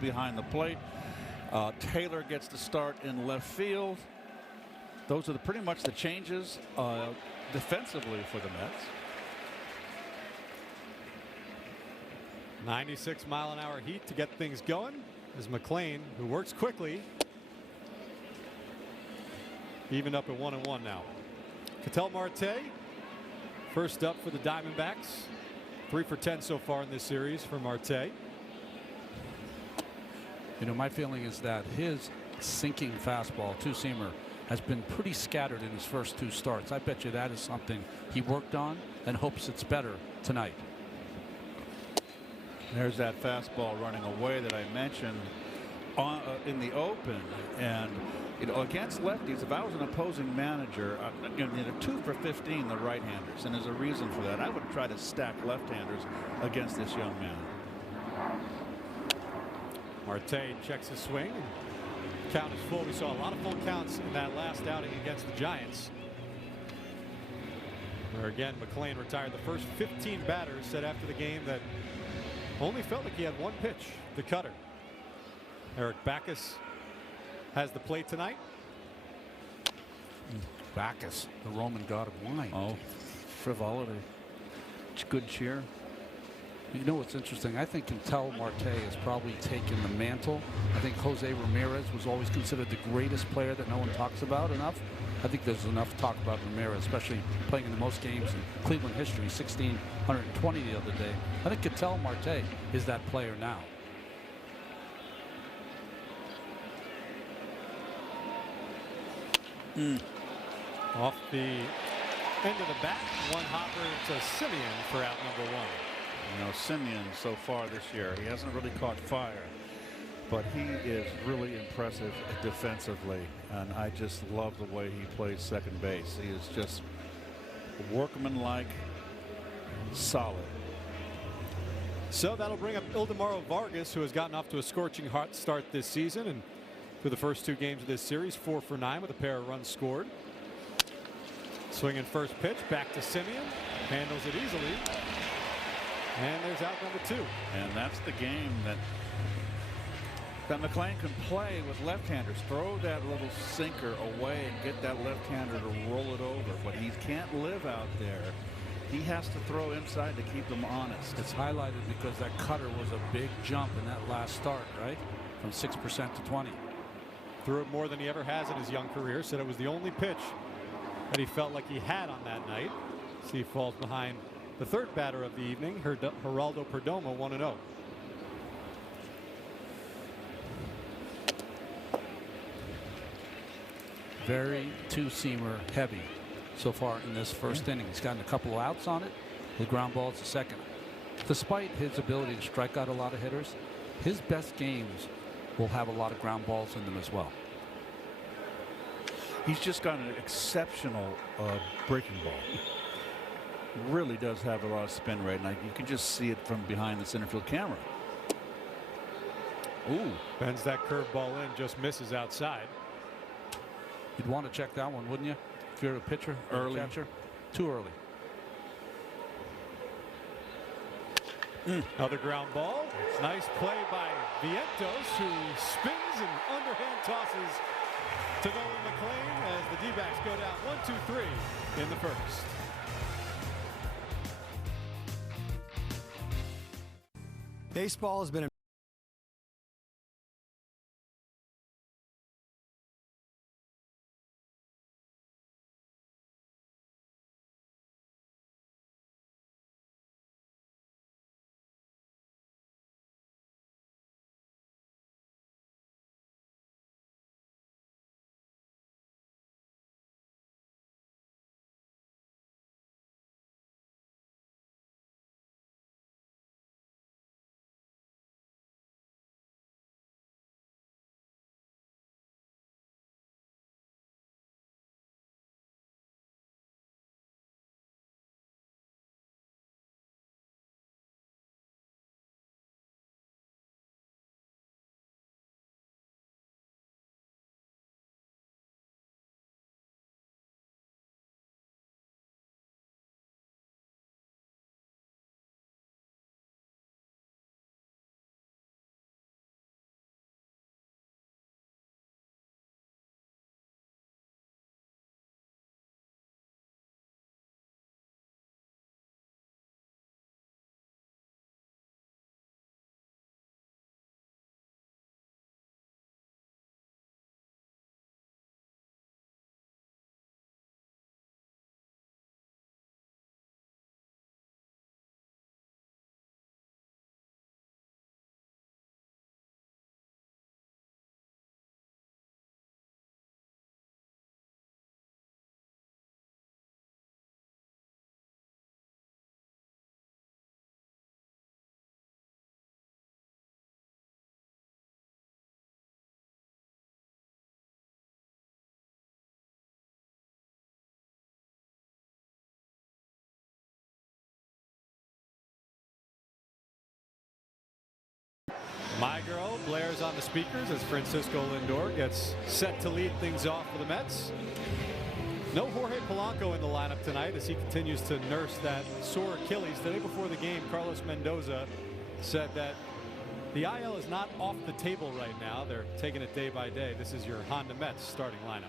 behind the plate. Taylor gets the start in left field. Those are pretty much the changes defensively for the Mets. 96-mile-an-hour heat to get things going as McLean, who works quickly, even up at 1-1 now. Ketel Marte first up for the Diamondbacks. 3 for 10 so far in this series for Marte. You know, my feeling is that his sinking fastball, two-seamer, has been pretty scattered in his first 2 starts. I bet you that is something he worked on and hopes it's better tonight. There's that fastball running away that I mentioned in the open. And you know, against lefties, if I was an opposing manager, you know, 2 for 15 the right-handers, and there's a reason for that. I would try to stack left-handers against this young man. Marte checks his swing. Count is full. We saw a lot of full counts in that last outing against the Giants, where again McLean retired the first 15 batters, said after the game that only felt like he had 1 pitch, the cutter. Eric Backus has the plate tonight. Bacchus, the Roman god of wine. Oh, frivolity. It's good cheer. You know what's interesting? I think Ketel Marte has probably taken the mantle. I think Jose Ramirez was always considered the greatest player that no one talks about enough. I think there's enough talk about Ramirez, especially playing in the most games in Cleveland history, 1,620 the other day. I think Ketel Marte is that player now. Off the end of the bat, one hopper to Simeon for out number 1. You know, Simeon so far this year, he hasn't really caught fire, but he is really impressive defensively, and I just love the way he plays second base. He is just workmanlike, solid. So that'll bring up Ildemaro Vargas, who has gotten off to a scorching hot start this season, and through the first 2 games of this series, 4 for 9 with a pair of runs scored. Swinging first pitch back to Simeon, handles it easily, and there's out number 2. And that's the game that McLean can play with left-handers. Throw that little sinker away and get that left-hander to roll it over, but he can't live out there. He has to throw inside to keep them honest. It's highlighted because that cutter was a big jump in that last start, right? From 6% to 20. Threw it more than he ever has in his young career. Said it was the only pitch that he felt like he had on that night. See, he falls behind the 3rd batter of the evening, Geraldo Perdomo, 1-0. Very two-seamer heavy so far in this first inning. He's gotten a couple of outs on it. The ground ball is the second. Despite his ability to strike out a lot of hitters, his best games will have a lot of ground balls in them as well. He's just got an exceptional breaking ball. Really does have a lot of spin rate, and you can just see it from behind the center field camera. Ooh, bends that curveball in, just misses outside. You'd want to check that one, wouldn't you? If you're a pitcher or a catcher. Too early. Another ground ball. Nice play by Vientos, who spins and underhand tosses to Nolan McLean as the D-backs go down 1-2-3 in the first. Baseball has been a My Girl blares on the speakers as Francisco Lindor gets set to lead things off for the Mets. No Jorge Polanco in the lineup tonight as he continues to nurse that sore Achilles. The day before the game, Carlos Mendoza said that the IL is not off the table right now. They're taking it day by day. This is your Honda Mets starting lineup.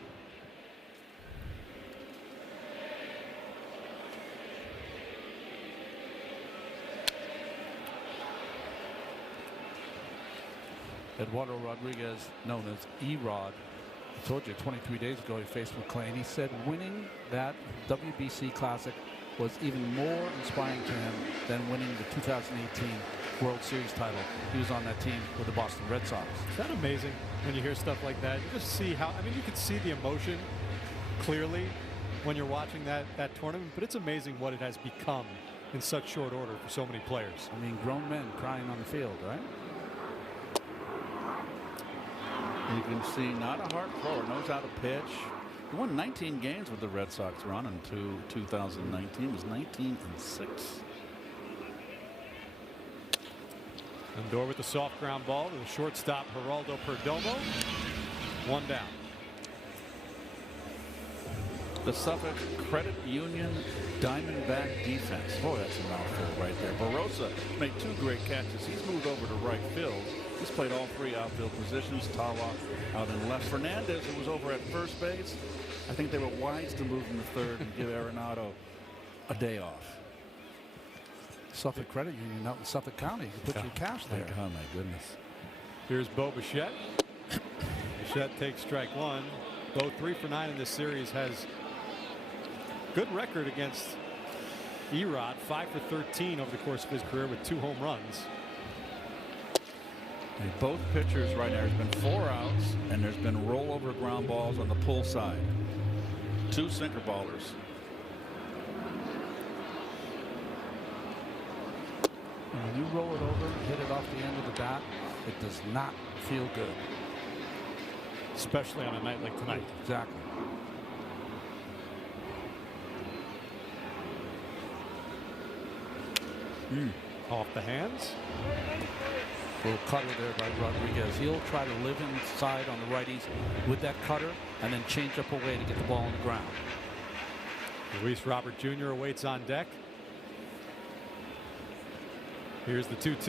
Eduardo Rodriguez, known as E-Rod, I told you 23 days ago he faced McClain. He said winning that WBC Classic was even more inspiring to him than winning the 2018 World Series title. He was on that team with the Boston Red Sox. Is that amazing when you hear stuff like that? You just see how, I mean, you could see the emotion clearly when you're watching that tournament, but it's amazing what it has become in such short order for so many players. I mean, grown men crying on the field, right? You can see not a hard thrower, knows how to pitch. He won 19 games with the Red Sox run into 2019. It was 19-6. Lindor with the soft ground ball to the shortstop Geraldo Perdomo. One down. The Suffolk Credit Union Diamondback defense. Boy, that's a mouthful right there. Barossa made 2 great catches. He's moved over to right field. He's played all 3 outfield positions. Tawa out in left. Fernandez, who was over at first base, I think they were wise to move him to third and give Arenado a day off. Suffolk Credit Union out in Suffolk County. You put your cash there. Oh, my goodness. Here's Bo Bichette. Bichette takes strike 1. Bo 3 for 9 in this series, has good record against E-Rod, 5 for 13 over the course of his career with 2 home runs. And both pitchers right now, there's been 4 outs and there's been rollover ground balls on the pull side. 2 sinker ballers. When you roll it over and hit it off the end of the bat, it does not feel good. Especially on a night like tonight. Exactly. Off the hands. Little cutter there by Rodriguez. He'll try to live inside on the righties with that cutter and then change up a way to get the ball on the ground. Luis Robert Jr. awaits on deck. Here's the 2-2.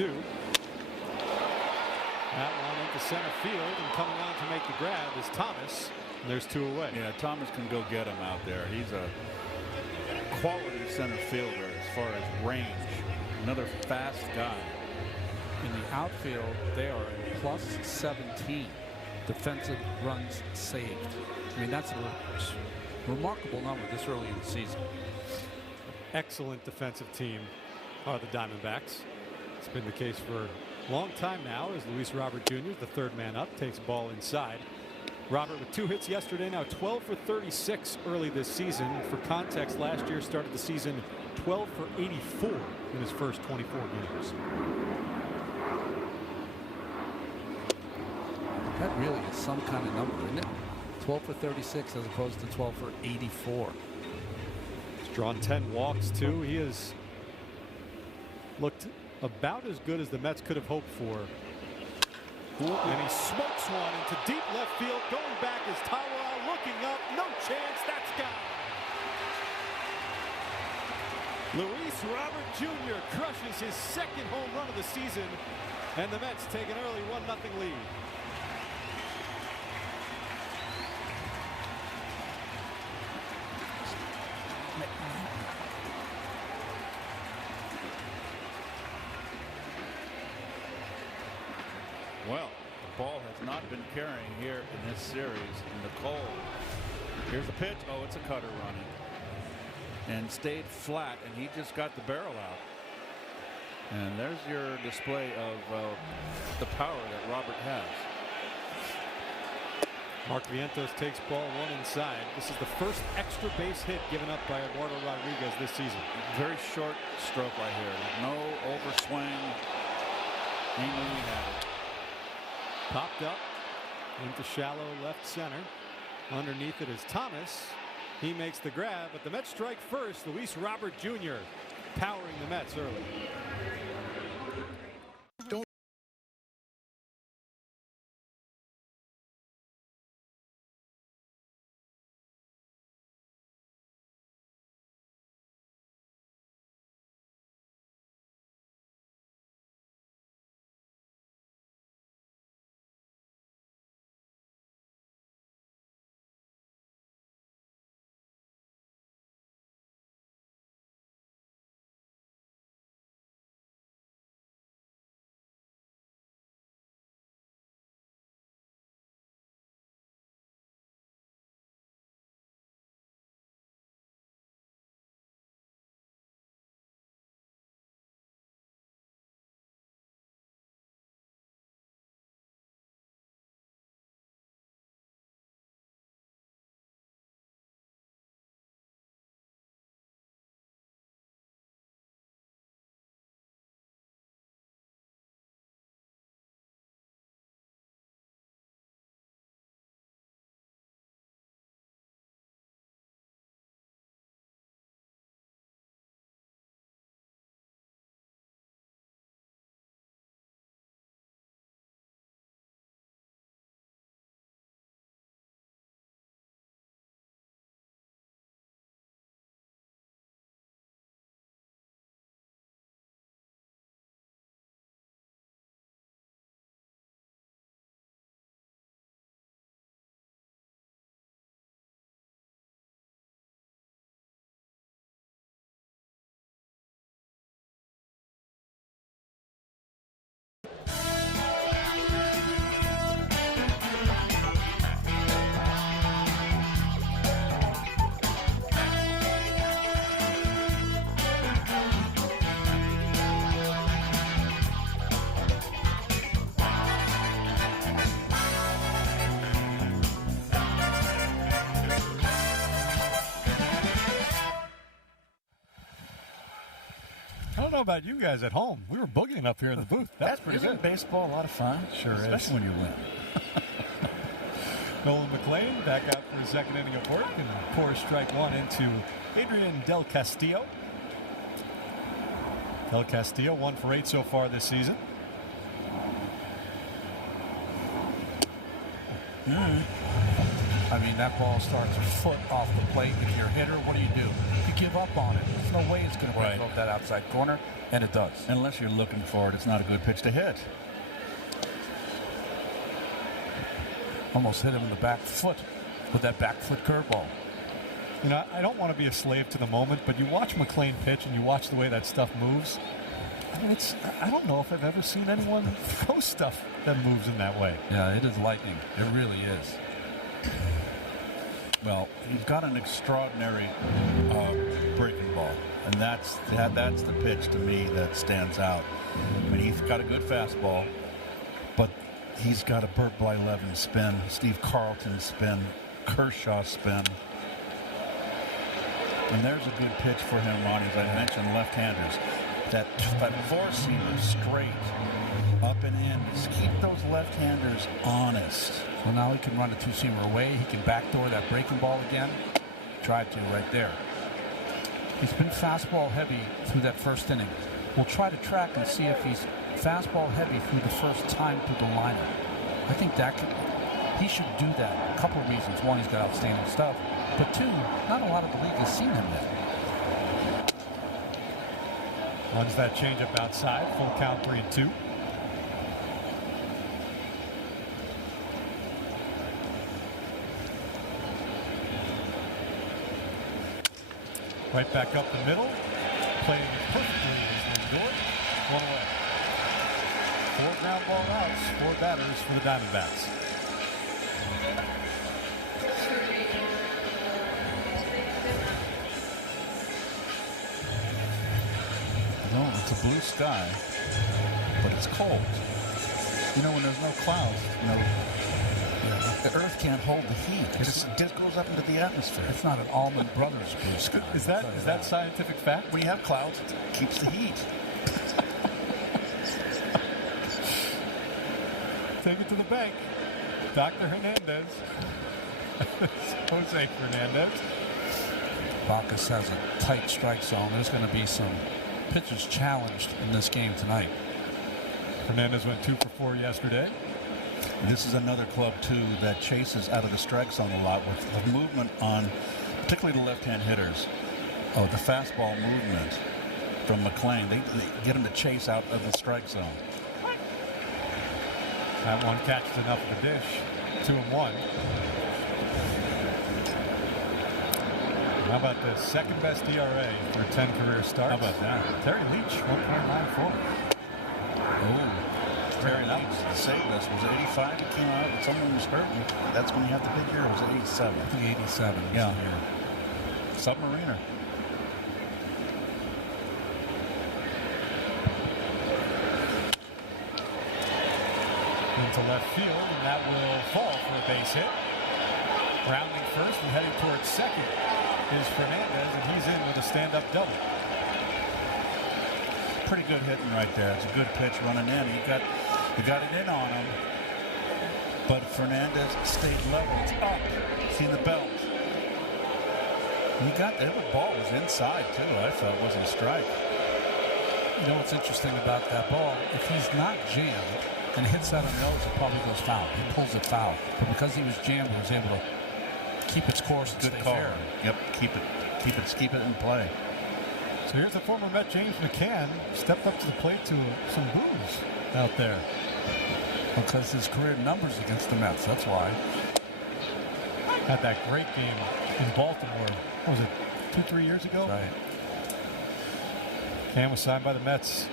That one into center field, and coming on to make the grab is Thomas. And there's 2 away. Yeah, Thomas can go get him out there. He's a quality center fielder as far as range. Another fast guy. In the outfield, they are a plus 17 defensive runs saved. I mean, that's a remarkable number this early in the season. Excellent defensive team are the Diamondbacks. It's been the case for a long time now as Luis Robert Jr., the 3rd man up, takes ball inside. Robert with 2 hits yesterday, now 12 for 36 early this season. For context, last year started the season 12 for 84 in his first 24 games. That really is some kind of number, isn't it? 12 for 36 as opposed to 12 for 84. He's drawn 10 walks too. He has looked about as good as the Mets could have hoped for. And he smokes one into deep left field. Going back is Tawa, looking up, no chance, that's gone. Luis Robert Jr. crushes his 2nd home run of the season, and the Mets take an early 1-0 lead. Well, the ball has not been carrying here in this series in the cold. Here's the pitch. Oh, it's a cutter running. And stayed flat, and he just got the barrel out. And there's your display of the power that Robert has. Mark Vientos takes ball 1 inside. This is the first extra base hit given up by Eduardo Rodriguez this season. Very short stroke right here. No overswing. He knew he had it. Popped up into shallow left center. Underneath it is Thomas. He makes the grab, but the Mets strike first. Luis Robert Jr. powering the Mets early. don't know about you guys at home. We were boogieing up here in the booth. That's pretty Isn't good. baseball a lot of fun? Sure is. Especially when you win. Nolan McLean back out for the second inning of work and pours strike one into Adrian Del Castillo. Del Castillo 1 for 8 so far this season. I mean, that ball starts a foot off the plate. If you're a hitter, what do? You give up on it. There's no way it's going to break over that outside corner, and it does. Unless you're looking for it, it's not a good pitch to hit. Almost hit him in the back foot with that back foot curveball. You know, I don't want to be a slave to the moment, but you watch McLean pitch and you watch the way that stuff moves. I mean, I don't know if I've ever seen anyone throw stuff that moves in that way. Yeah, it is lightning. It really is. Well, he's got an extraordinary breaking ball, and that's the pitch to me that stands out. I mean, he's got a good fastball, but he's got a Burt Blyleven spin, Steve Carlton spin, Kershaw spin. And there's a good pitch for him, Ronnie, as I mentioned, left-handers. That four-seamer straight, up and in. Just keep those left-handers honest. So now he can run a two-seamer away. He can backdoor that breaking ball again. Tried to right there. He's been fastball heavy through that first inning. We'll try to track and see if he's fastball heavy through the first time through the lineup. I think he should do that. A couple of reasons. One, he's got outstanding stuff. But two, not a lot of the league has seen him yet. Runs that changeup outside. Full count 3-2. Right back up the middle. Playing perfectly is Lindor. One away. 4 ground ball outs, 4 batters for the Diamondbacks. No, it's a blue sky, but it's cold. You know, when there's no clouds, the earth can't hold the heat. It just goes up into the atmosphere. It's not an Allman Brothers blue sky. Is that scientific fact? When you have clouds, it keeps the heat. Take it to the bank. Dr. Hernandez. Jose Fernandez. Bacchus has a tight strike zone. There's going to be some pitchers challenged in this game tonight. Fernandez went 2 for 4 yesterday. This is another club, too, that chases out of the strike zone a lot with the movement on, particularly the left-hand hitters. Oh, the fastball movement from McLean. They get him to chase out of the strike zone. That one catches enough of the dish. 2-1. How about the second best ERA for 10 career starts? How about that? Terry Leach, 1.94. Oh, Terry Leach saved us. Was it 85 that came out? When someone was hurt. That's when you have the big year. It was 87. I think 87. Yeah. Submariner. Into left field, and that will fall for a base hit. Rounding first and heading towards second is Fernandez, and he's in with a stand-up double. Pretty good hitting right there. It's a good pitch running in. He got it in on him, but Fernandez stayed level. It's up. See the belt. He got the ball was inside too. I thought it wasn't a strike. You know what's interesting about that ball? If he's not jammed and hits that on the nose, it probably goes foul. He pulls it foul. But because he was jammed, he was able to keep its course and Good stay call. fair. Yep, keep it in play. So here's the former Met James McCann, stepped up to the plate to some boos out there. Because his career numbers against the Mets, that's why. Had that great game in Baltimore. What was it, 2-3 years ago? Right. McCann was signed by the Mets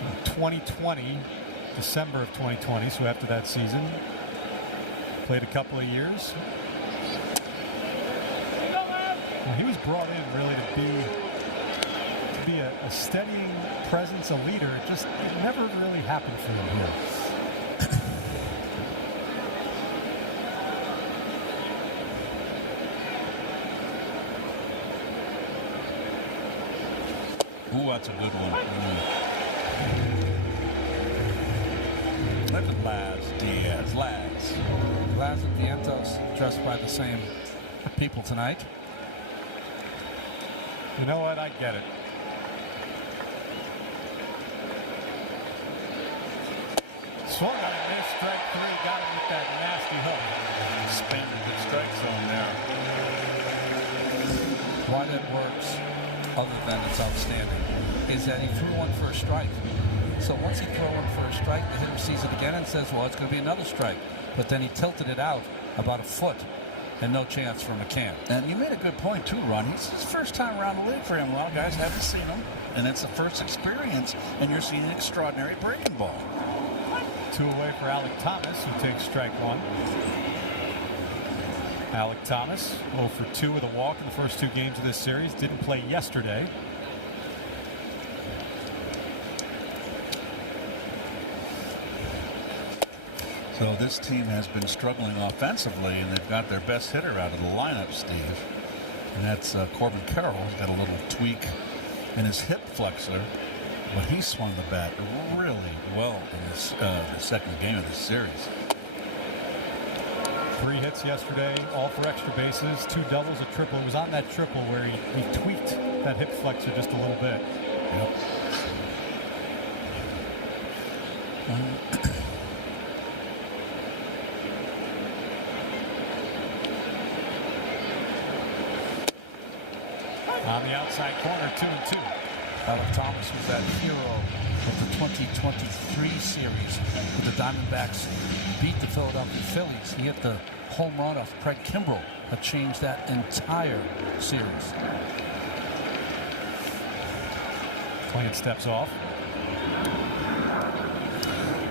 in 2020, December of 2020, so after that season. Played a couple of years. And he was brought in really to be a steadying presence, a leader. It never really happened for him here. that's a good one. Look at Laz Diaz. Laz and Vientos dressed by the same people tonight. You know what? I get it. Swung on a miss, strike 3, got him with that nasty hook. Expanded the strike zone there. Why that works, other than it's outstanding, is that he threw one for a strike. So once he threw one for a strike, the hitter sees it again and says, well, it's going to be another strike. But then he tilted it out about a foot, and no chance for McCann. And you made a good point, too, Ron. It's his first time around the league for him. A lot of guys haven't seen him, and it's the first experience, and you're seeing an extraordinary breaking ball. 2 away for Alec Thomas, who takes strike 1. Alec Thomas, 0 for 2 with a walk in the first 2 games of this series. Didn't play yesterday. So this team has been struggling offensively, and they've got their best hitter out of the lineup, Steve. And that's Corbin Carroll. He's got a little tweak in his hip flexor, but he swung the bat really well in this the second game of this series. 3 hits yesterday, all for extra bases, 2 doubles, a triple. It was on that triple where he tweaked that hip flexor just a little bit. Yep. On the outside corner, 2-2. Alec Thomas was that hero of the 2023 series with the Diamondbacks beat the Philadelphia Phillies. He hit the home run off Craig Kimbrell that changed that entire series. McClain steps off.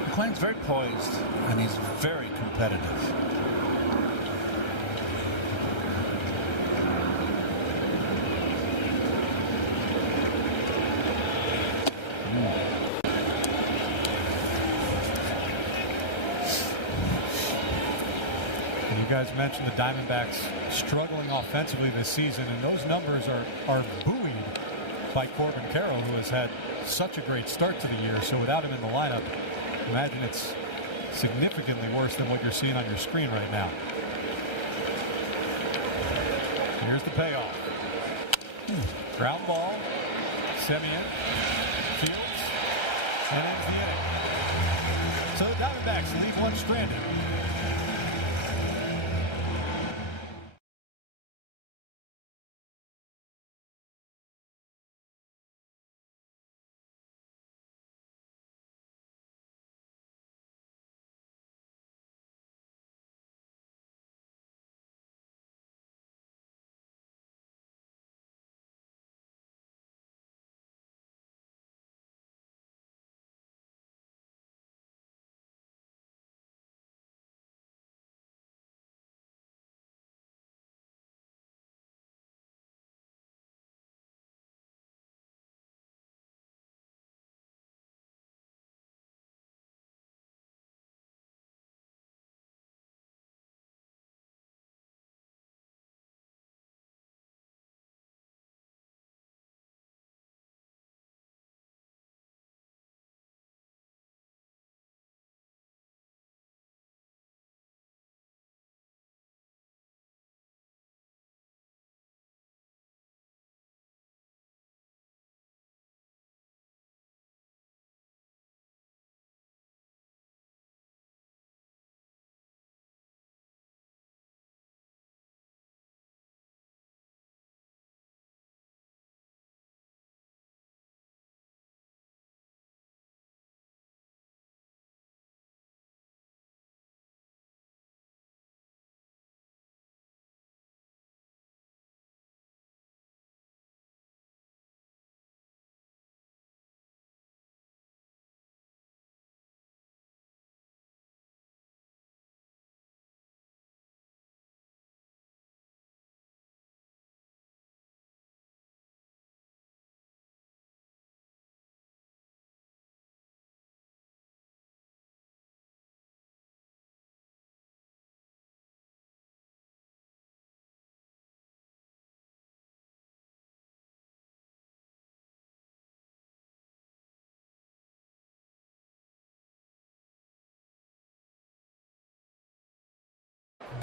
McClain's very poised, and he's very competitive. You guys mentioned the Diamondbacks struggling offensively this season, and those numbers are buoyed by Corbin Carroll, who has had such a great start to the year. So without him in the lineup, imagine it's significantly worse than what you're seeing on your screen right now. Here's the payoff. Ground ball, Semien, Fields, and ends the inning. So the Diamondbacks leave one stranded.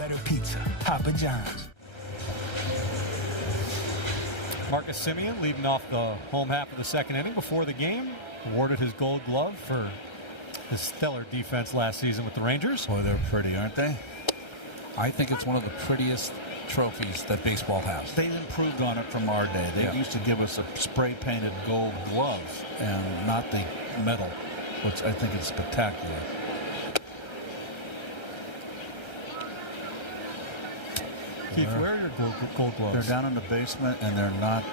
better pizza. Papa John's. Marcus Semien leading off the home half of the second inning before the game. Awarded his Gold Glove for his stellar defense last season with the Rangers. Boy, they're pretty, aren't they? I think it's one of the prettiest trophies that baseball has. They improved on it from our day. They used to give us a spray-painted gold glove and not the metal, which I think is spectacular. Keith, where are your gold gloves? They're down in the basement, and they're not.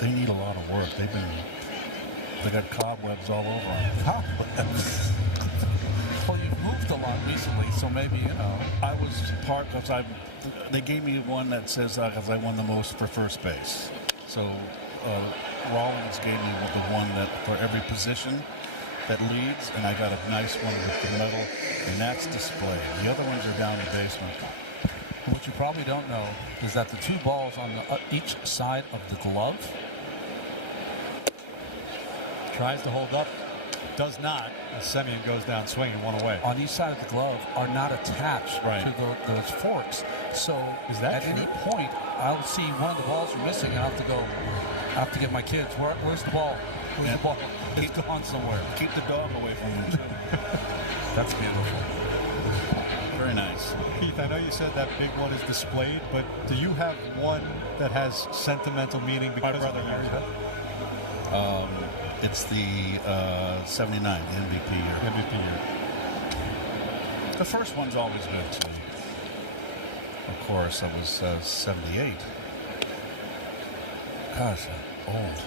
They need a lot of work. They got cobwebs all over them. Cobwebs. Well, you've moved a lot recently, so maybe, you know. I was part because they gave me one that says because I won the most for first base. So Rawlings gave me the one that for every position that leads, and I got a nice one with the metal, and that's displayed. The other ones are down in the basement. What you probably don't know is that the two balls on each side of the glove. Tries to hold up, does not. As Semien goes down swinging one away. On each side of the glove are not attached to those forks. So at any point, I'll see one of the balls are missing, and I have to get my kids. Where's the ball? Where's the ball? It's gone somewhere. Keep the dog away from them, too. That's beautiful. Very nice. Keith, I know you said that big one is displayed, but do you have one that has sentimental meaning because My brother has it. It's the 79, the MVP year. MVP year. The first one's always good to me. Of course, that was 78. Gosh, I'm old.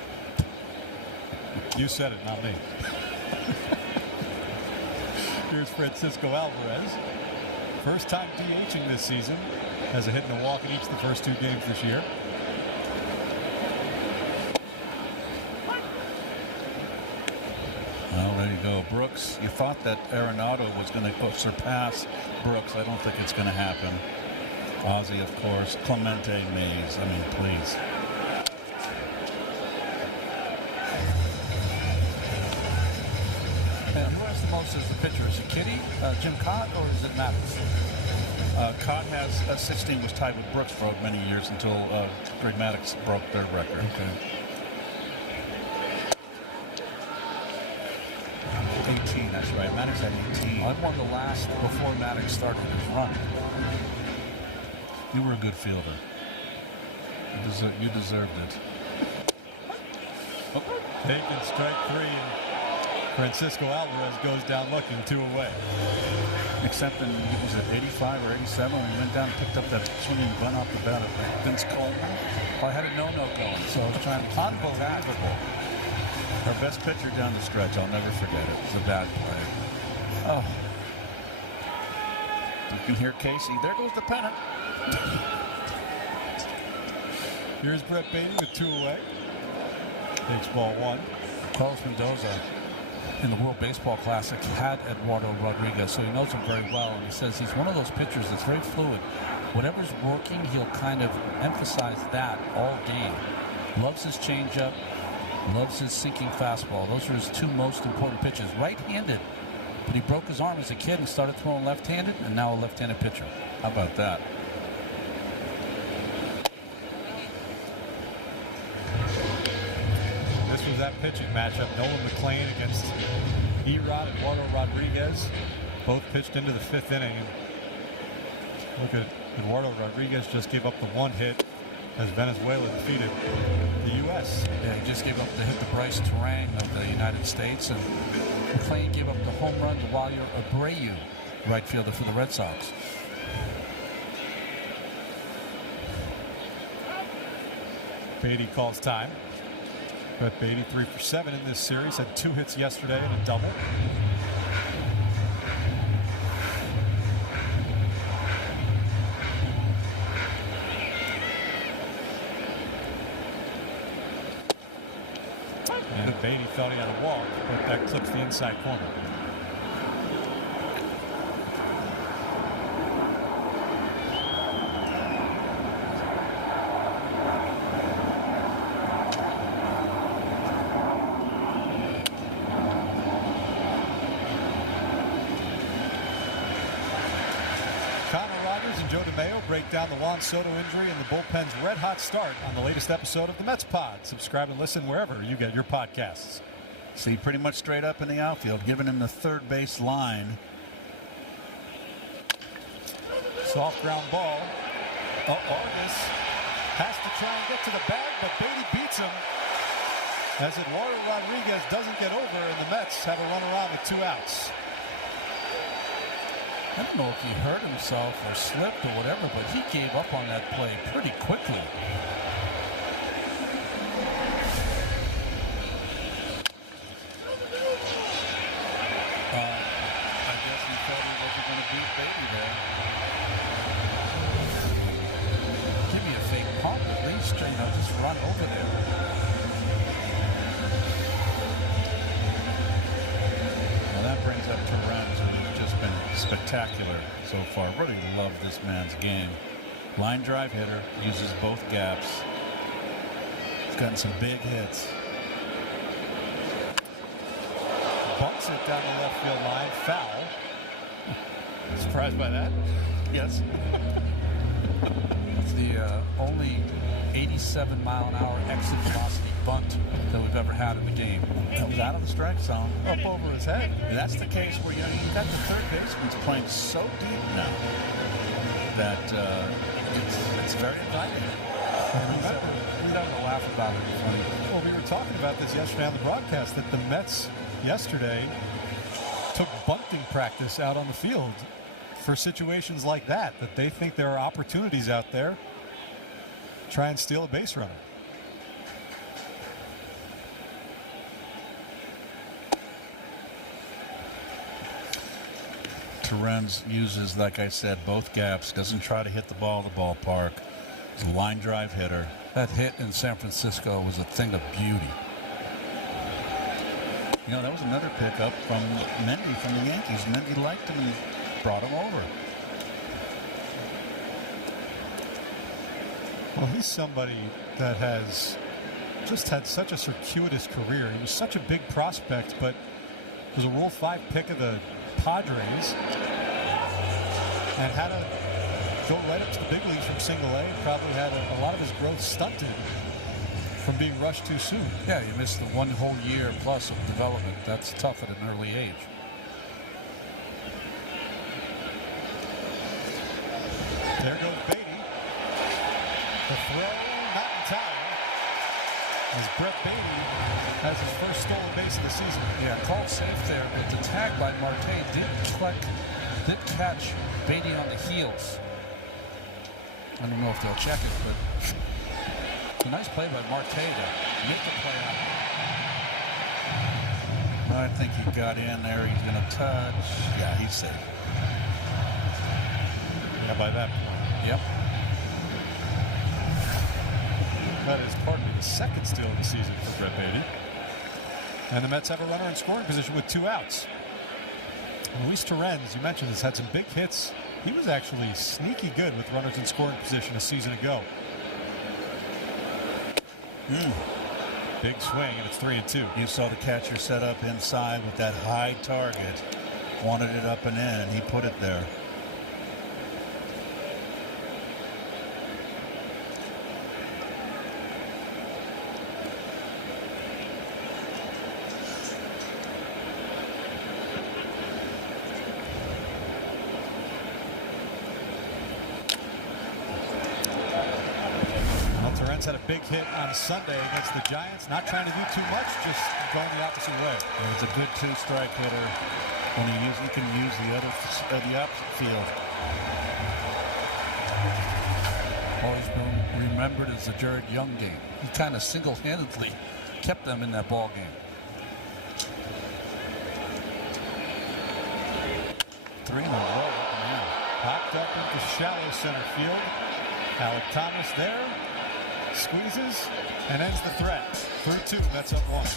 You said it, not me. Here's Francisco Alvarez. First time DHing this season. Has a hit and a walk in each of the first two games this year. Well, there you go. Brooks, you thought that Arenado was going to surpass Brooks. I don't think it's going to happen. Ozzie, of course. Clemente, Mays. I mean, please. And who has the most as the pitcher? Is it Kitty, Jim Cott, or is it Maddox? Cott has 16, was tied with Brooks for many years until Greg Maddox broke their record. Okay. 18, that's right. Maddox had 18. I won the last before Maddox started his run. You were a good fielder. You deserved it. Taking strike three. Francisco Alvarez goes down looking, two away. Except in, was it 85 or 87 when he went down and picked up that swinging bunt off the bat of Vince Coleman? Well, I had a no-no going, so I was trying to... Unbelievable. Our best pitcher down the stretch, I'll never forget it. It was a bad play. Oh. You can hear Casey. There goes the pennant. Here's Brett Beatty with two away. Takes ball one. Carlos Mendoza in the World Baseball Classic had Eduardo Rodriguez, so he knows him very well, and he says he's one of those pitchers that's very fluid. Whatever's working, he'll kind of emphasize that all game. Loves his changeup, loves his sinking fastball. Those are his two most important pitches. Right-handed, but he broke his arm as a kid and started throwing left-handed, and now a left-handed pitcher. How about that? This was that pitching matchup. Nolan McLean against Erod and Eduardo Rodriguez. Both pitched into the fifth inning. Look at Eduardo Rodriguez just gave up the one hit as Venezuela defeated the U.S. Yeah, he just gave up the hit to Bryce Terang of the United States, and McLean gave up the home run to Wally Abreu, right fielder for the Red Sox. Beatty calls time. Brett Beatty 3 for 7 in this series. Had 2 hits yesterday and a double. And Beatty thought he had a walk, but that clips the inside corner. Connor Rogers and Joe DeMeo break down the Juan Soto injury and the bullpen's red-hot start on the latest episode of the Mets Pod. Subscribe and listen wherever you get your podcasts. See, pretty much straight up in the outfield, giving him the third base line. Soft ground ball. Vargas has to try and get to the bag, but Beatty beats him as Eduardo Rodriguez doesn't get over, and the Mets have a runaround with 2 outs. I don't know if he hurt himself or slipped or whatever, but he gave up on that play pretty quickly. I guess he thought he wasn't going to beat Beatty there. Give me a fake pump at least, just run over there. That brings up Torrens, who's just been spectacular so far. Really love this man's game. Line drive hitter, uses both gaps. He's gotten some big hits. Bunks it down the left field line. Foul. Surprised by that? Yes. It's the only 87-mile-an-hour exit velocity bunt that we've ever had in the game. It was out of the strike zone. Up over his head. And that's the case where you got the third baseman's playing so deep now that it's very inviting. We don't laugh about it. It's funny. Well, we were talking about this yesterday on the broadcast, that the Mets yesterday took bunting practice out on the field for situations like that they think there are opportunities out there. Try and steal a base runner. Torrens uses, like I said, both gaps. Doesn't try to hit the ball at the ballpark. He's a line drive hitter. That hit in San Francisco was a thing of beauty. You know, that was another pickup from Mendy from the Yankees. Mendy liked him and brought him over. Well, he's somebody that has just had such a circuitous career. He was such a big prospect, but was a Rule 5 pick of the Padres and had to go right up to the big leagues from single A. Probably had a lot of his growth stunted from being rushed too soon. Yeah, you missed the 1 whole year plus of development. That's tough at an early age. There goes Beatty. The throw, not in time, as Brett Beatty has his first stolen base of the season. Yeah, called safe there, but the tag by Marte did catch Beatty on the heels. I don't know if they'll check it, but it's a nice play by Marte to make the play out. I think he got in there. He's going to touch. Yeah, he's safe. Yeah, by that point. Yep. That is partly the second steal of the season for Brett Beatty. And the Mets have a runner in scoring position with 2 outs. Luis Torrens, you mentioned, has had some big hits. He was actually sneaky good with runners in scoring position a season ago. Big swing, and it's 3-2. You saw the catcher set up inside with that high target. Wanted it up and in, and he put it there. Torrens had a big hit on Sunday against the Giants. Not trying to do too much, just going the opposite way. He's a good 2-strike hitter. When he can use the opposite field. Always been remembered as the Jared Young game. He kind of single-handedly kept them in that ball game. 3 in a row. Popped up into shallow center field. Alec Thomas there. Squeezes and ends the threat. 3-2, Mets up 1.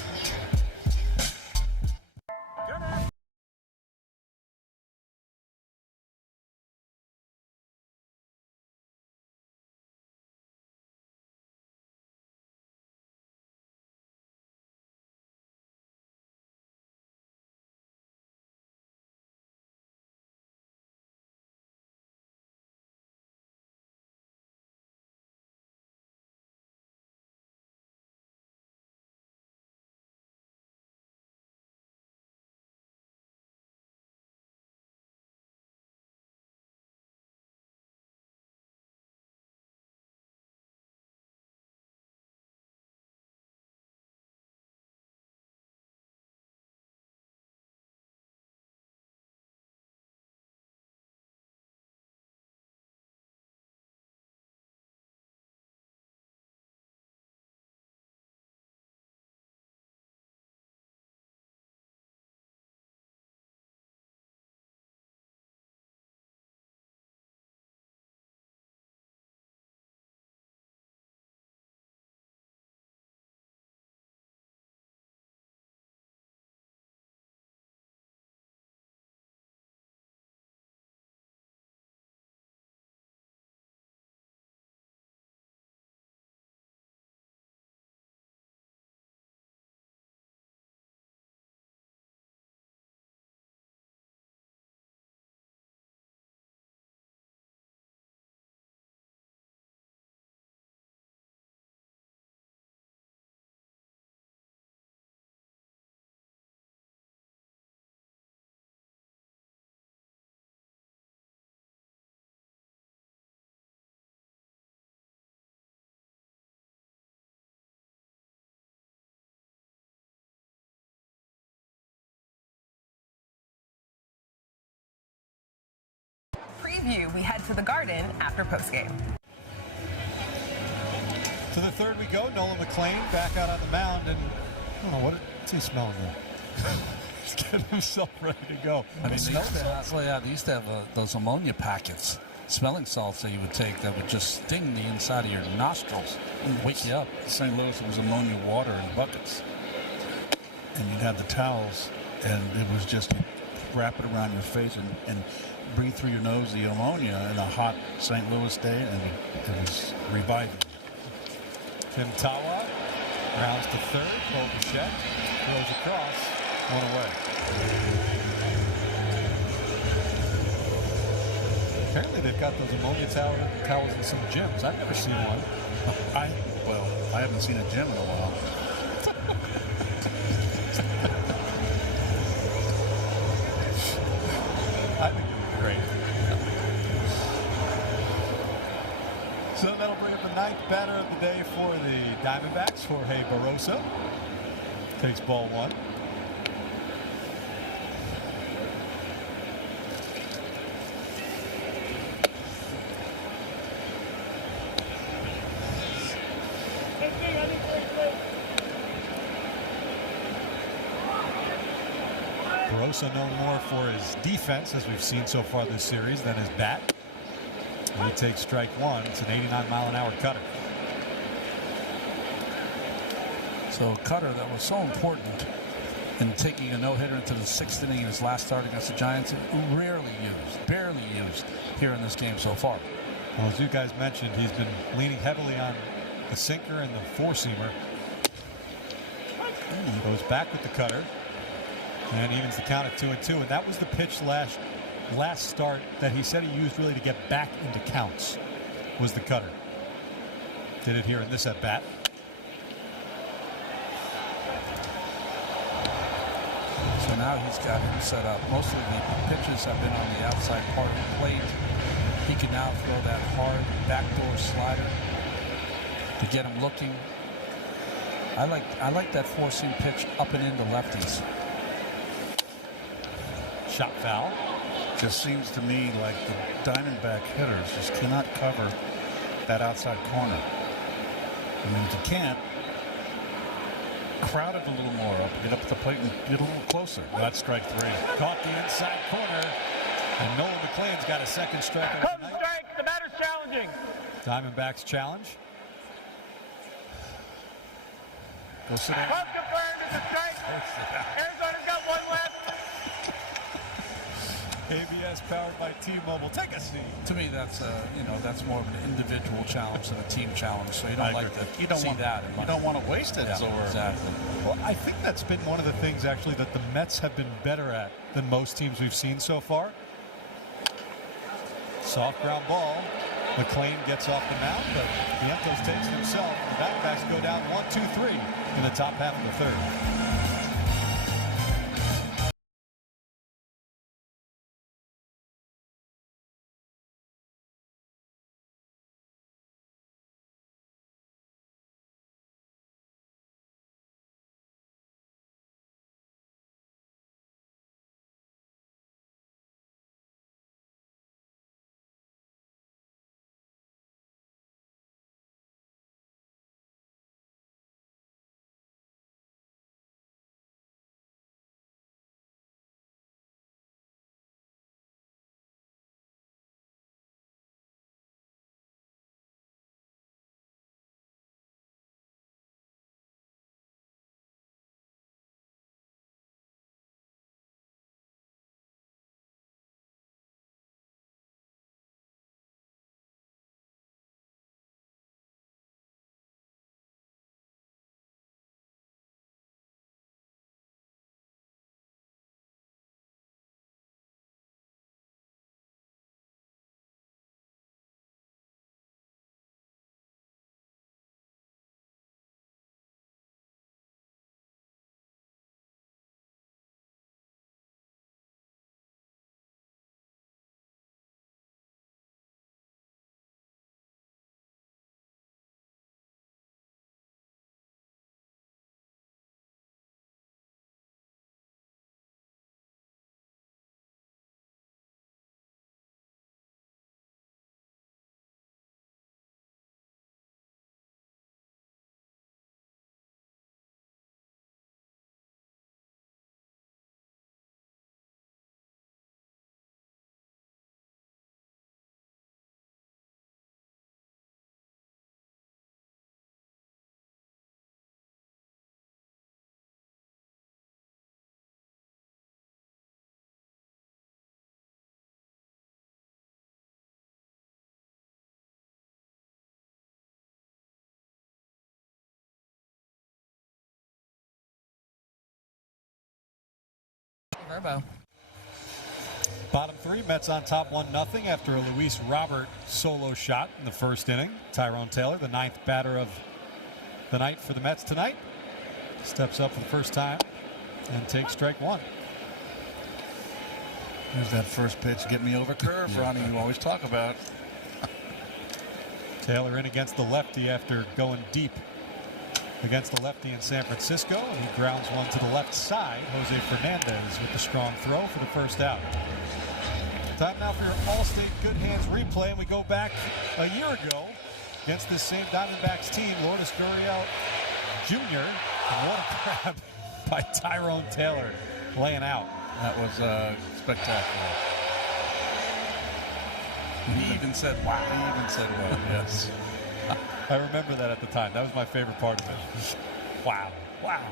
you. We head to the Garden after postgame. To the third we go. Nolan McLean back out on the mound, and I don't know, what's he smelling there? He's getting himself ready to go. I mean, they used to have those ammonia packets, smelling salts that you would take that would just sting the inside of your nostrils and wake you up. St. Louis, it was ammonia water in buckets. And you'd have the towels, and it was just wrap it around your face and breathe through your nose the ammonia in a hot St. Louis day, and it was reviving. Tim Tawa rounds to third. Bo Bichette throws across. One away. Apparently they've got those ammonia towels in some gyms. I've never seen one. I haven't seen a gym in a while. I think it would be great. So that'll bring up the ninth batter of the day for the Diamondbacks. Jorge Barroso takes ball one. Barroso known more for his defense, as we've seen so far this series, than his bat. And he takes strike one. It's an 89-mile-an-hour cutter. So a cutter that was so important in taking a no-hitter into the sixth inning in his last start against the Giants, barely used here in this game so far. Well, as you guys mentioned, he's been leaning heavily on the sinker and the four-seamer. Goes back with the cutter and evens the count at 2-2. And that was the pitch last start that he said he used really to get back into counts, was the cutter. Did it here in this at bat. So now he's got him set up. Most of the pitches have been on the outside part of the plate. He can now throw that hard backdoor slider to get him looking. I like that four-seam pitch up and into lefties. Shot foul. Just seems to me like the Diamondback hitters just cannot cover that outside corner. I mean, if you can't, crowd it a little more up, get up at the plate and get a little closer. Well, that's strike three. Caught the inside corner, and Nolan McLean's got a second strike. Strike, the batter's challenging. Diamondbacks challenge. Go sit down. Club confirmed, it's a strike. Arizona's got one left. ABS powered by T-Mobile. Take a seat. To me, that's that's more of an individual challenge than a team challenge. So you don't like to see that. You don't want to waste it. Yeah, so exactly. Well, I think that's been one of the things actually that the Mets have been better at than most teams we've seen so far. Soft ground ball. McLean gets off the mound, but Vientos takes it himself. The Diamondbacks go down 1-2-3 in the top half of the third. Verbo. Bottom three, Mets on top 1-0 after a Luis Robert solo shot in the first inning. Tyrone Taylor, the 9th batter of the night for the Mets tonight, steps up for the first time and takes strike one. There's that first pitch, get me over curve, Ronnie, you always talk about. Taylor in against the lefty after going deep against the lefty in San Francisco. And he grounds one to the left side. Jose Fernandez with the strong throw for the first out. Time now for your Allstate Good Hands replay. And we go back a year ago against this same Diamondbacks team. Lourdes Gurriel Jr. And what a grab by Tyrone Taylor laying out. That was spectacular. He even said, wow. He even said, wow, yes. I remember that at the time. That was my favorite part of it. Wow. Wow.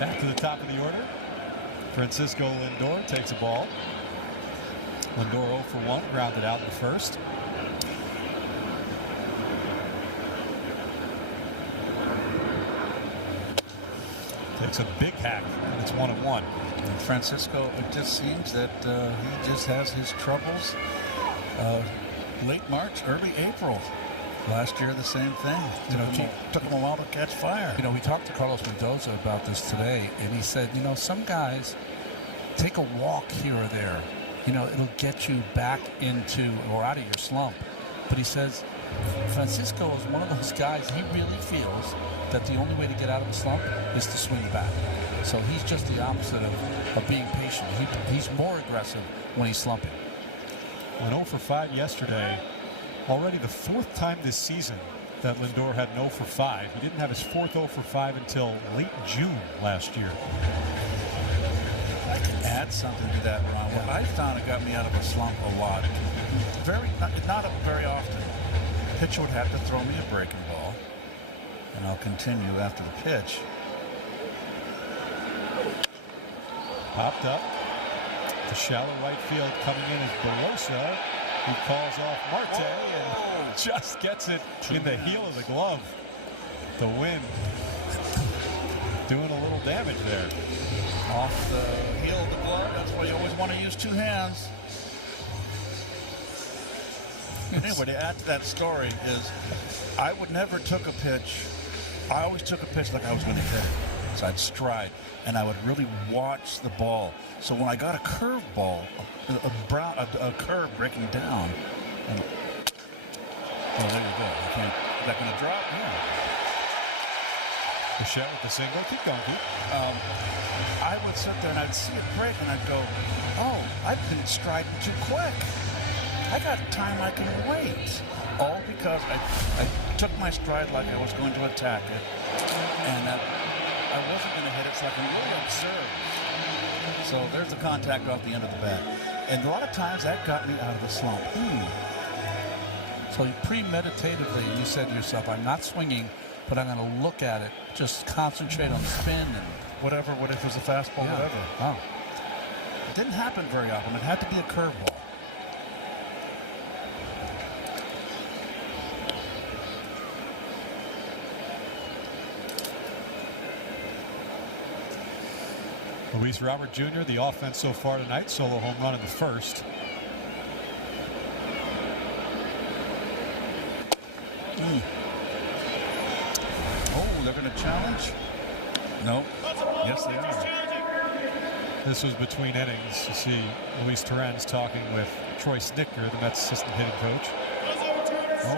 Back to the top of the order. Francisco Lindor takes a ball. Lindor 0 for 1, grounded out in the first. Takes a big hack, and it's 1-1. And Francisco, it just seems that he just has his troubles late March, early April. Last year, the same thing. Took him a while to catch fire. We talked to Carlos Mendoza about this today, and he said, some guys take a walk here or there. It'll get you back into or out of your slump. But he says Francisco is one of those guys, he really feels that the only way to get out of a slump is to swing back. So he's just the opposite of being patient. He's more aggressive when he's slumping. Went 0 for 5 yesterday. Already the 4th time this season that Lindor had an 0 for 5. He didn't have his 4th 0 for 5 until late June last year. I can add something to that, Ron. What I found it got me out of a slump a lot. Not very often. The pitcher would have to throw me a breaking ball, and I'll continue after the pitch. Popped up to shallow right field. Coming in is Belosa. He calls off Marte and just gets it in the heel of the glove. The wind doing a little damage there. Off the heel of the glove. That's why you always want to use 2 hands. Anyway, to add to that story is I would never took a pitch. I always took a pitch like I was going to hit it. So I'd stride, and I would really watch the ball. So when I got a curve ball, a curve breaking down, and, there you go. Is that going to drop? Yeah. Bichette with the single. Keep going, Keith. I would sit there and I'd see it break, and I'd go, "Oh, I've been striding too quick. I got time I can wait." All because I took my stride like I was going to attack it, and I wasn't going to hit it, so I can really observe. So there's the contact off the end of the bat. And a lot of times that got me out of the slump. So premeditatively, you said to yourself, I'm not swinging, but I'm going to look at it, just concentrate on the spin and whatever, what if it was a fastball, whatever. Wow. It didn't happen very often. It had to be a curveball. Luis Robert Jr., the offense so far tonight, solo home run in the first. Oh, they're going to challenge? No. Yes, they are. This was between innings. You see Luis Torrens talking with Troy Snicker, the Mets assistant hitting coach. Oh.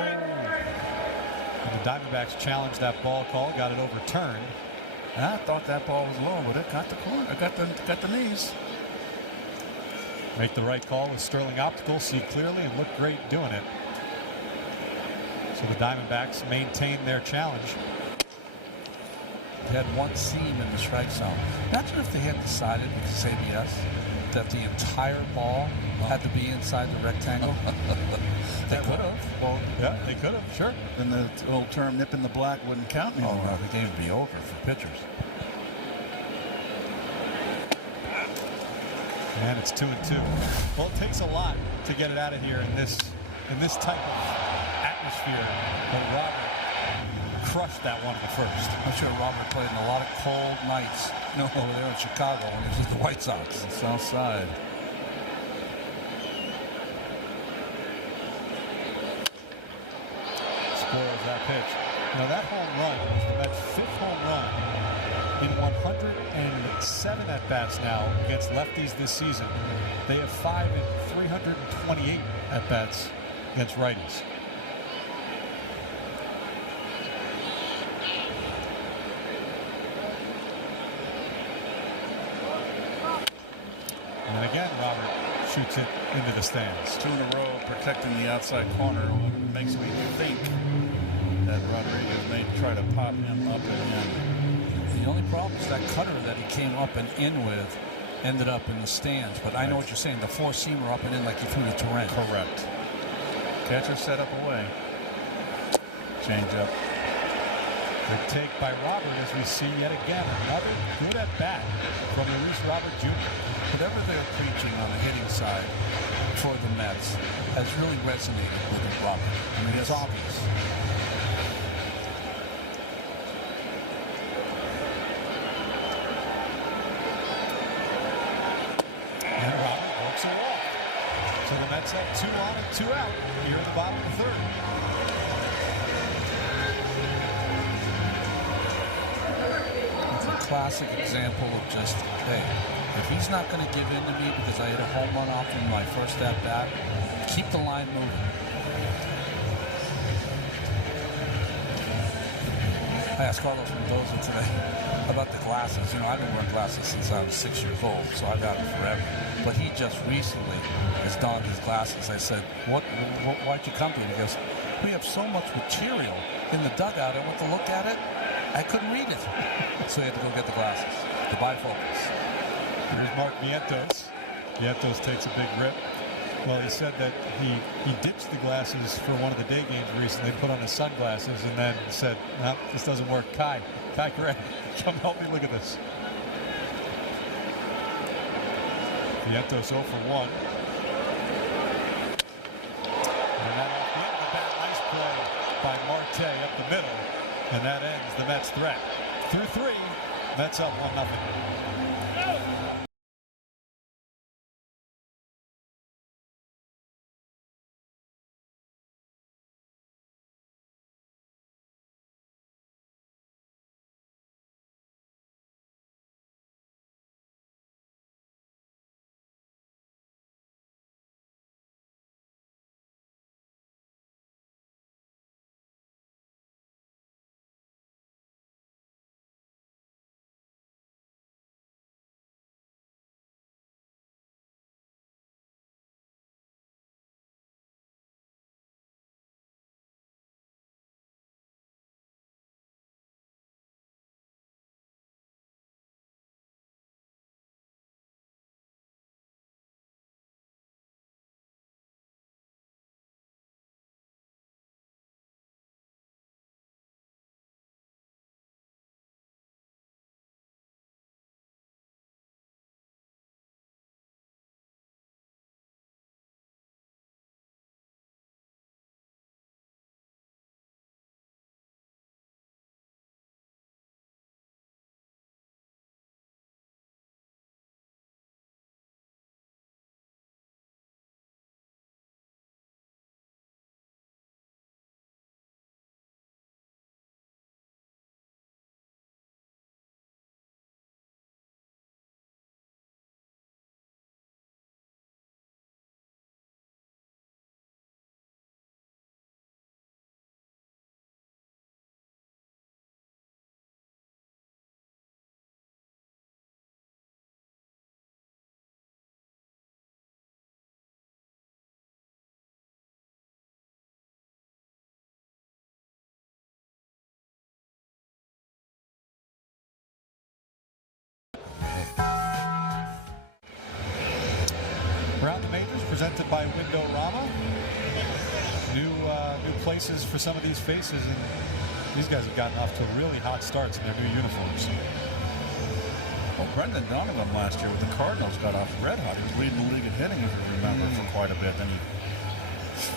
And the Diamondbacks challenged that ball call, got it overturned. I thought that ball was low, but it got the corner. It got the knees. Make the right call with Sterling Optical. See clearly and look great doing it. So the Diamondbacks maintain their challenge. They had one seam in the strike zone. Imagine if they had decided with CBS that the entire ball had to be inside the rectangle. They could have. Well, yeah, they could have, sure. Then the old term nip in the black wouldn't count anymore. Oh, the game would be over for pitchers. And it's 2-2. Well, it takes a lot to get it out of here in this type of atmosphere. But Robert crushed that one in the first. I'm sure Robert played in a lot of cold nights over there in Chicago when he was with the White Sox. The South Side. Spoils that pitch. Now that home run was the Mets' 5th home run in 107 at-bats now against lefties this season. They have 5 in 328 at-bats against righties. And again, Robert shoots it into the stands. 2 in a row protecting the outside corner. What makes me think that Rodriguez may try to pop him up and in. The only problem is that cutter that he came up and in with ended up in the stands. But I know what you're saying. The 4-seamer up and in like you threw to Torrent. Correct. Catcher set up away. Change up. Good take by Robert as we see yet again another good at bat from Luis Robert Jr. Whatever they're preaching on the hitting side for the Mets has really resonated with Robert. I mean, it's obvious. And Robert works a walk. So the Mets have 2 on and 2 out here in the bottom of the 3rd. It's a classic example of just, hey, if he's not going to give in to me because I hit a home run off in my first at-bat, keep the line moving. I asked Carlos Mendoza today about the glasses. You know, I've been wearing glasses since I was 6 years old, so I've had them forever. But he just recently has donned his glasses. I said, why'd you come to me? He goes, we have so much material in the dugout. I went to look at it. I couldn't read it. So he had to go get the glasses, the bifocals. Here's Mark Vientos. Vientos takes a big rip. Well, he said that he ditched the glasses for one of the day games recently, put on his sunglasses, and then said, no, this doesn't work. Kai Gray, come help me look at this. Vientos 0 for 1. And that off the end of the bat, nice play by Marte up the middle. And that ends the Mets' threat. Through 3, Mets up 1-0. Around the Majors, presented by Windorama. New places for some of these faces, and these guys have gotten off to really hot starts in their new uniforms. Well, Brendan Donovan last year with the Cardinals got off red hot. He was leading the league in hitting, if you remember, for quite a bit. Then he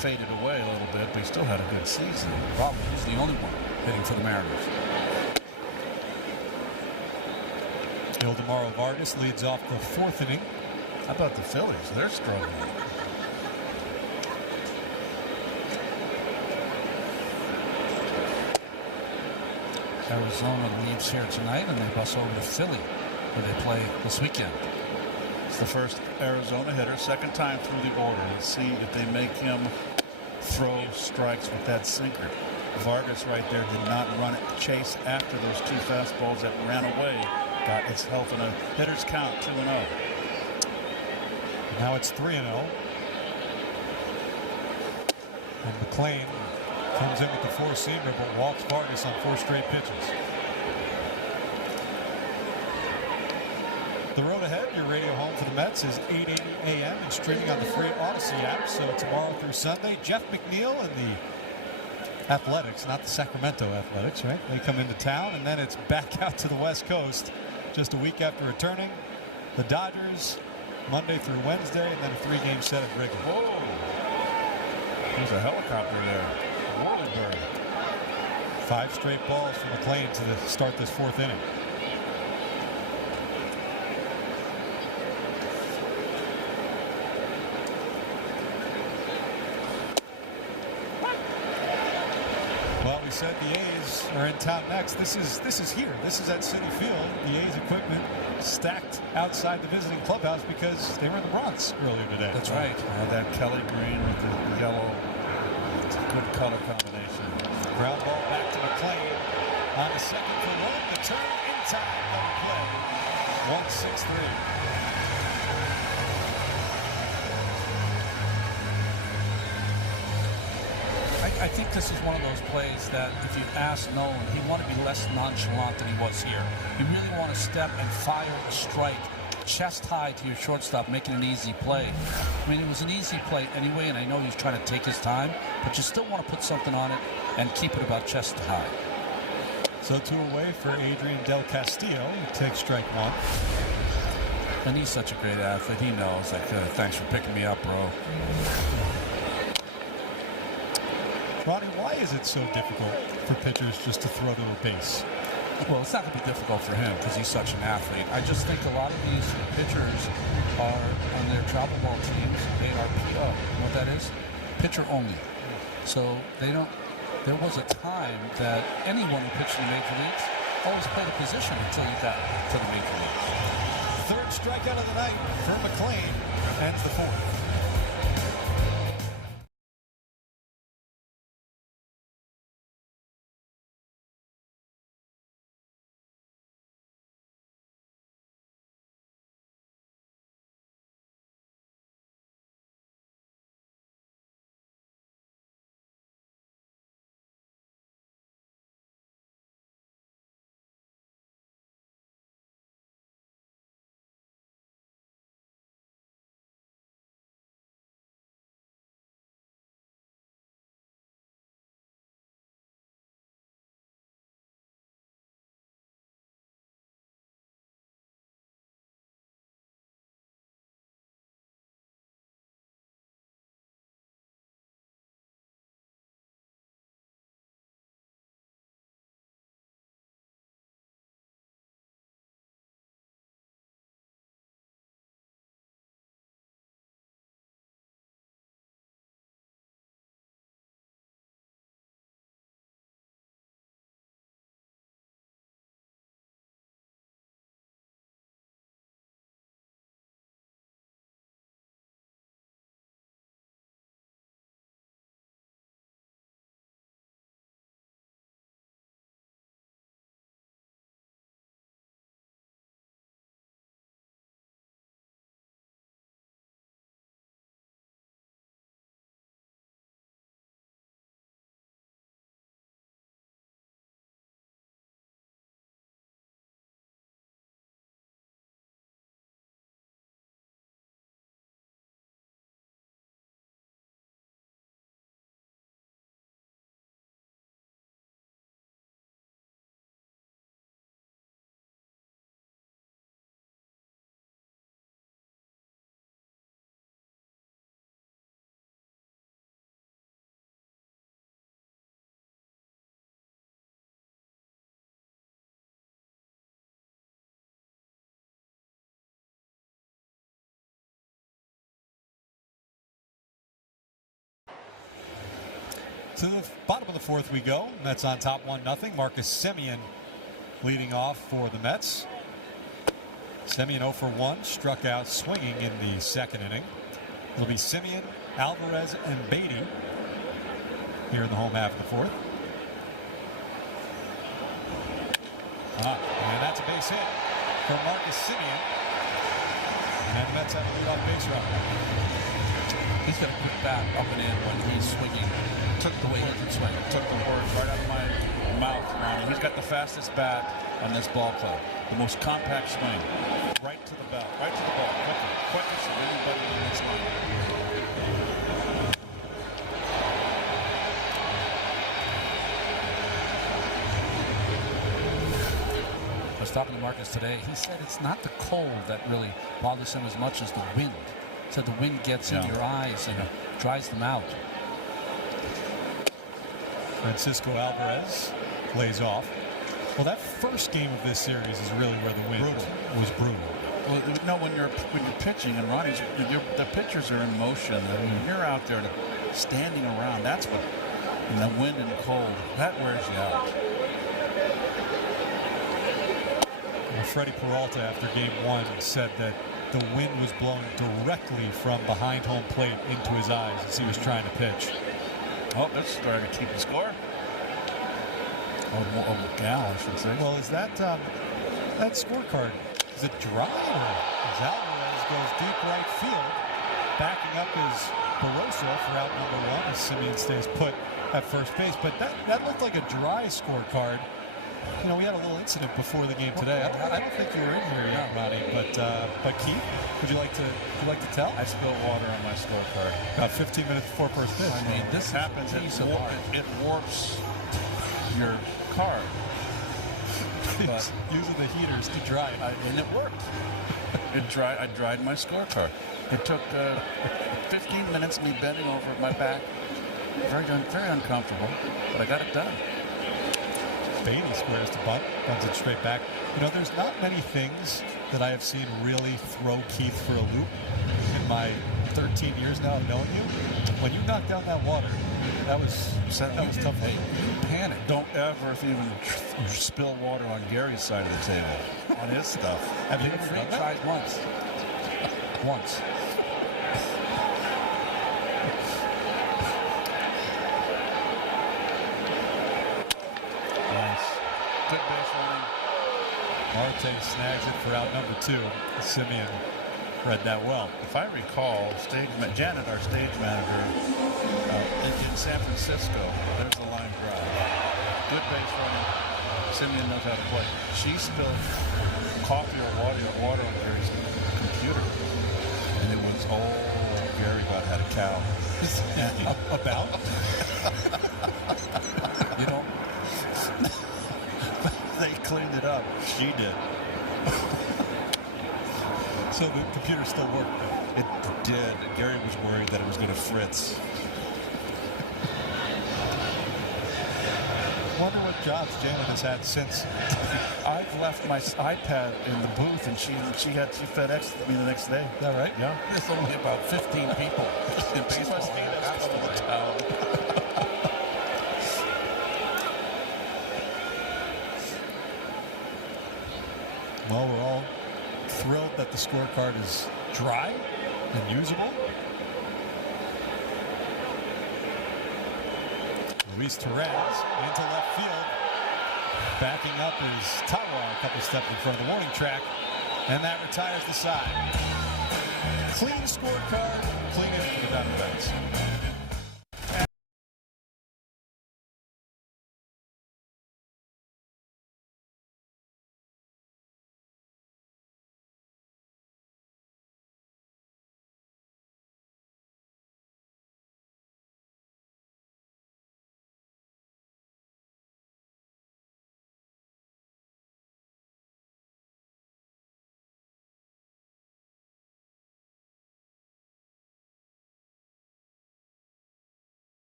faded away a little bit, but he still had a good season. Robert was the only one hitting for the Mariners. Ildemaro Vargas leads off the fourth inning. How about the Phillies? They're struggling. Arizona leaves here tonight, and they bus over to Philly, where they play this weekend. It's the first Arizona hitter, second time through the order. Let's see if they make him throw strikes with that sinker. Vargas right there did not run it chase after those two fastballs that ran away. Got itself in a hitter's count, 2-0. Now it's 3-0. And McClain comes in with the four-seamer, but walks Vargas on 4 straight pitches. The road ahead, your radio home for the Mets, is 8:80 a.m. and streaming on the free Odyssey app. So tomorrow through Sunday, Jeff McNeil and the Athletics, not the Sacramento Athletics, right? They come into town, and then it's back out to the West Coast just a week after returning. The Dodgers, Monday through Wednesday, and then a 3-game set at Wrigley. Whoa! There's a helicopter there. Whirly bird. 5 straight balls from McClain to start this 4th inning. Well, we said the A's are in town next. This is here. This is at Citi Field. The A's equipment stacked outside the visiting clubhouse because they were in the Bronx earlier today. That's right. That Kelly green with the yellow. It's a good color combination. Ground ball back to McClain on the second for one. The turn in time of the play. 1-6-3. I think this is one of those plays that if you ask Nolan, he wanted to be less nonchalant than he was here. You really want to step and fire a strike chest high to your shortstop, making an easy play. I mean, it was an easy play anyway, and I know he's trying to take his time, but you still want to put something on it and keep it about chest high. So 2 away for Adrian Del Castillo. He takes strike 1. And he's such a great athlete. He knows, like, thanks for picking me up, bro. Ronnie, why is it so difficult for pitchers just to throw to a base? Well, it's not going to be difficult for him because he's such an athlete. I just think a lot of these pitchers are on their travel ball teams. They are PO. You know what that is? Pitcher only. So they don't. There was a time that anyone who pitched in the major leagues always played a position until you got to the major leagues. 3rd strikeout of the night for McClain ends the 4th. To the bottom of the fourth we go. Mets on top 1-0. Marcus Semien leading off for the Mets. Semien 0 for 1, struck out swinging in the second inning. It'll be Semien, Alvarez, and Beatty here in the home half of the fourth. And that's a base hit for Marcus Semien. And the Mets have a leadoff base runner. He's got a quick bat up and in when he's swinging. Took the way he can swing. Took the words right out of my mouth, Ronnie. He's got the fastest bat on this ball club. The most compact swing. Right to the belt. Right to the ball. Quickest of anybody in this line. I was talking to Marcus today. He said it's not the cold that really bothers him as much as the wind. He said the wind gets in your eyes and dries them out. Francisco Alvarez lays off. Well, that first game of this series is really where the wind was brutal. Well, no, when you're pitching, and Ronnie's, the pitchers are in motion. And when you're out there standing around, that's what, and the wind and cold, that wears you out. Well, Freddie Peralta, after game one, said that the wind was blowing directly from behind home plate into his eyes as he was trying to pitch. Oh, that's starting to keep the score. Oh, gal, I should say. Well, is that scorecard, is it dry, or as Alvarez goes deep right field, backing up is Barroso for out number 1 as Semien stays put at first base. But that looked like a dry scorecard. You know, we had a little incident before the game today. I don't think you were in here yet, Ronnie, but Keith, would you like to tell? I spilled water on my scorecard. About 15 minutes before first pitch. I mean, this happens. It warps your card. But using the heaters to dry it. And it worked. I dried my scorecard. It took 15 minutes of me bending over my back. Very uncomfortable, but I got it done. Beatty squares to bunt, runs it straight back. You know, there's not many things that I have seen really throw Keith for a loop in my 13 years now of knowing you. When you knocked down that water, that was tough. Hey, you panic. Don't ever even spill water on Gary's side of the table on his stuff. Have you ever done that? Tried once. Once. Good base running. Marte snags it for out number 2. Semien read that well. If I recall, Janet, our stage manager, in San Francisco, there's the line drive. Good base running. Semien knows how to play. She spilled coffee or water on Gary's computer. And it was, Gary about had a cow. About? You know, they cleaned it up. She did. So the computer still worked, though. It did. Gary was worried that it was going to fritz. Wonder what jobs Janet has had since. I've left my iPad in the booth, and she FedExed me the next day. Is that right? Yeah. There's only about 15 people in baseball in that town. Well, we're all thrilled that the scorecard is dry and usable. Luis Torres into left field. Backing up is Tawa a couple steps in front of the warning track. And that retires the side. Clean scorecard, clean it for the Diamondbacks.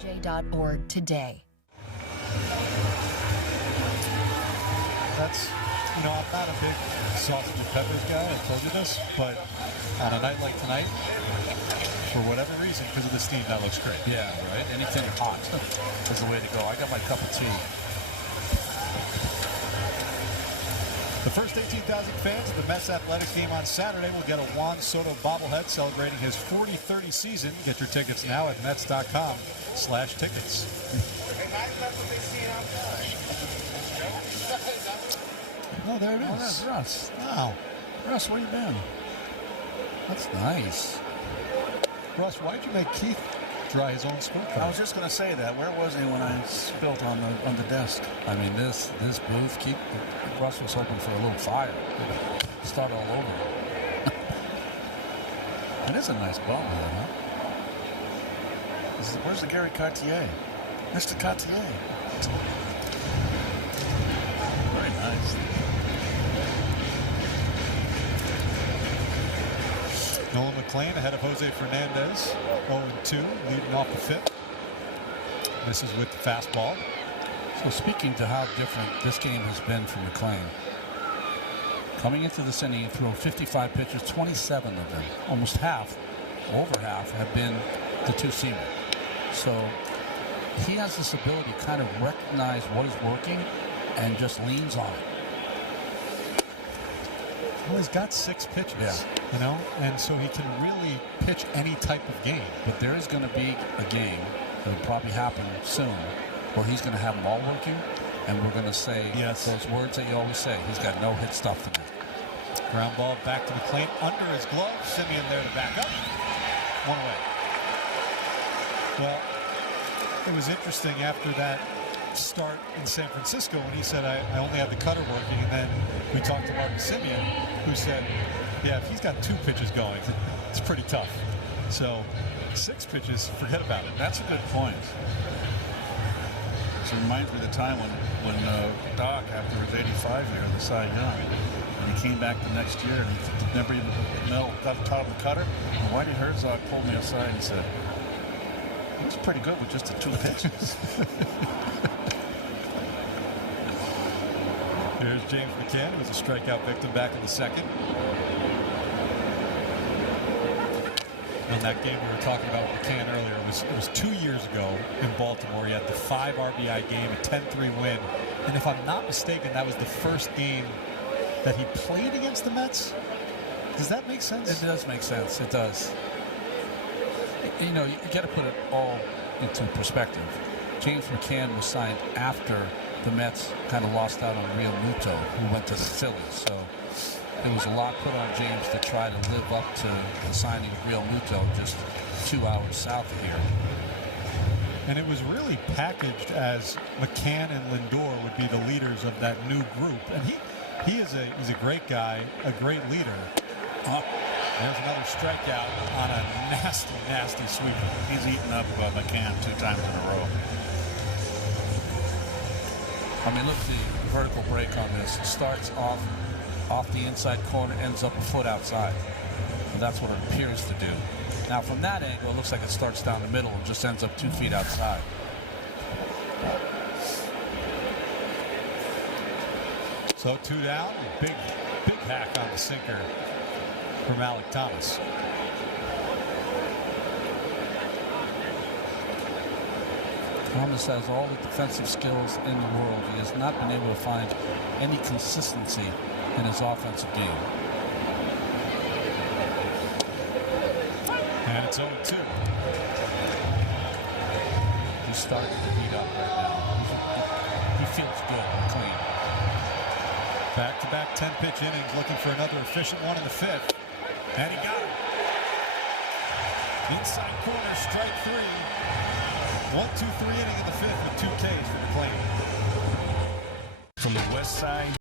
J.org today. That's, I'm not a big sausage and peppers guy, I told you this, but on a night like tonight, for whatever reason, because of the steam, that looks great. Yeah, right? Anything hot is the way to go. I got my cup of tea. The first 18,000 fans at the Mets Athletics game on Saturday will get a Juan Soto bobblehead celebrating his 40-30 season. Get your tickets now at Mets.com/tickets. Oh, there it is. Oh, that's Russ. Wow. Russ, where you been? That's nice. Russ, why'd you make Keith dry his own scorecard? I was just going to say that. Where was he when I spilt on the desk? I mean, this booth, Russ was hoping for a little fire. Start all over. It is a nice ball, huh? Where's the Gary Cartier? Mr. Cartier. Very nice. Nolan McLean ahead of Jose Fernandez. 0-2, leading off the fifth. This is with the fastball. So speaking to how different this game has been for McLean, coming into this inning, he threw 55 pitches, 27 of them, almost half, over half, have been the two-seamer. So he has this ability to kind of recognize what is working and just leans on it. Well, he's got 6 pitches, and so he can really pitch any type of game. But there is going to be a game that will probably happen soon where he's going to have them all working, and we're going to say those words that you always say. He's got no hit stuff tonight. Ground ball back to McLean under his glove. Simeon there to back up. One away. Well, it was interesting after that start in San Francisco when he said, I only have the cutter working, and then we talked to Martin Simeon, who said, yeah, if he's got 2 pitches going, it's pretty tough. So 6 pitches, forget about it. That's a good point. It reminds me of the time when Doc, after his 85 year in the Cy Young, and he came back the next year and he never even got taught him the cutter. And Whitey Herzog pulled me aside and said, he was pretty good with just the 2 pitches. Here's James McCann, who's a strikeout victim back in the second. In that game we were talking about with McCann earlier, it was 2 years ago in Baltimore. He had the 5 RBI game, a 10-3 win. And if I'm not mistaken, that was the first game that he played against the Mets. Does that make sense? It does make sense. It does. You got to put it all into perspective. James McCann was signed after the Mets kind of lost out on Real Muto, who went to the Phillies. So there was a lot put on James to try to live up to the signing of Real Muto just 2 hours south of here. And it was really packaged as McCann and Lindor would be the leaders of that new group. And he's a great guy, a great leader. There's another strikeout on a nasty, nasty sweeper. He's eaten up McCann 2 times in a row. I mean, look at the vertical break on this. It starts off the inside corner, ends up a foot outside. And that's what it appears to do. Now, from that angle, it looks like it starts down the middle and just ends up 2 feet outside. So 2 down, big hack on the sinker from Alec Thomas. Thomas has all the defensive skills in the world. He has not been able to find any consistency in his offensive game. And it's 0-2. He's starting to heat up right now. He feels good and clean. Back-to-back 10-pitch innings, looking for another efficient one in the 5th. And he got it. Inside corner, strike 3. 1-2-3 inning in the 5th with 2 Ks for McLean. From the west side.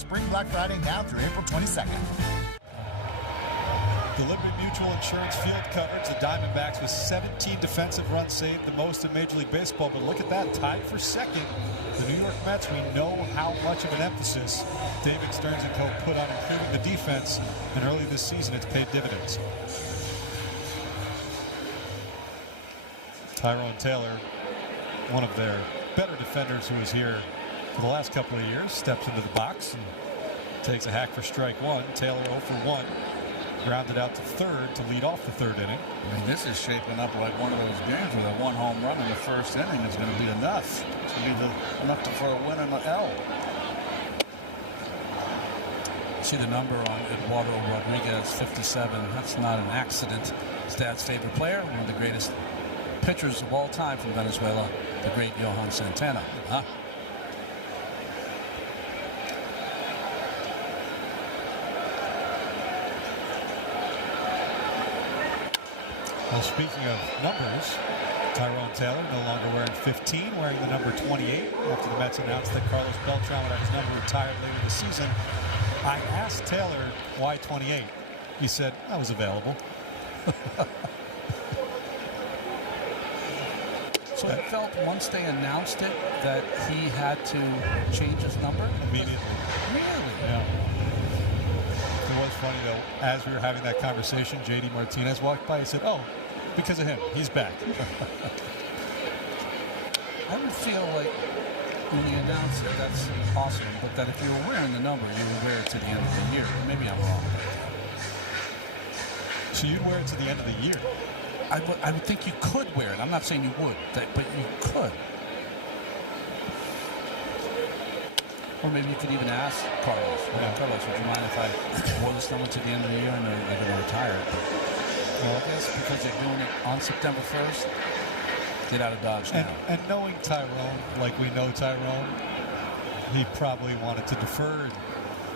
Spring Black Friday now through April 22nd. The Liberty Mutual Insurance field coverage, the Diamondbacks with 17 defensive runs saved, the most in Major League Baseball. But look at that, tied for second. The New York Mets, we know how much of an emphasis David Stearns and co. put on improving the defense, and early this season it's paid dividends. Tyrone Taylor, one of their better defenders who was here for the last couple of years, steps into the box and takes a hack for strike one. Taylor 0 for 1. Grounded out to third to lead off the third inning. I mean, this is shaping up like one of those games where the one home run in the first inning is going to be enough. It's going to be enough for a win and an L. See the number on Eduardo Rodriguez, 57. That's not an accident. His dad's favorite player, one of the greatest pitchers of all time from Venezuela, the great Johan Santana. Huh? Well, speaking of numbers, Tyrone Taylor no longer wearing 15, wearing the number 28 after the Mets announced that Carlos Beltran would have his number retired later in the season. I asked Taylor why 28. He said, I was available. So I felt once they announced it that he had to change his number? Immediately. Really? Yeah. It was funny, though, as we were having that conversation, J.D. Martinez walked by and said, oh, because of him, he's back. I would feel like when you announce it, that's awesome, but that if you were wearing the number, you would wear it to the end of the year. Maybe I'm wrong. So you'd wear it to the end of the year? I would think you could wear it. I'm not saying you would, but you could. Or maybe you could even ask Carlos. Yeah. Carlos, would you mind if I wore this number to the end of the year and they're going to retire it? Well, I guess because they're doing it on September 1st, get out of Dodge now. And knowing Tyrone, like we know Tyrone, he probably wanted to defer and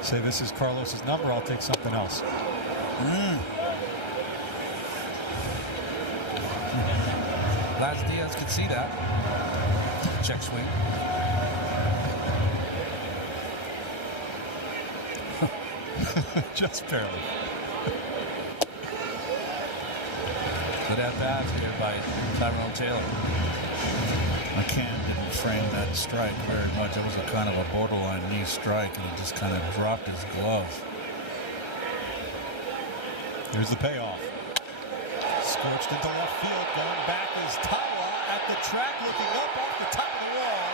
say, this is Carlos's number, I'll take something else. Laz Diaz could see that. Check swing. Just barely. Good at bat here by Tyrone Taylor. McCann didn't frame that strike very much. It was a kind of a borderline knee strike, and he just kind of dropped his glove. Here's the payoff. Scorched into left field. Going back is Tawa at the track, looking up off the top of the wall.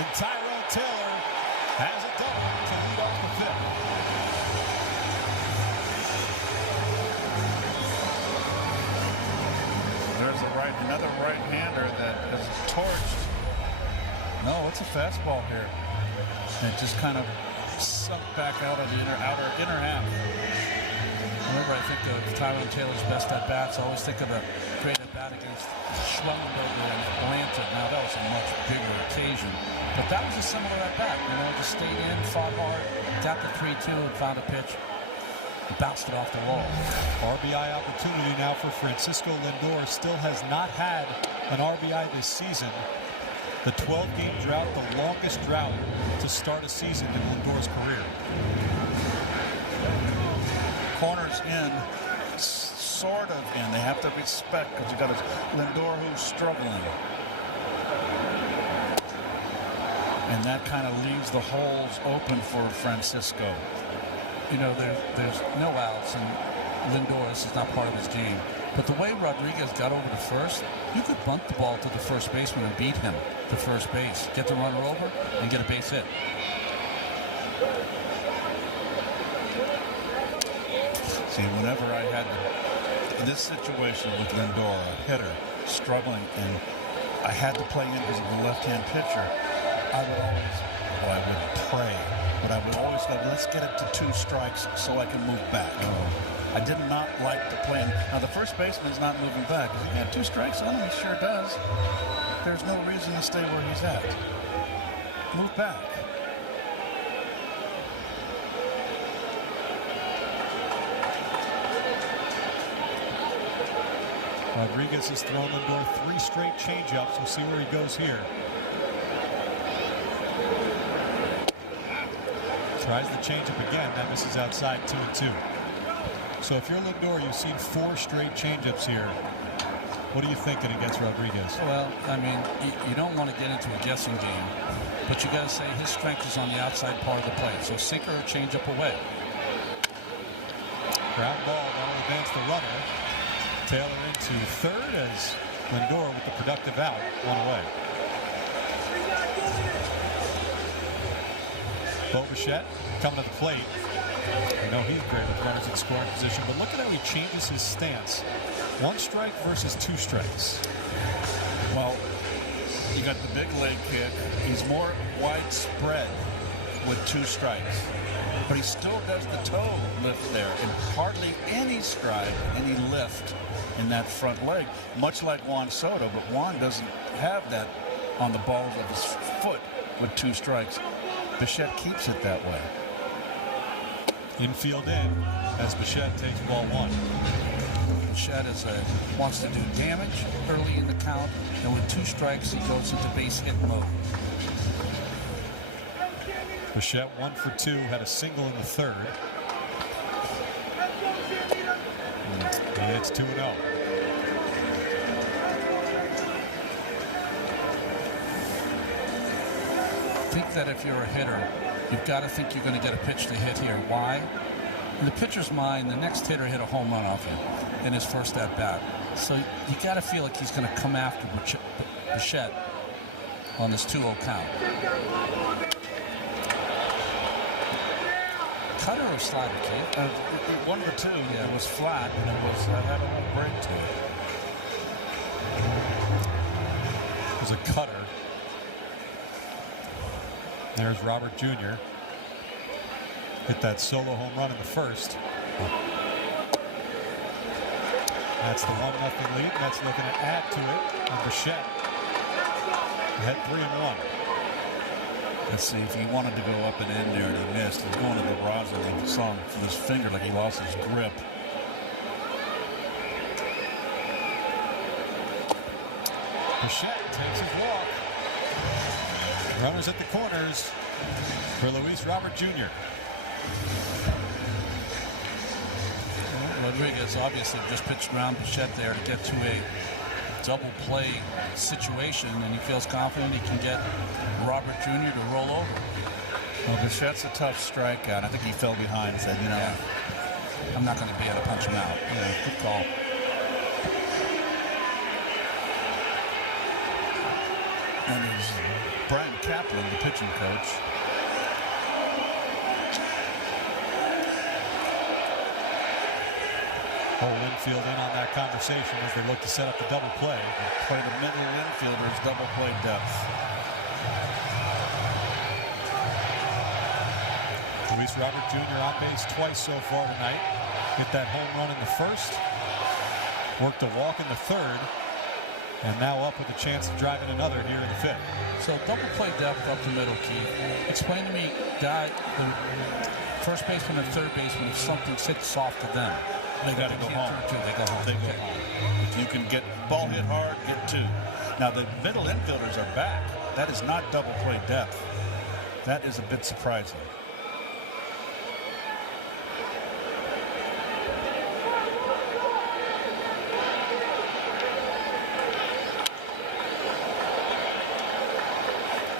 And Tyrone Taylor has a double to lead off the fifth. There's another right-hander that is torched. No, it's a fastball here. And it just kind of sucked back out of the inner half. Whenever I think of Tyrone Taylor's best at-bats, I always think of the great at-bat against Schwellenberger in Atlanta. Now, that was a much bigger occasion. But that was a similar at-bat. You know, just stayed in, fought hard, got the 3-2, and found a pitch. Bounced it off the wall. RBI opportunity now for Francisco Lindor. Still has not had an RBI this season. The 12-game drought, the longest drought to start a season in Lindor's career. Corners in, sort of in. They have to respect because you got a Lindor who's struggling. And that kind of leaves the holes open for Francisco. You know, there's no outs, and Lindor, this is not part of his game. But the way Rodriguez got over to first, you could bunt the ball to the first baseman and beat him to first base. Get the runner over and get a base hit. See, whenever I had this situation with Lindor, a hitter, struggling, and I had to play in because of the left-hand pitcher, I would pray. But I would always go, let's get it to 2 strikes so I can move back. I did not like the play. Now, the first baseman's not moving back. If he had 2 strikes on him, he sure does. There's no reason to stay where he's at. Move back. Rodriguez has thrown Lindor 3 straight changeups. We'll see where he goes here. Tries the changeup again. That misses outside 2-2. So if you're Lindor, you've seen 4 straight changeups here. What are you thinking against Rodriguez? Well, I mean, you don't want to get into a guessing game, but you got to say his strength is on the outside part of the plate. So sinker or changeup away. Ground ball that'll advance the runner. Taylor into third as Lindor with the productive out, 1 away. Bo Bichette coming to the plate. I know he's great with runners in scoring position, but look at how he changes his stance. 1 strike versus 2 strikes. Well, you got the big leg kick. He's more widespread with 2 strikes. But he still does the toe lift there, and hardly any stride, any lift in that front leg, much like Juan Soto, but Juan doesn't have that on the balls of his foot with 2 strikes. Bichette keeps it that way. Infield in as Bichette takes ball 1. Bichette wants to do damage early in the count, and with 2 strikes, he goes into base hit mode. Bichette 1 for 2, had a single in the third. And it's 2-0. I think that if you're a hitter, you've got to think you're going to get a pitch to hit here. Why? In the pitcher's mind, the next hitter hit a home run off you in his first at bat. So you got to feel like he's going to come after Bichette on this 2-0 count. Cutter or slider, Keith? 1 for 2. Yeah, it was flat, and it was had a little break to it. It was a cutter. There's Robert Jr. Hit that solo home run in the first. That's the 1-0 lead. That's looking to add to it. And Bichette had 3-1. Let's see, if he wanted to go up and in there and he missed, he's going to the rosin. He saw him from his finger like he lost his grip. Bichette takes his walk. Runners at the corners for Luis Robert Jr. Rodriguez obviously just pitched around Bichette there to get to a double play situation, and he feels confident he can get Robert Jr. to roll over. Well, Bichette's a tough strikeout. I think he fell behind and said, you know, I'm not going to be able to punch him out. Good call. And there's Brian Kaplan, the pitching coach. Whole infield in on that conversation as they look to set up the double play. Play the middle infielders double play depth. Luis Robert Jr. on base twice so far tonight. Hit that home run in the first. Worked a walk in the third. And now up with a chance to drive in another here in the fifth. So double play depth up the middle, Keith. Explain to me, the first baseman and third baseman, if something sits soft to them, they got to go home. They go home. They go home. If you can get ball hit hard, get 2. Now the middle infielders are back. That is not double play depth. That is a bit surprising.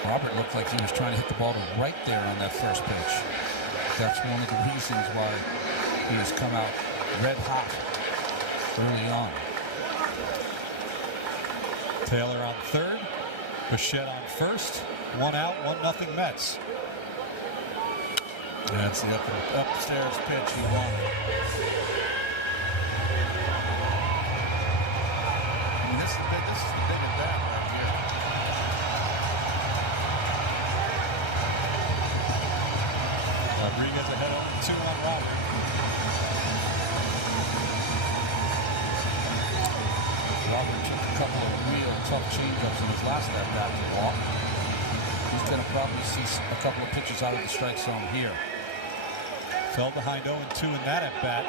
Robert looked like he was trying to hit the ball to right there on that first pitch. That's one of the reasons why he has come out red hot early on. Taylor on third. Bichette on first. 1 out, 1-0 Mets. That's the upstairs pitch he wanted. I mean, this is the big at bat right here. Rodriguez ahead 0-2 on Robert. Robert took a couple of real tough changeups in his last at-bat to walk. He's going to probably see a couple of pitches out of the strike zone here. Fell behind 0-2 in that at-bat,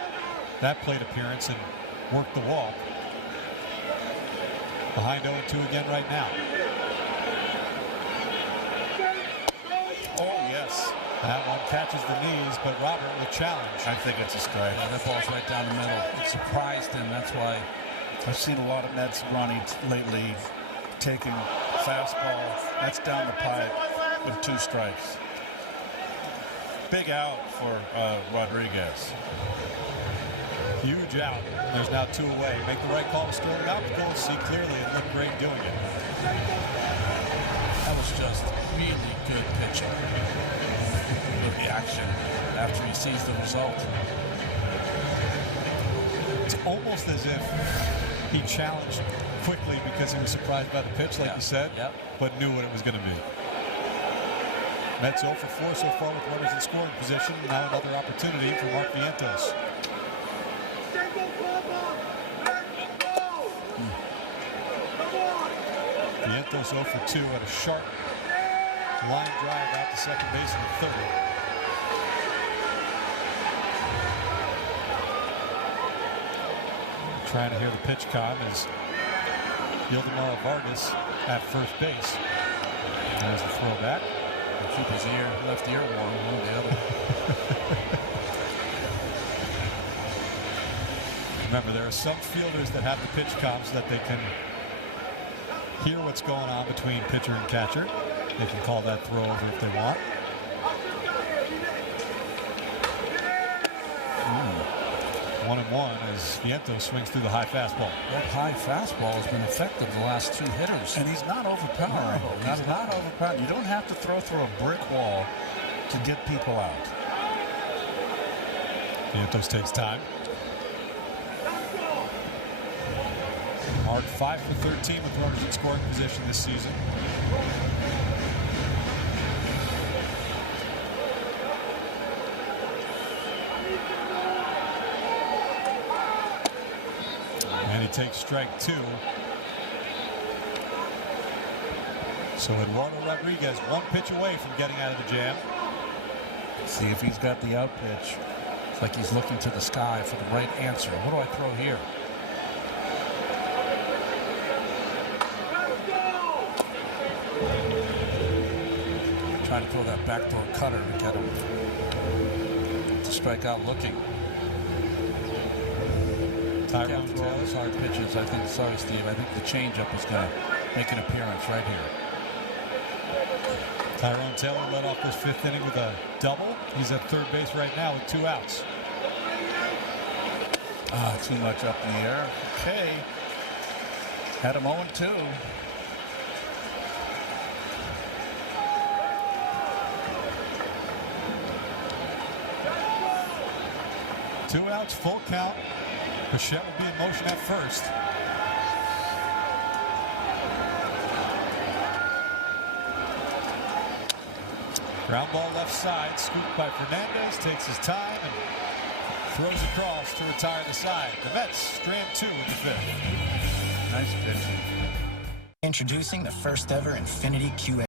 that plate appearance, and worked the walk. Behind 0-2 again right now. Oh, yes. That one catches the knees, but Robert with challenge. I think it's a strike. Yeah, that ball's right down the middle. It surprised him. That's why. I've seen a lot of Mets running lately, taking fastball. That's down the pipe with 2 strikes. Big out for Rodriguez. Huge out. There's now 2 away. Make the right call to start it out. Go see clearly and look great doing it. That was just really good pitching. The reaction after he sees the result. It's almost as if he challenged quickly because he was surprised by the pitch, like you said, but knew what it was going to be. Mets 0 for 4 so far with runners in scoring position. Now another opportunity for Mark Vientos. Vientos 0 for 2 at a sharp line drive out to second base in the 3rd. Trying to hear the pitch count is Ildemaro Vargas at first base. There's the throwback. He'll keep his left ear warm, one or the other. Remember, there are some fielders that have the pitch comps that they can hear what's going on between pitcher and catcher. They can call that throw over if they want. 1-1 as Vientos swings through the high fastball. That high fastball has been effective the last 2 hitters. And he's not overpowering. No, He's not overpowering. You don't have to throw through a brick wall to get people out. Vientos takes time. Mark 5 for 13 with runners in scoring position this season. And he takes strike 2. So Eduardo Rodriguez 1 pitch away from getting out of the jam. See if he's got the out pitch. It's like he's looking to the sky for the right answer. What do I throw here? Trying to throw that backdoor cutter to get him to strike out looking. Tyrone Throw all those hard pitches. I think, sorry, Steve, I think the changeup is going to make an appearance right here. Tyrone Taylor led off this 5th inning with a double. He's at third base right now with 2 outs. Too much up in the air. Okay. Had him 0-2. Two outs, full count. Bichette will be in motion at first. Ground ball left side, scooped by Fernandez, takes his time and throws across to retire the side. The Mets strand 2 in the 5th. Nice pitching. Introducing the first ever Infinity QA.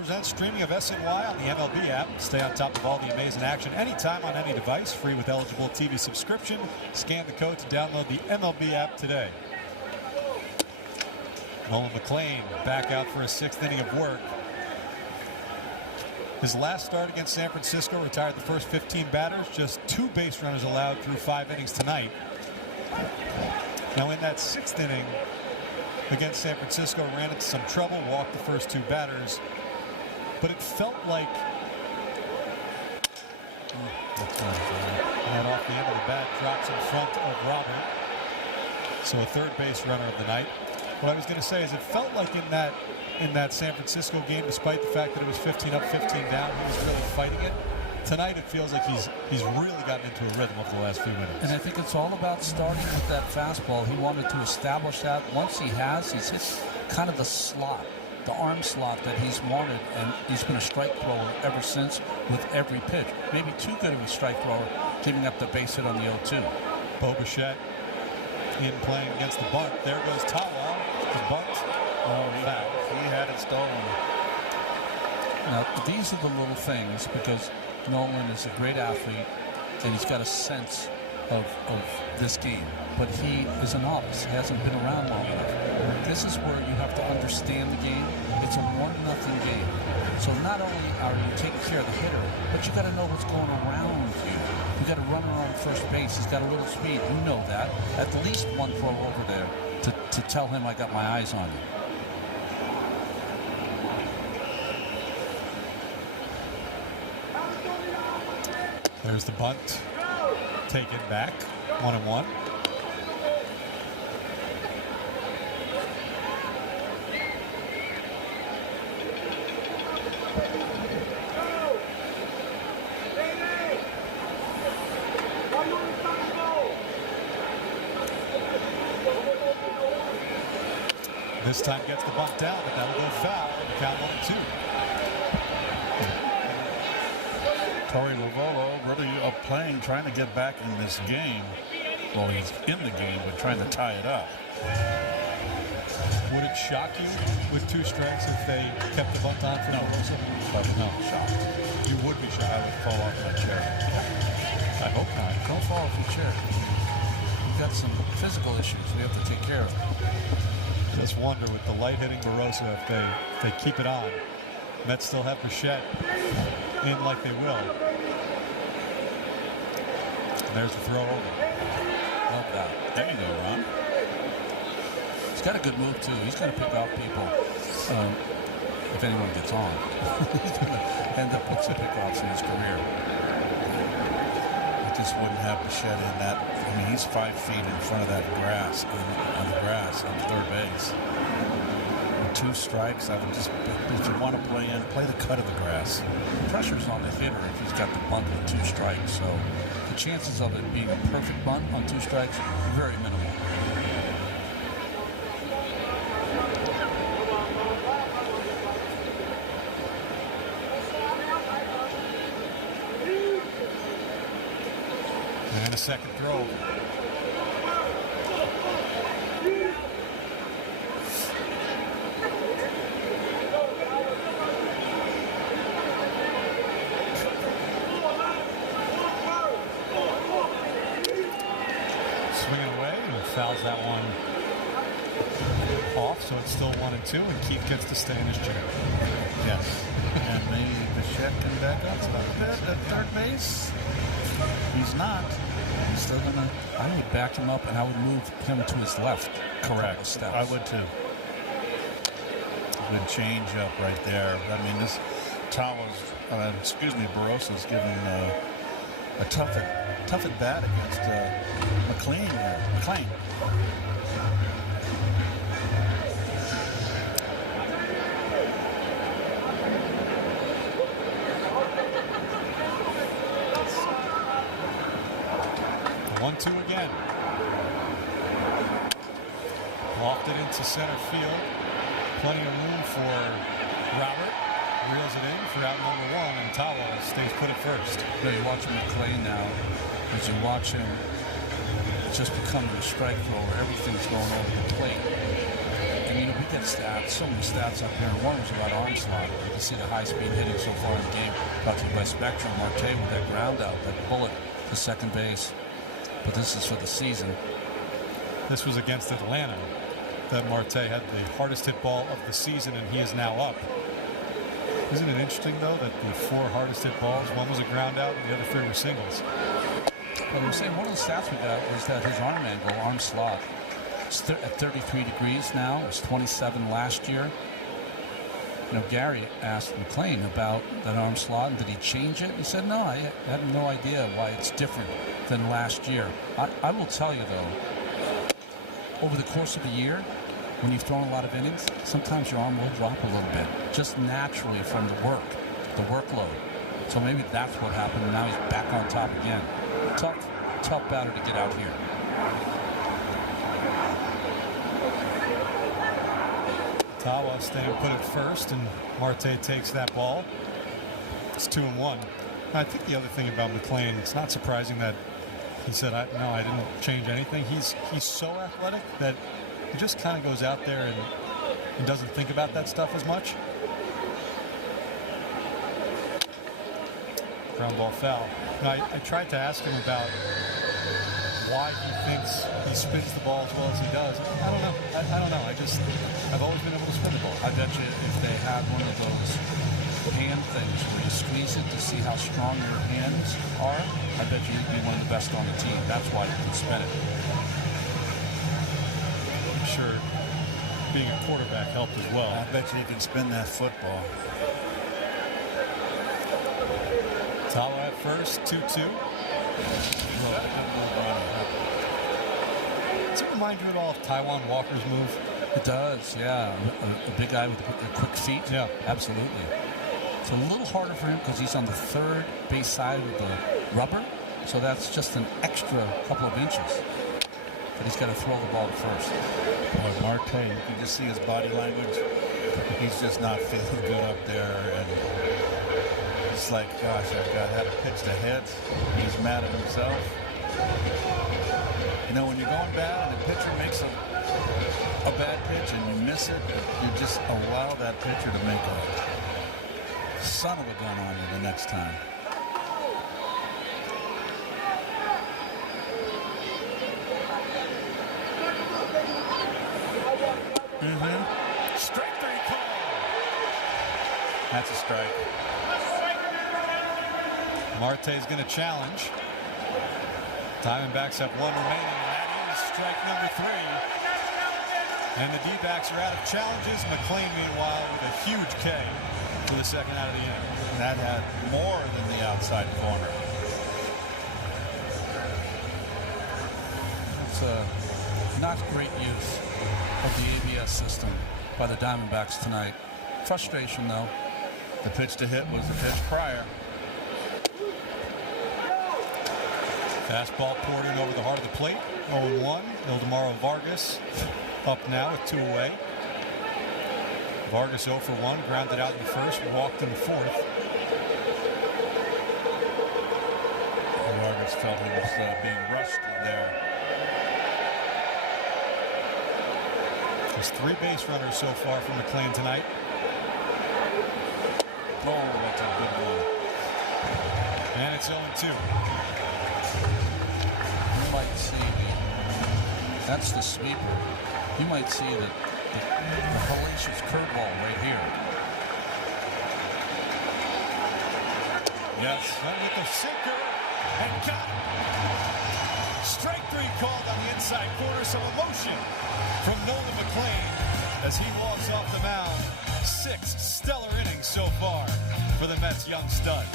presents streaming of SNY on the MLB app. Stay on top of all the amazing action anytime on any device. Free with eligible TV subscription. Scan the code to download the MLB app today. Nolan McLean back out for a 6th inning of work. His last start against San Francisco, retired the first 15 batters. Just 2 base runners allowed through 5 innings tonight. Now in that 6th inning against San Francisco, ran into some trouble, walked the first 2 batters. But it felt like that off the end of the bat drops in front of Robert. So a 3rd base runner of the night. What I was going to say is it felt like in that San Francisco game, despite the fact that it was 15 up, 15 down, he was really fighting it. Tonight it feels like he's really gotten into a rhythm over the last few minutes. And I think it's all about starting with that fastball. He wanted to establish that. Once he has, he's hit kind of the slot, the arm slot that he's wanted, and he's been a strike thrower ever since with every pitch. Maybe too good of a strike thrower, giving up the base hit on the 0-2. Bo Bichette in playing against the bunt. There goes Tawa. The bunt. He had it stolen. Now, these are the little things, because Nolan is a great athlete, and he's got a sense of this game. But he is a novice. He hasn't been around long enough. This is where you have to understand the game. It's a 1-0 game. So not only are you taking care of the hitter, but you got to know what's going around you. You got a runner on first base. He's got a little speed. You know that. At least one throw over there to tell him I got my eyes on you. There's the bunt. Taken back. 1-1. This time gets the bunt down, but that'll go foul. The count 1-2. Torey Lovullo really playing, trying to get back in this game. Well, he's in the game, but trying to tie it up. Would it shock you with 2 strikes if they kept the bunt on for Rosa? No, shocked. You would be shocked. I would fall off my chair. I hope not. Don't fall off your chair. We've got some physical issues we have to take care of. Just wonder with the light hitting Barossa if they keep it on. Mets still have Bichette in like they will. And there's the throw over. Love that. There you go, Ron. He's got a good move, too. He's going to pick off people if anyone gets on. He's going to end up with some pickoffs in his career. I just wouldn't have Bichette in that. I mean, he's 5 feet in front of that grass, on the grass on 3rd base. With 2 strikes, I would just, if you want to play the cut of the grass. Pressure's on the hitter if he's got the bunt with 2 strikes, so the chances of it being a perfect bunt on 2 strikes are very minimal. And a second throw. Swinging away and fouls that one off, so it's still 1-2, and Keith gets to stay in his chair. Yes. And maybe Bichette can back up a little bit at 3rd base. He's not. He's still going to... I would back him up, and I would move him to his left. Correct. Steps. I would, too. Good change up right there. I mean, this Barossa's giving a tough at bat against McLean here. McLean. One-two again. Lofted into center field. Plenty of room for Robert. Reels it in for out number 1, and Tawa stays put at first. But you're watching McLean now. As you watch him just becoming a strike thrower, everything's going over the plate. And you know, we look at stats, so many stats up here. One was about arm slot. You can see the high-speed hitting so far in the game. Brought to you by Spectrum. Marte with that ground out, that bullet to second base. But this is for the season. This was against Atlanta that Marte had the hardest hit ball of the season, and he is now up. Isn't it interesting, though, that the 4 hardest hit balls, one was a ground out and the other 3 were singles? But I'm saying one of the stats we got was that his arm angle, arm slot, is at 33 degrees now. It was 27 last year. You know, Gary asked McClain about that arm slot, and did he change it? He said, no, I have no idea why it's different than last year. I will tell you, though, over the course of a year, when you've thrown a lot of innings, sometimes your arm will drop a little bit, just naturally from the workload. So maybe that's what happened, and now he's back on top again. Tough batter to get out here. Tawa staying put at first, and Marte takes that ball. It's 2-1. I think the other thing about McClain, it's not surprising that he said, no, I didn't change anything. He's so athletic that he just kind of goes out there and doesn't think about that stuff as much. Ground ball foul. Now, I tried to ask him about why he thinks he spins the ball as well as he does. I don't know. I don't know. I've always been able to spin the ball. I bet you if they had one of those hand things where you squeeze it to see how strong your hands are, I bet you you'd be one of the best on the team. That's why you can spin it. I'm sure being a quarterback helped as well. I bet you can spin that football. Tawa at first, 2-2. Does it remind you at all of Taiwan Walker's move? It does, yeah. A big guy with quick feet. Yeah, absolutely. It's a little harder for him because he's on the third base side of the rubber, so that's just an extra couple of inches. But he's got to throw the ball to first. Marte, you can just see his body language. He's just not feeling good up there, and it's like, gosh, had a pitch to hit. He's mad at himself. You know, when you're going bad and the pitcher makes a bad pitch and you miss it, you just allow that pitcher to make a son of a gun on you the next time. Strike 3 call. That's a strike. Marte's going to challenge. Diamondbacks have 1 remaining, and that is strike number 3. And the D-backs are out of challenges. McClain, meanwhile, with a huge K for the second out of the inning. That had more than the outside corner. It's not great use of the ABS system by the Diamondbacks tonight. Frustration, though. The pitch to hit was the pitch prior. Fastball poured in over the heart of the plate. 0-1. Ildemaro Vargas up now with 2 away. Vargas 0 for 1, grounded out in the first, walked in the fourth. Vargas felt he was being rushed there. There's 3 base runners so far from McClain tonight. Oh, that's a good one. And it's 0-2. You might see that's the sweeper. You might see the hellacious curveball right here. Yes, went with the sinker and got it. Strike 3 called on the inside corner. Some emotion from Nolan McClain as he walks off the mound. 6 stellar innings so far for the Mets' young stud.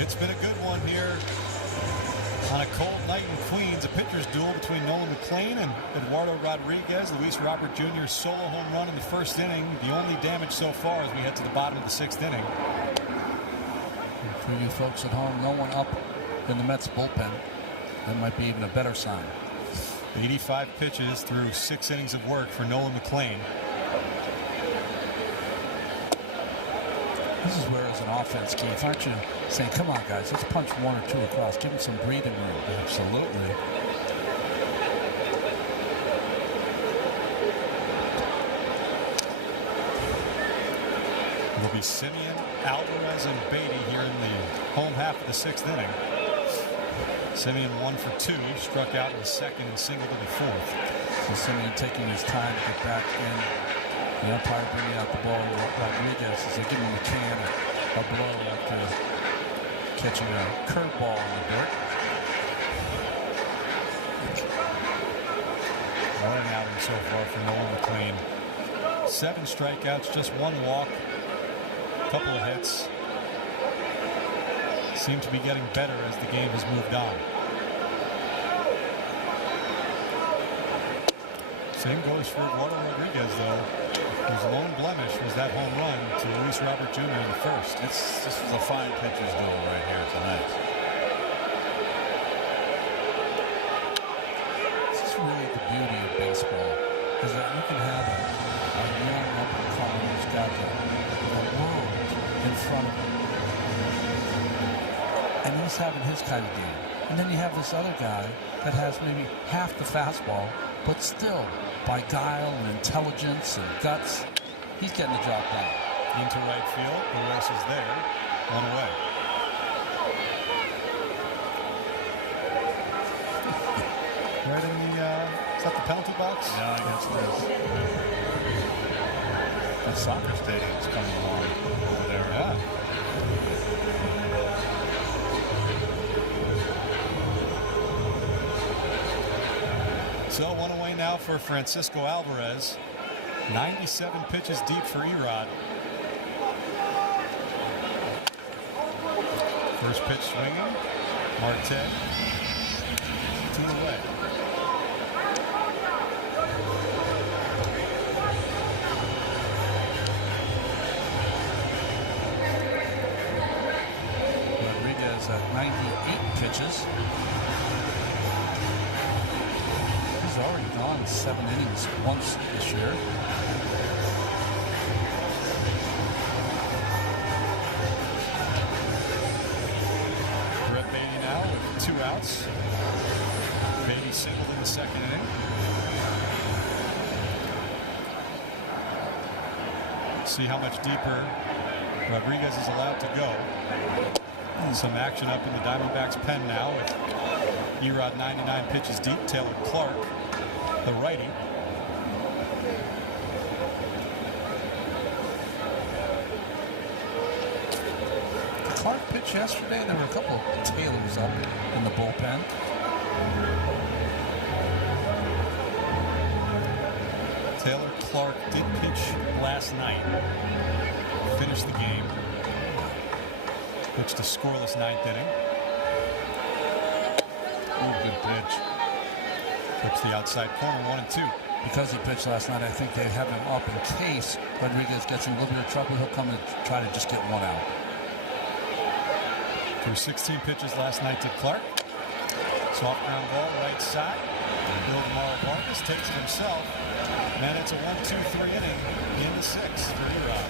It's been a good one here on a cold night in Queens. A pitcher's duel between Nolan McLean and Eduardo Rodriguez. Luis Robert Jr.'s solo home run in the first inning. The only damage so far as we head to the bottom of the sixth inning. For you folks at home, no one up in the Mets bullpen. That might be even a better sign. 85 pitches through 6 innings of work for Nolan McLean. This is where, as an offense, Keith, aren't you saying, come on, guys, let's punch 1 or 2 across. Give them some breathing room. Absolutely. It'll be Simeon, Alvarez, and Beatty here in the home half of the 6th inning. Simeon 1 for 2, struck out in the 2nd and singled in the 4th. So Simeon taking his time to get back in. The umpire bringing out the ball. Rodriguez as they give him a can, a blow after catching a curveball in the dirt. 1 outing so far for Nolan McLean. 7 strikeouts, just 1 walk, couple of hits. Seem to be getting better as the game has moved on. Same goes for Eduardo Rodriguez, though. His lone blemish was that home run to Luis Robert Jr. in the first. This was a fine pitcher's duel right here tonight. This is really the beauty of baseball, is that you can have a young up-and-comer who's got the world in front of him, and he's having his kind of game. And then you have this other guy that has maybe half the fastball, but still, by guile and intelligence and guts, he's getting the job done. Into right field, the race is there, 1 away. Right in the, is that the penalty box? Yeah, I guess it is. The soccer stadium's coming along over there. Yeah. So 1 away now for Francisco Alvarez. 97 pitches deep for Erod. First pitch swinging. Marte. 2 away. Rodriguez at 98 pitches. He's already gone 7 innings once this year. Brett Beatty now with 2 outs. Beatty singled in the 2nd inning. See how much deeper Rodriguez is allowed to go. Some action up in the Diamondbacks pen now with Erod 99 pitches deep. Taylor Clark, the righty. The Clark pitch yesterday, there were a couple of Taylors up in the bullpen. Taylor Clark did pitch last night. Finished the game. Pitched a scoreless 9th inning. Ooh, good pitch. Trips the outside corner, 1-2. Because he pitched last night, I think they have him up in case Rodriguez gets in a little bit of trouble. He'll come and try to just get 1 out. Threw 16 pitches last night to Clark. Soft ground ball, right side. Ildemaro Vargas takes it himself. And it's a 1-2-3 inning in the 6th for Erod.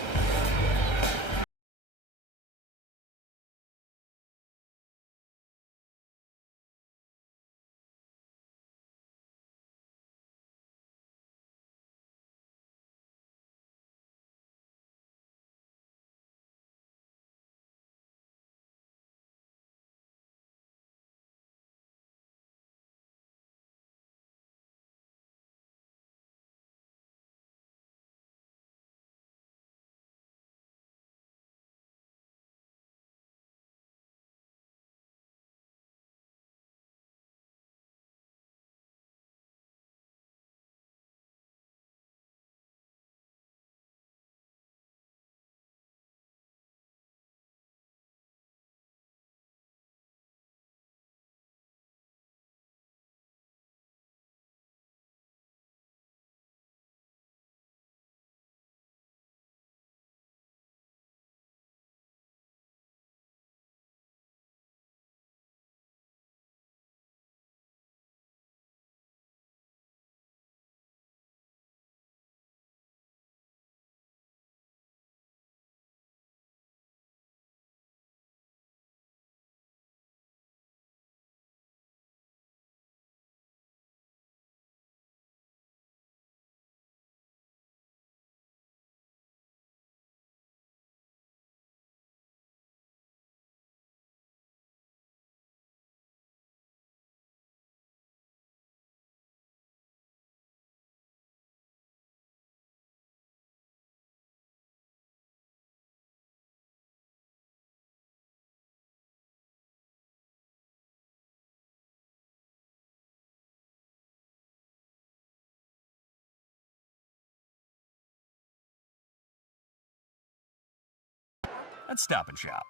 at Stop and Shop.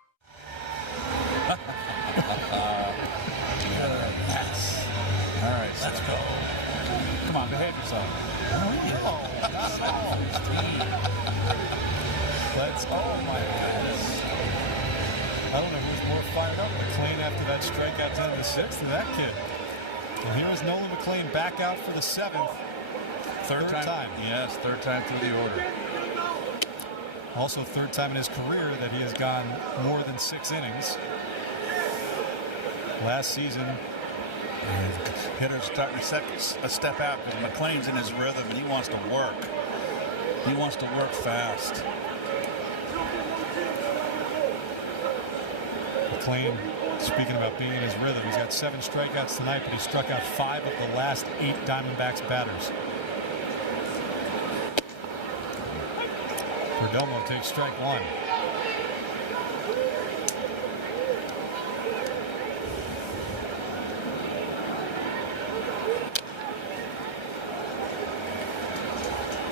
Yes. All right, let's go. Come on, behave yourself. Let's go. Oh my goodness. I don't know who's more fired up, McLean after that strikeout to end the sixth, or that kid. And here is Nolan McLean back out for the seventh. Third time. Yes, third time through the order. Also third time in his career that he has gone more than 6 innings. Last season, hitters starting to step out because McLean's in his rhythm and he wants to work. He wants to work fast. McLean, speaking about being in his rhythm, he's got 7 strikeouts tonight, but he struck out 5 of the last 8 Diamondbacks batters. Perdomo takes strike 1.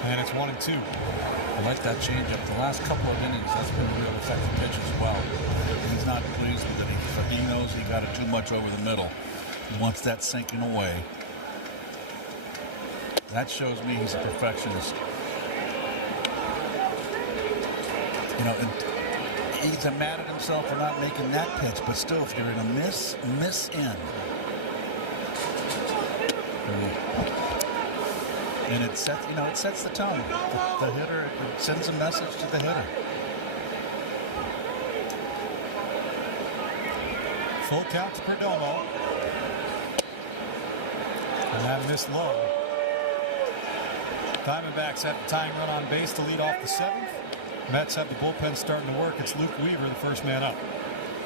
And it's 1-2. I like that changeup. The last couple of innings, that's been a real effective pitch as well. He's not pleased with it. He knows he got it too much over the middle. He wants that sinking away. That shows me he's a perfectionist. You know, and he's mad at himself for not making that pitch, but still, if you're in a miss in. And it sets the tone. The hitter, it sends a message to the hitter. Full count to Perdomo. And that missed low. Diamondbacks have the tying run on base to lead off the 7th. Mets have the bullpen starting to work. It's Luke Weaver, the first man up.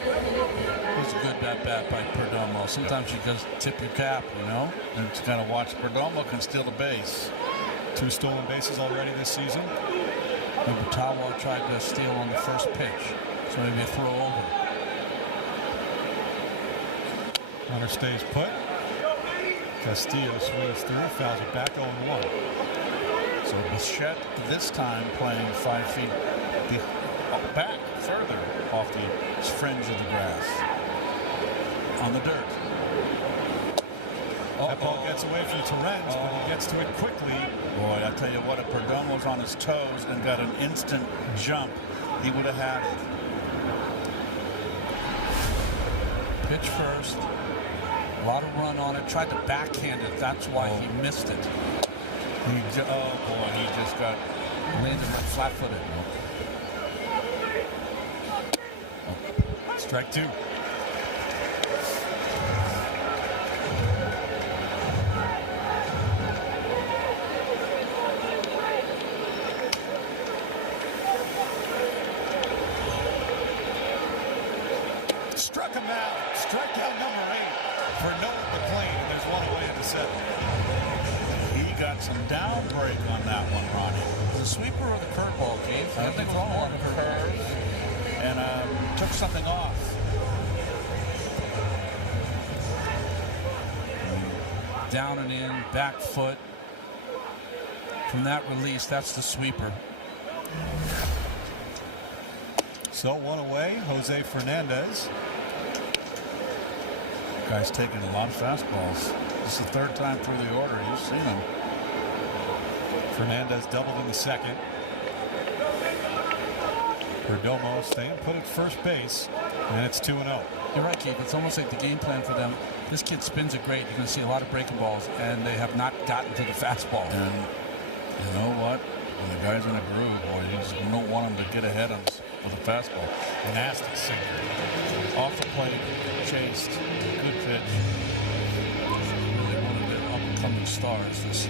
It's a good bat by Perdomo. Sometimes you just tip your cap, you know. And it's got to watch. Perdomo can steal the base. 2 stolen bases already this season. Butawa tried to steal on the first pitch. So maybe a throw over. Runner stays put. Castillo swings through, fouls it back 0-1. So Bichette this time playing 5 feet back further off the fringe of the grass on the dirt. That ball gets away from Torrens, but he gets to it quickly. Boy, I tell you what, if Perdomo's on his toes and got an instant jump, he would have had it. Pitch first. A lot of run on it. Tried to backhand it. That's why he missed it. He just got landed like flat-footed. Strike 2. Struck him out. Strikeout number 8 for Nolan McLean. And there's 1 away in the 7th. He got some down break on that one, Ronnie. The sweeper or the curveball, Gabe? I think it was more of a curve and took something off. Down and in, back foot. From that release, that's the sweeper. So 1 away, Jose Fernandez. Guy's taking a lot of fastballs. This is the 3rd time through the order. You've seen him. Fernandez doubled in the 2nd. Perdomo staying put at first base, and it's 2-0. You're right, Keith. It's almost like the game plan for them. This kid spins it great. You're going to see a lot of breaking balls, and they have not gotten to the fastball. And you know what? When the guy's in a groove, boy, you just don't want him to get ahead of us with a fastball. Nasty sinker. Off the plate, chased. Good pitch. Really one of their upcoming stars, this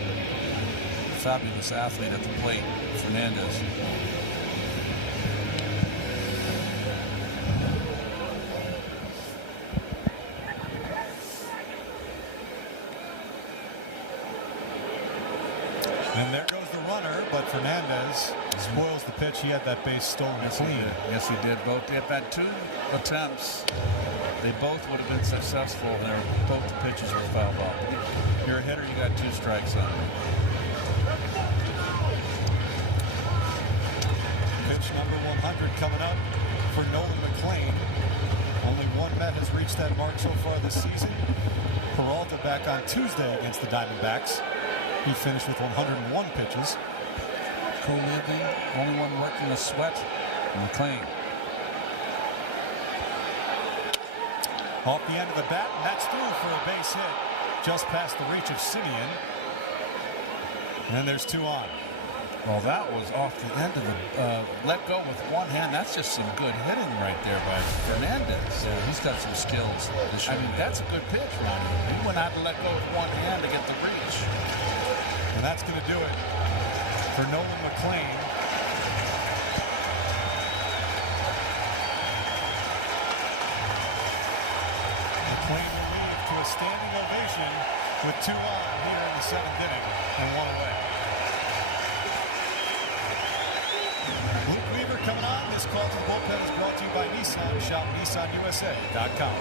fabulous athlete at the plate, Fernandez. And there goes the runner, but Fernandez spoils the pitch. He had that base stolen clean. Yes, he did. Both. They had 2 attempts. They both would have been successful. Both the pitches were foul ball. You're a hitter. You got 2 strikes on it. Pitch number 100 coming up for Nolan McLean. Only one Met has reached that mark so far this season. Peralta back on Tuesday against the Diamondbacks. He finished with 101 pitches. Coolidge, only one working the sweat. McLean. Off the end of the bat, and that's through for a base hit. Just past the reach of Simeon. And there's 2 on. Well, that was off the end of the let go with one hand. That's just some good hitting right there by Fernandez. Yeah, he's got some skills. I mean, that's a good pitch, Ronnie. He went out to let go with one hand to get the reach. And that's going to do it for Nolan McLean. McLean will lead to a standing ovation with 2 on here in the 7th inning and 1 away. Luke Weaver coming on. This call to the bullpen is brought to you by Nissan. Shop NissanUSA.com.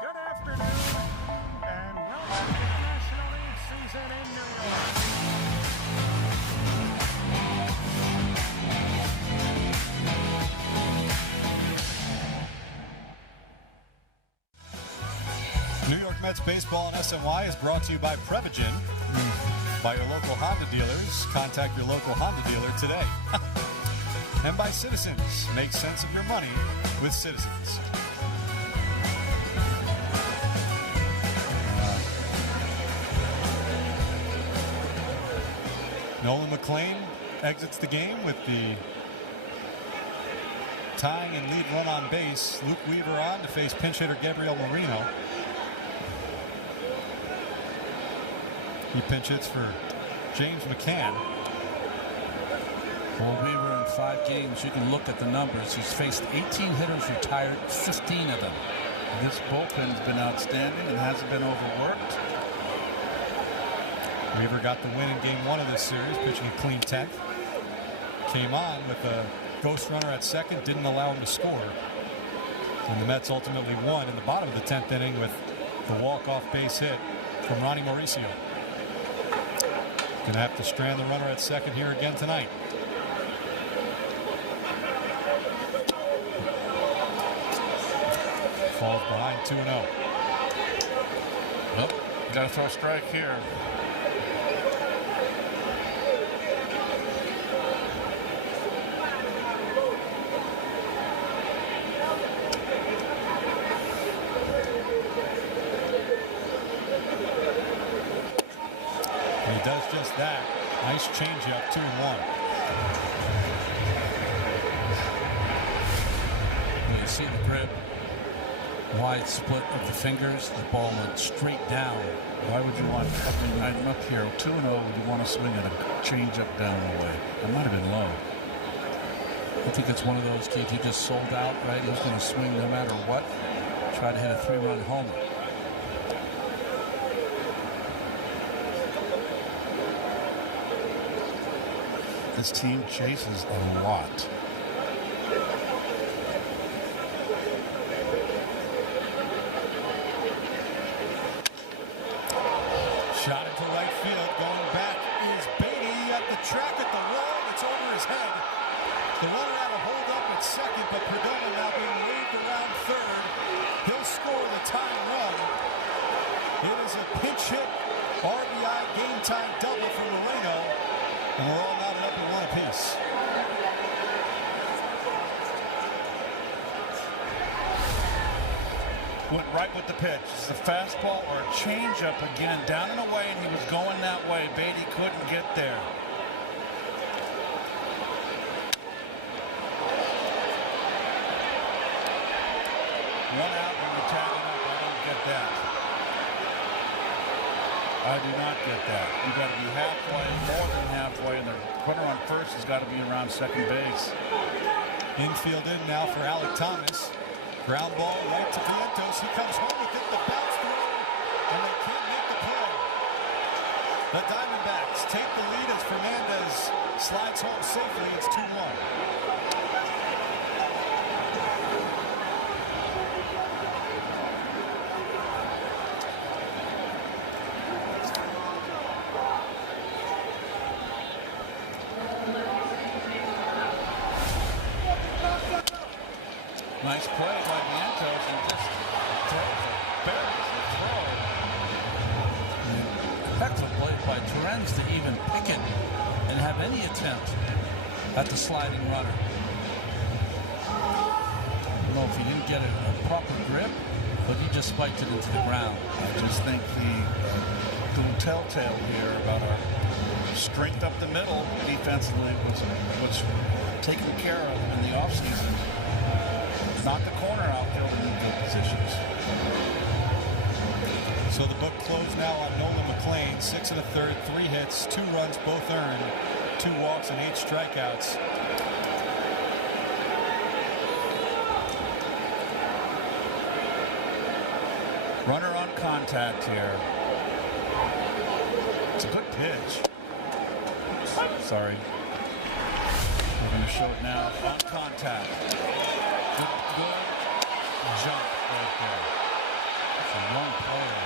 Good afternoon, and welcome to the National League season in New York. New York Mets baseball on SNY is brought to you by Prevagen. By your local Honda dealers. Contact your local Honda dealer today. And by Citizens. Make sense of your money with Citizens. Nolan McLean exits the game with the tying and lead run on base. Luke Weaver on to face pinch hitter Gabriel Moreno. He pinch hits for James McCann. Well, Weaver in 5 games, you can look at the numbers. He's faced 18 hitters, retired 15 of them. This bullpen's been outstanding and hasn't been overworked. Weaver got the win in game 1 of this series, pitching a clean 10th. Came on with a ghost runner at second, didn't allow him to score. And the Mets ultimately won in the bottom of the 10th inning with the walk-off base hit from Ronnie Mauricio. Gonna have to strand the runner at second here again tonight. Falls behind 2-0. Nope, got to throw a strike here. And he does just that. Nice changeup, 2-1. You see the grip, wide split of the fingers. The ball went straight down. Why would you want, I'm up here 2-0, would you want to swing at a changeup down the way? It might have been low. I think it's one of those, Keith, he just sold out, right? He's going to swing no matter what. Try to hit a 3-run homer. this team chases a lot. Shot into right field. Going back is Beatty at the track at the wall. It's over his head. The runner had a hold up at second, but Perdomo now being waved around third. He'll score the tying run. It is a pinch hit RBI game time double for Moreno, and we're all knotted up at one apiece. Went right with the pitch. It's a fastball or a changeup again, down and away, and he was going that way. Beatty couldn't get there. One out and we're tagging up. I don't get that. I do not get that. You've got to be halfway, more than halfway, and the runner on first has got to be around second base. Infield in now for Alec Thomas. Ground ball right to Vientos. He comes home with it, the bounce throw, and they can't make the play. The Diamondbacks take the lead as Fernandez slides home safely. It's 2-1. Nice play by Vientos and just buries the throw. Heck of a play by Torrens to even pick it and have any attempt at the sliding runner. I don't know if he didn't get a proper grip, but he just spiked it into the ground. I just think the telltale here about our strength up the middle defensively was taken care of in the offseason. Not the corner outfield in good positions. So the book closed now on Nolan McLean. 6 1/3, 3 hits, 2 runs, both earned, 2 walks and 8 strikeouts. Runner on contact here. It's a good pitch. Sorry. We're going to show it now on contact. Good jump right there. It's a young player.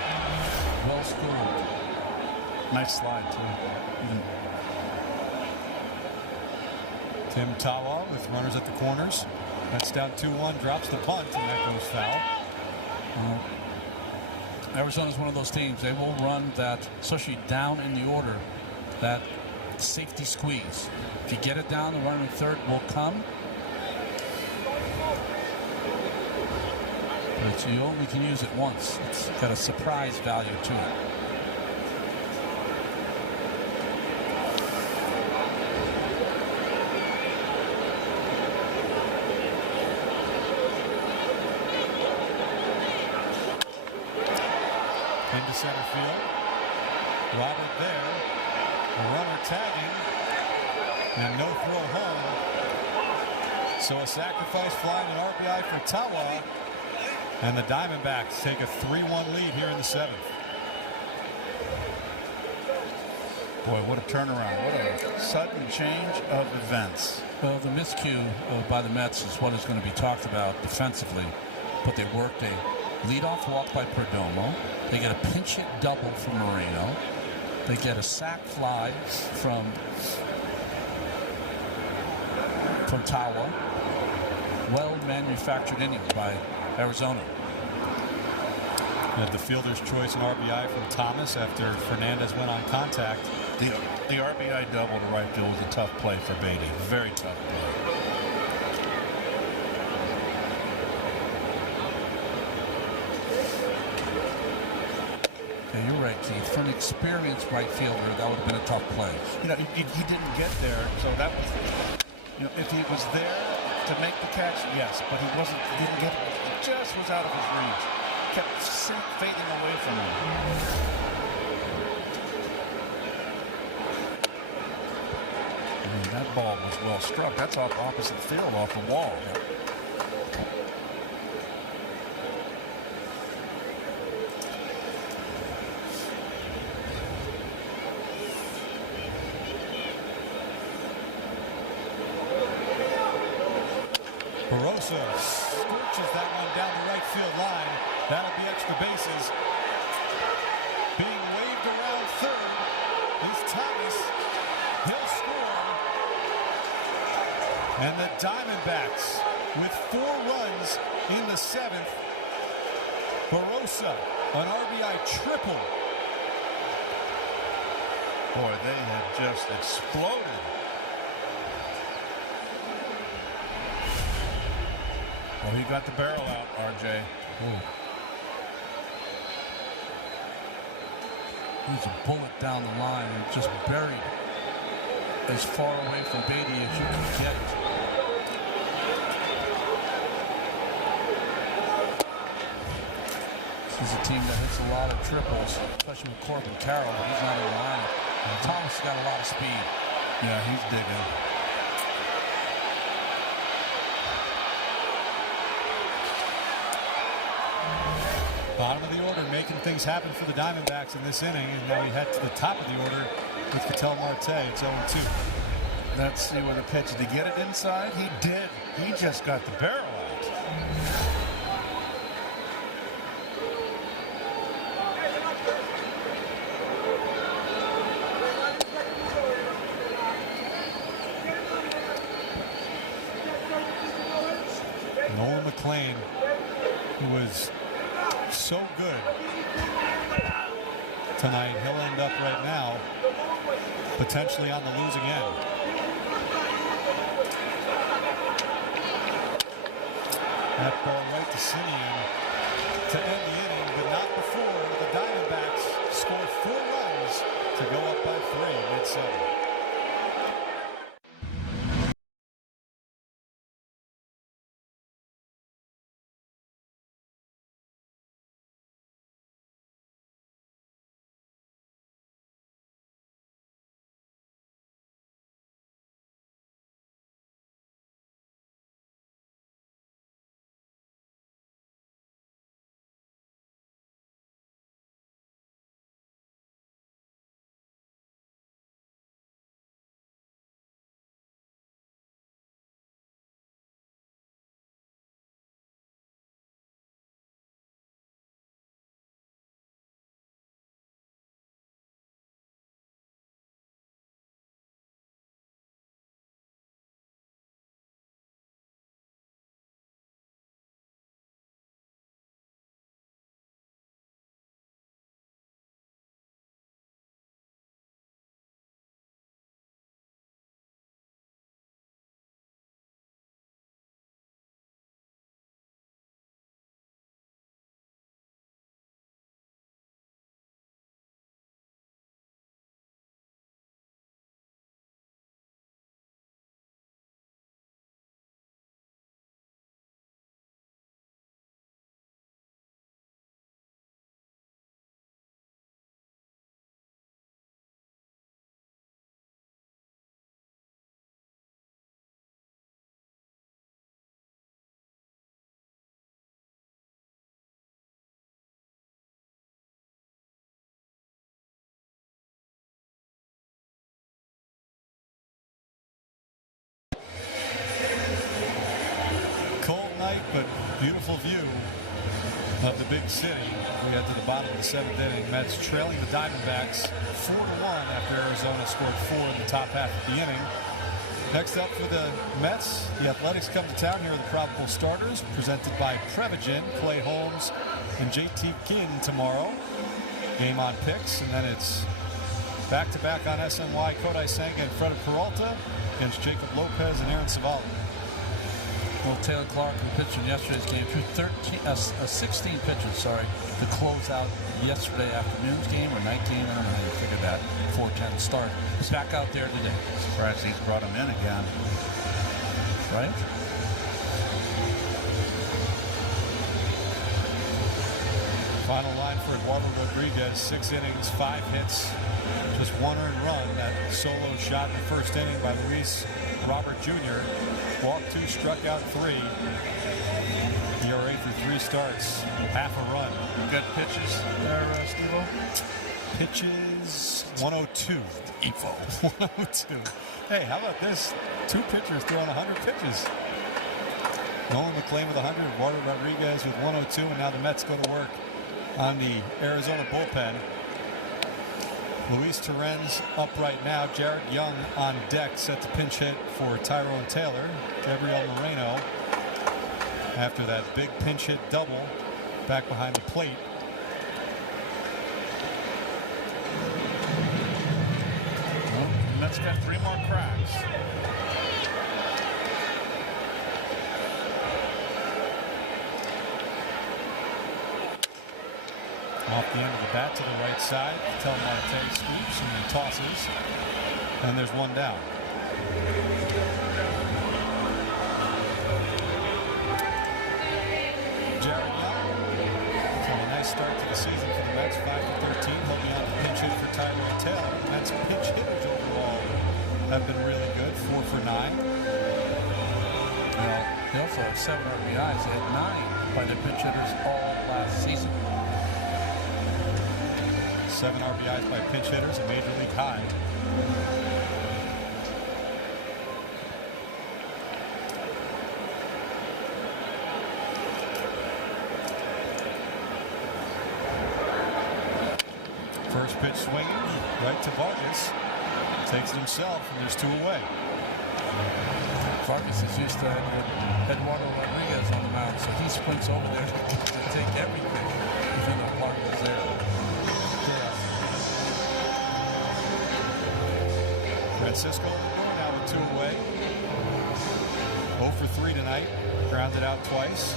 Well schooled. Nice slide, too. Tim Tawa with runners at the corners. That's down 2-1, drops the punt, and that goes foul. Arizona's one of those teams. They will run that, especially down in the order, that safety squeeze. If you get it down, the runner in third will come. But you only can use it once. It's got a surprise value to it. Into center field. Robert there. A runner tagging. And no throw home. So a sacrifice flying an RBI for Tawa. And the Diamondbacks take a 3-1 lead here in the 7th. Boy, what a turnaround. What a sudden change of events. Well, the miscue by the Mets is what is going to be talked about defensively. But they worked a leadoff walk by Perdomo. They get a pinch hit double from Moreno. They get a sac fly from Tawa. Well manufactured innings by Arizona. At the fielder's choice and RBI from Thomas after Fernandez went on contact. The RBI double to right field was a tough play for Beatty. Very tough play. Yeah, you're right, Keith. For an experienced right fielder, that would have been a tough play. You know, he didn't get there, so that was, you know, if he was there to make the catch, yes, but he wasn't. He didn't get it. It just was out of his reach. Kept fading away from him. I mean, that ball was well struck. That's off opposite field, off the wall. Barossa scorches that one down the right field line. That'll be extra bases. Being waved around third is Thomas. He'll score. And the Diamondbacks with 4 runs in the 7th. Barossa, an RBI triple. Boy, they have just exploded. Well, he got the barrel out, RJ. Ooh. He's a bullet down the line and just buried as far away from Beatty as you can get. This is a team that hits a lot of triples, especially with Corbin Carroll. He's not in the lineup. Thomas has got a lot of speed. Yeah, he's digging. Bottom of the order, making things happen for the Diamondbacks in this inning. And now we head to the top of the order with Ketel Marte. It's 0-2. Let's see when the pitch. Did he get it inside? He did. He just got the barrel out. Nolan McLean, who was so good tonight, he'll end up right now potentially on the losing end. That ball right to Simeon to end the inning, but not before the Diamondbacks score 4 runs to go up by 3 mid-7. But beautiful view of the big city. We got to the bottom of the 7th inning. Mets trailing the Diamondbacks 4-1 after Arizona scored 4 in the top half of the inning. Next up for the Mets, the Athletics come to town. Here are the probable starters, presented by Prevagen, Clay Holmes, and JT Ginn tomorrow. Game on picks, and then it's back-to-back on SNY, Kodai Senga and Fred Peralta against Jacob Lopez and Aaron Savali. Well, Taylor Clark, who pitched in yesterday's game, threw 16 pitches, to close out yesterday afternoon's game, or 19, I don't know how you figured that, 4:10 start. He's back out there today. Surprised he's brought him in again. Right? Final line for Eduardo Rodriguez, 6 innings, 5 hits, just 1 earned run. That solo shot in the first inning by Luis Robert Jr. Walked 2, struck out 3. ERA through 3 starts, half a run. Good pitches there, Steve-O? Pitches 102. Evo 102. Hey, how about this? 2 pitchers throwing 100 pitches. Nolan McLean with 100, Eduardo Rodriguez with 102, and now the Mets go to work on the Arizona bullpen. Luis Torrens up right now. Jared Young on deck, set to pinch hit for Tyrone Taylor. Gabriel Moreno, after that big pinch hit double, back behind the plate. Well, the Mets got 3 more cracks. Off the end of the bat to the right side. Tel Marte sweeps and he tosses. And there's one down. Jared Young. So a nice start to the season for the Mets. 5 to 13. He'll be on the pinch hit for Tyrone Taylor. The Mets pinch hitters overall have been really good. 4 for 9. Well, they also have 7 RBIs. They had 9 by their pitch hitters all last season. 7 RBIs by pinch hitters, a major league high. First pitch swinging right to Vargas. Takes it himself, and there's 2 away. Vargas is used to Eduardo Rodriguez on the mound, so he sprints over there to take everything, even though Vargas is there. Francisco now with 2 away. 0 for 3 tonight. Grounded out twice.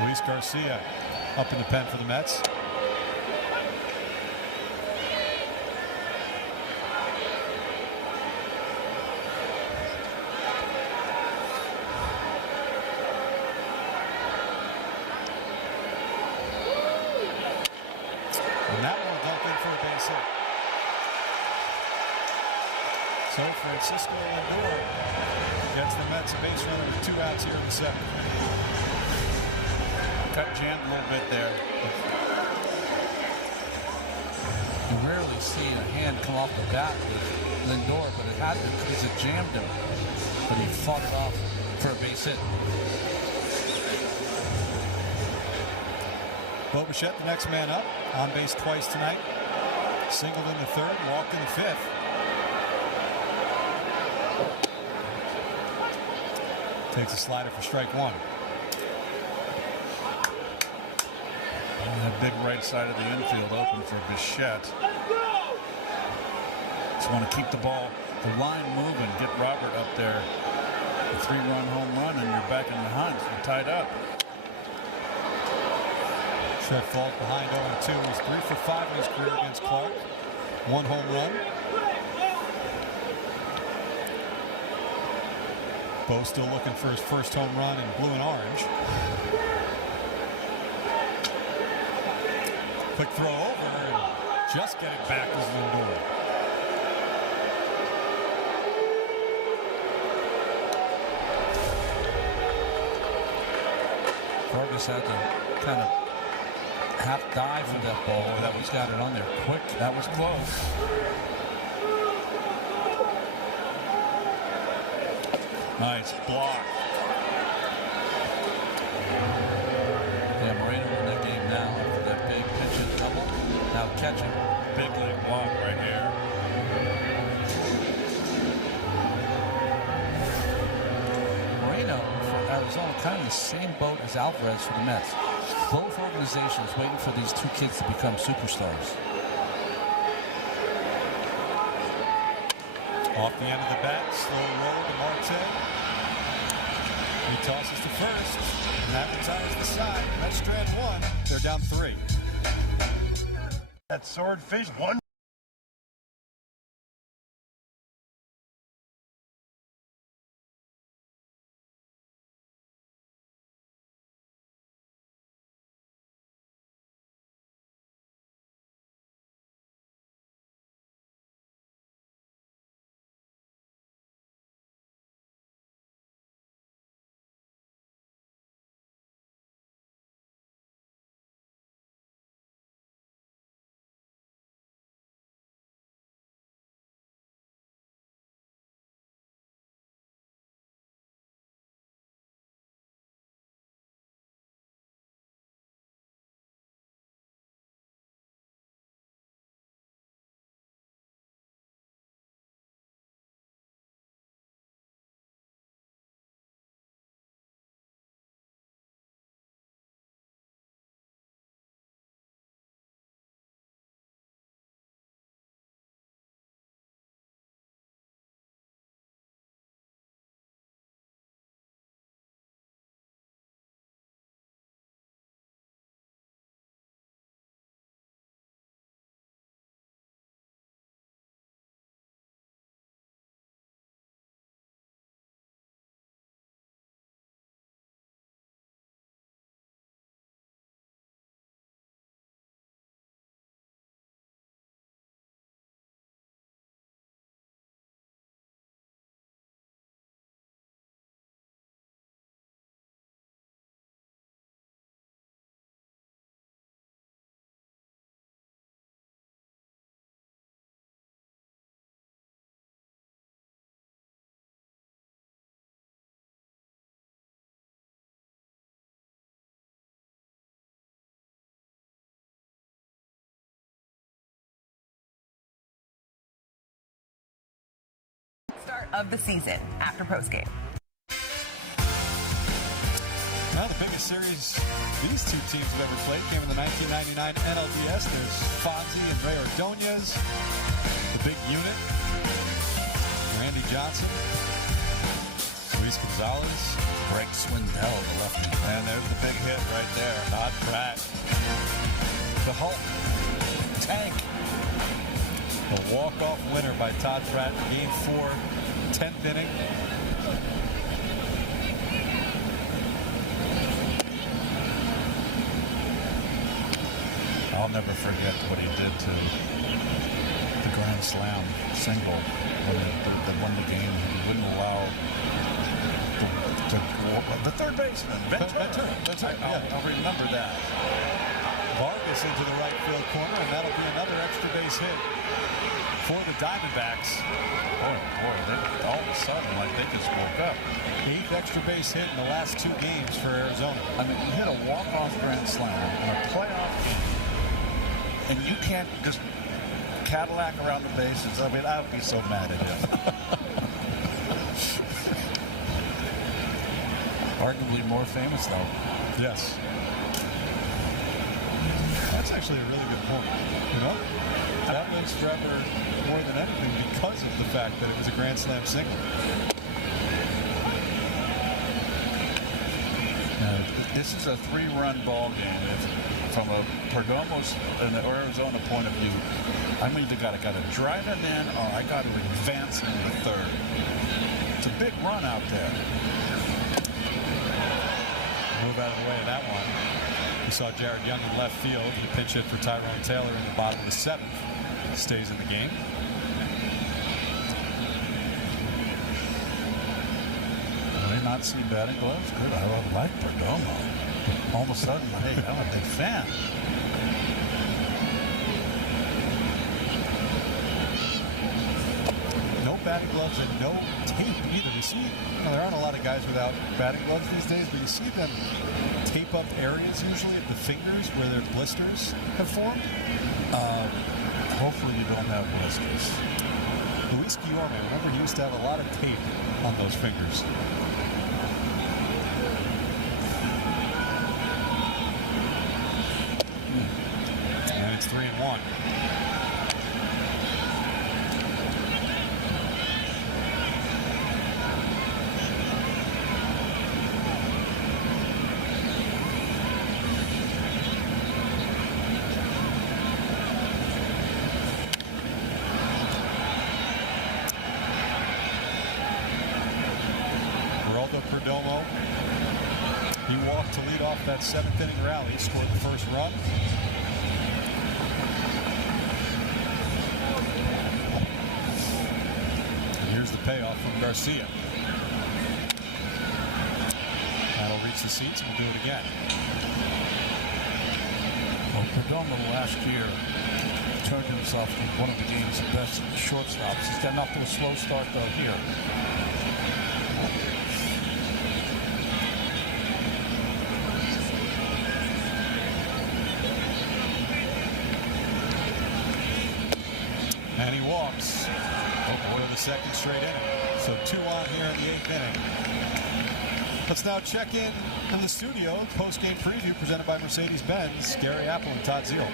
Luis Garcia up in the pen for the Mets. And that one dumped in for a base hit. So Francisco Lindor gets the Mets a base runner with 2 outs here in the 7th. Got jammed a little bit there. You rarely see a hand come off the bat with Lindor, but it had to because it jammed him. But he fought it off for a base hit. Bo Bichette, the next man up, on base twice tonight. Singled in the 3rd, walked in the 5th. Takes a slider for strike 1. And that big right side of the infield open for Bichette. Just want to keep the ball, the line moving, get Robert up there. A 3-run home run, and you're back in the hunt. You're tied up. Bichette falls behind 0-2. He's 3 for 5 in his career against Clark. 1 home run. Bo still looking for his first home run in blue and orange. Quick throw over and just get it back as Lindor. Vargas had to kind of half dive for that ball. That was got it on there quick. That was close. Nice block. Yeah, Moreno in that game now after that big pitch and double. Now catching. Big league block right here. Moreno for Arizona, kind of the same boat as Alvarez for the Mets. Both organizations waiting for these 2 kids to become superstars. Off the end of the bat, slow roll to Marte. He tosses to first, and that retires the side. Mets strand 1. They're down 3. That swordfish, 1 of the season after postgame. Well, the biggest series these two teams have ever played came in the 1999 NLDS. There's Fonzie and Ray Ordonez, the big unit, Randy Johnson, Luis Gonzalez, Greg Swindell, the lefty. And there's the big hit right there. Todd Pratt. The Hulk. Tank. the walk-off winner by Todd Pratt in Game 4, 10th inning. I'll never forget what he did to the Grand Slam single when they won the game. He wouldn't allow the third baseman, Ventura. I'll remember that. Vargas into the right field corner, and that'll be another extra base hit for the Diamondbacks. Boy, all of a sudden, like they just woke up. 8th extra base hit in the last 2 games for Arizona. I mean, you hit a walk-off Grand Slam in a playoff game, and you can't just Cadillac around the bases. I mean, I would be so mad at him. Arguably more famous, though. Yes. That's actually a really good point. You know, that lives forever more than anything because of the fact that it was a Grand Slam single. This is a 3-run ball game. From a Perdomo's and the Arizona point of view, I'm either got to drive him in or I got to advance him to third. It's a big run out there. Move out of the way of that one. We saw Jared Young in left field. The pinch hit for Tyrone Taylor in the bottom of the 7th. Stays in the game. Do they not see batting gloves? Good. I like Perdomo. All of a sudden, hey, I'm a big fan. No batting gloves and no tape either. You see, there aren't a lot of guys without batting gloves these days, but you see them tape up areas usually at the fingers where their blisters have formed. Hopefully you don't have blisters. Luis Guillorme, remember, he used to have a lot of tape on those fingers. And it's 3-1. Perdomo, he walked to lead off that 7th inning rally, scored the first run. And here's the payoff from Garcia. That'll reach the seats, and we'll do it again. Well, Perdomo last year turned himself to one of the game's best shortstops. He's gotten off to a slow start, though, here. And he walks for the 2nd straight inning. So 2 on here in the 8th inning. Let's now check in the studio. Post-game preview presented by Mercedes-Benz. Gary Apple and Todd Zeal.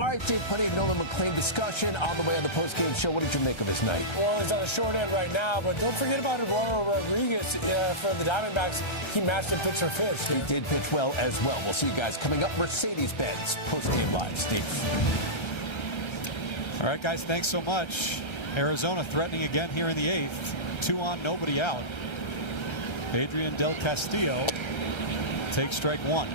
All right, Steve, plenty of Nolan McLean discussion on the way on the post-game show. What did you make of his night? Well, he's on the short end right now, but don't forget about Eduardo Rodriguez for the Diamondbacks. He matched the pitch or pitch. He did pitch well as well. We'll see you guys coming up. Mercedes-Benz post-game live. Steve. All right, guys, thanks so much. Arizona threatening again here in the 8th. 2 on, nobody out. Adrian Del Castillo takes strike 1.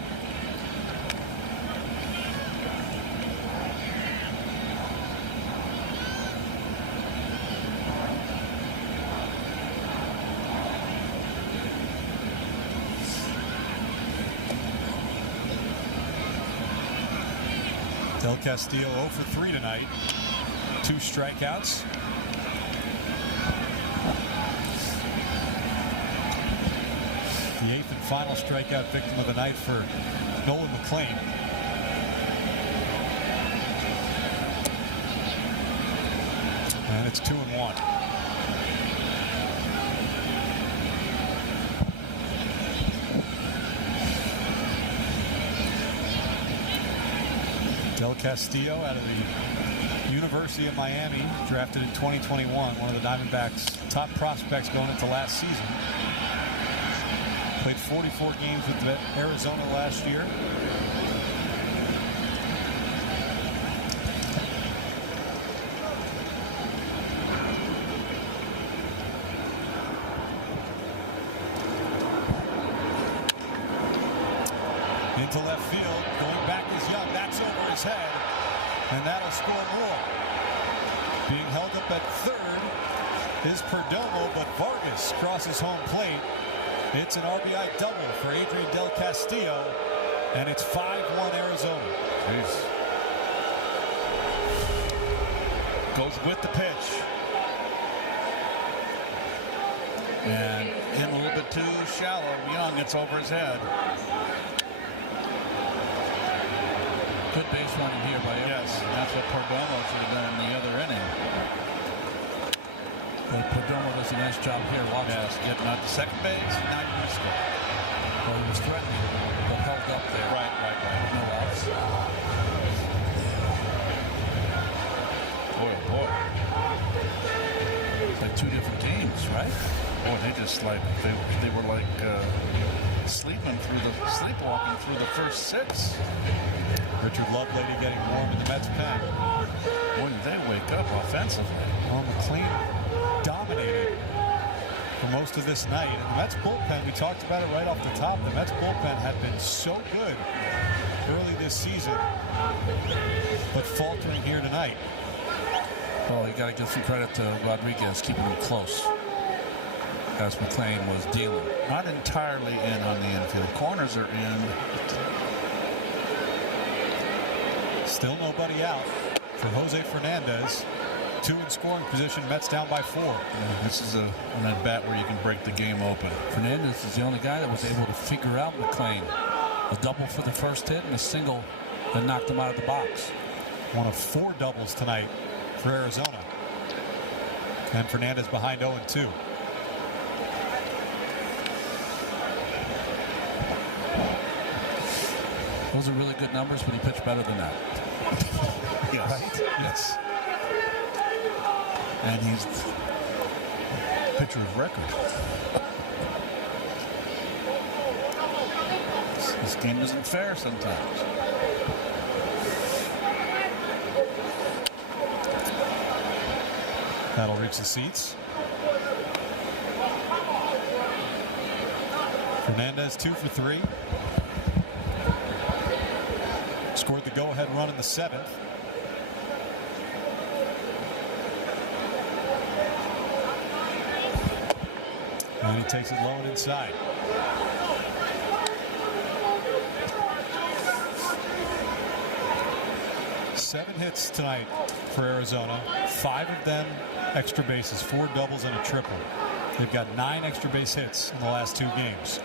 Del Castillo 0 for 3 tonight. 2 strikeouts. The 8th and final strikeout victim of the night for Nolan McLean. And it's 2-1. Castillo out of the University of Miami, drafted in 2021, one of the Diamondbacks' top prospects going into last season. Played 44 games with Arizona last year. Into left field, going back is Young. That's over his head, and that'll score more. Being held up at third is Perdomo, but Vargas crosses home plate. It's an RBI double for Adrian Del Castillo, and it's 5-1 Arizona. Jeez. Goes with the pitch. And in a little bit too shallow. Young, it's over his head. Good base running here by everyone. Yes, that's what Perdomo should have done in the other inning. But Perdomo does a nice job here. Watch Yes, getting out to second base. Now you missed it. Well, he was threatening, but held up there. Right. No outs. Boy. It's like two different teams, right? Boy, they just like, they were like sleepwalking through the first six. Richard Lovelady getting warm in the Mets pen. Boy, did they wake up offensively. Well, McLean dominated for most of this night. And the Mets bullpen, we talked about it right off the top. The Mets bullpen had been so good early this season, but faltering here tonight. Well, you got to give some credit to Rodriguez keeping them close, as McLean was dealing. Not entirely in on the infield. Corners are in. Still nobody out for Jose Fernandez. 2 in scoring position. Mets down by 4. This is an at-bat where you can break the game open. Fernandez is the only guy that was able to figure out McLean. A double for the first hit and a single that knocked him out of the box. One of 4 doubles tonight for Arizona. And Fernandez behind 0-2. Those are really good numbers, but he pitched better than that. Yes. Right? Yes. And he's pitcher of record. This game isn't fair sometimes. That'll reach the seats. Fernandez 2 for 3. Scored the go-ahead run in the 7th. And he takes it low and inside. Seven hits tonight for Arizona. 5 of them extra bases, 4 doubles and a triple. They've got 9 extra base hits in the last 2 games.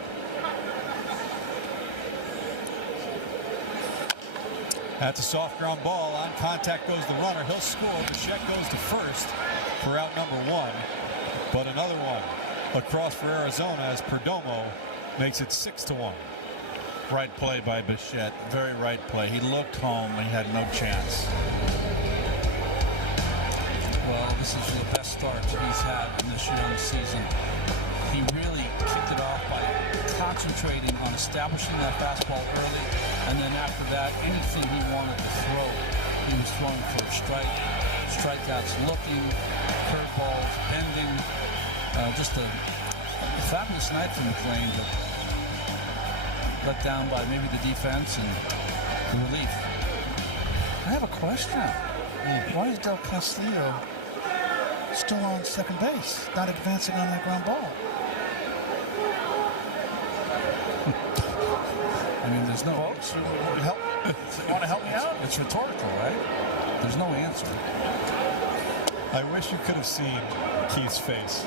That's a soft ground ball. On contact goes the runner. He'll score. Bichette goes to first for out number 1. But another one across for Arizona as Perdomo makes it 6-1. Right play by Bichette. Very right play. He looked home. He had no chance. Well, this is the best start he's had in this young season. He really kicked it off by concentrating on establishing that fastball early, and then after that, anything he wanted to throw, he was throwing for a strike. Strikeouts looking, curveballs, bending. Just a fabulous night for McLean, but let down by maybe the defense and the relief. I have a question. Why is Del Castillo still on second base, not advancing on that ground ball? I mean, there's no answer. You want to help me out? It's rhetorical, right? There's no answer. I wish you could have seen Keith's face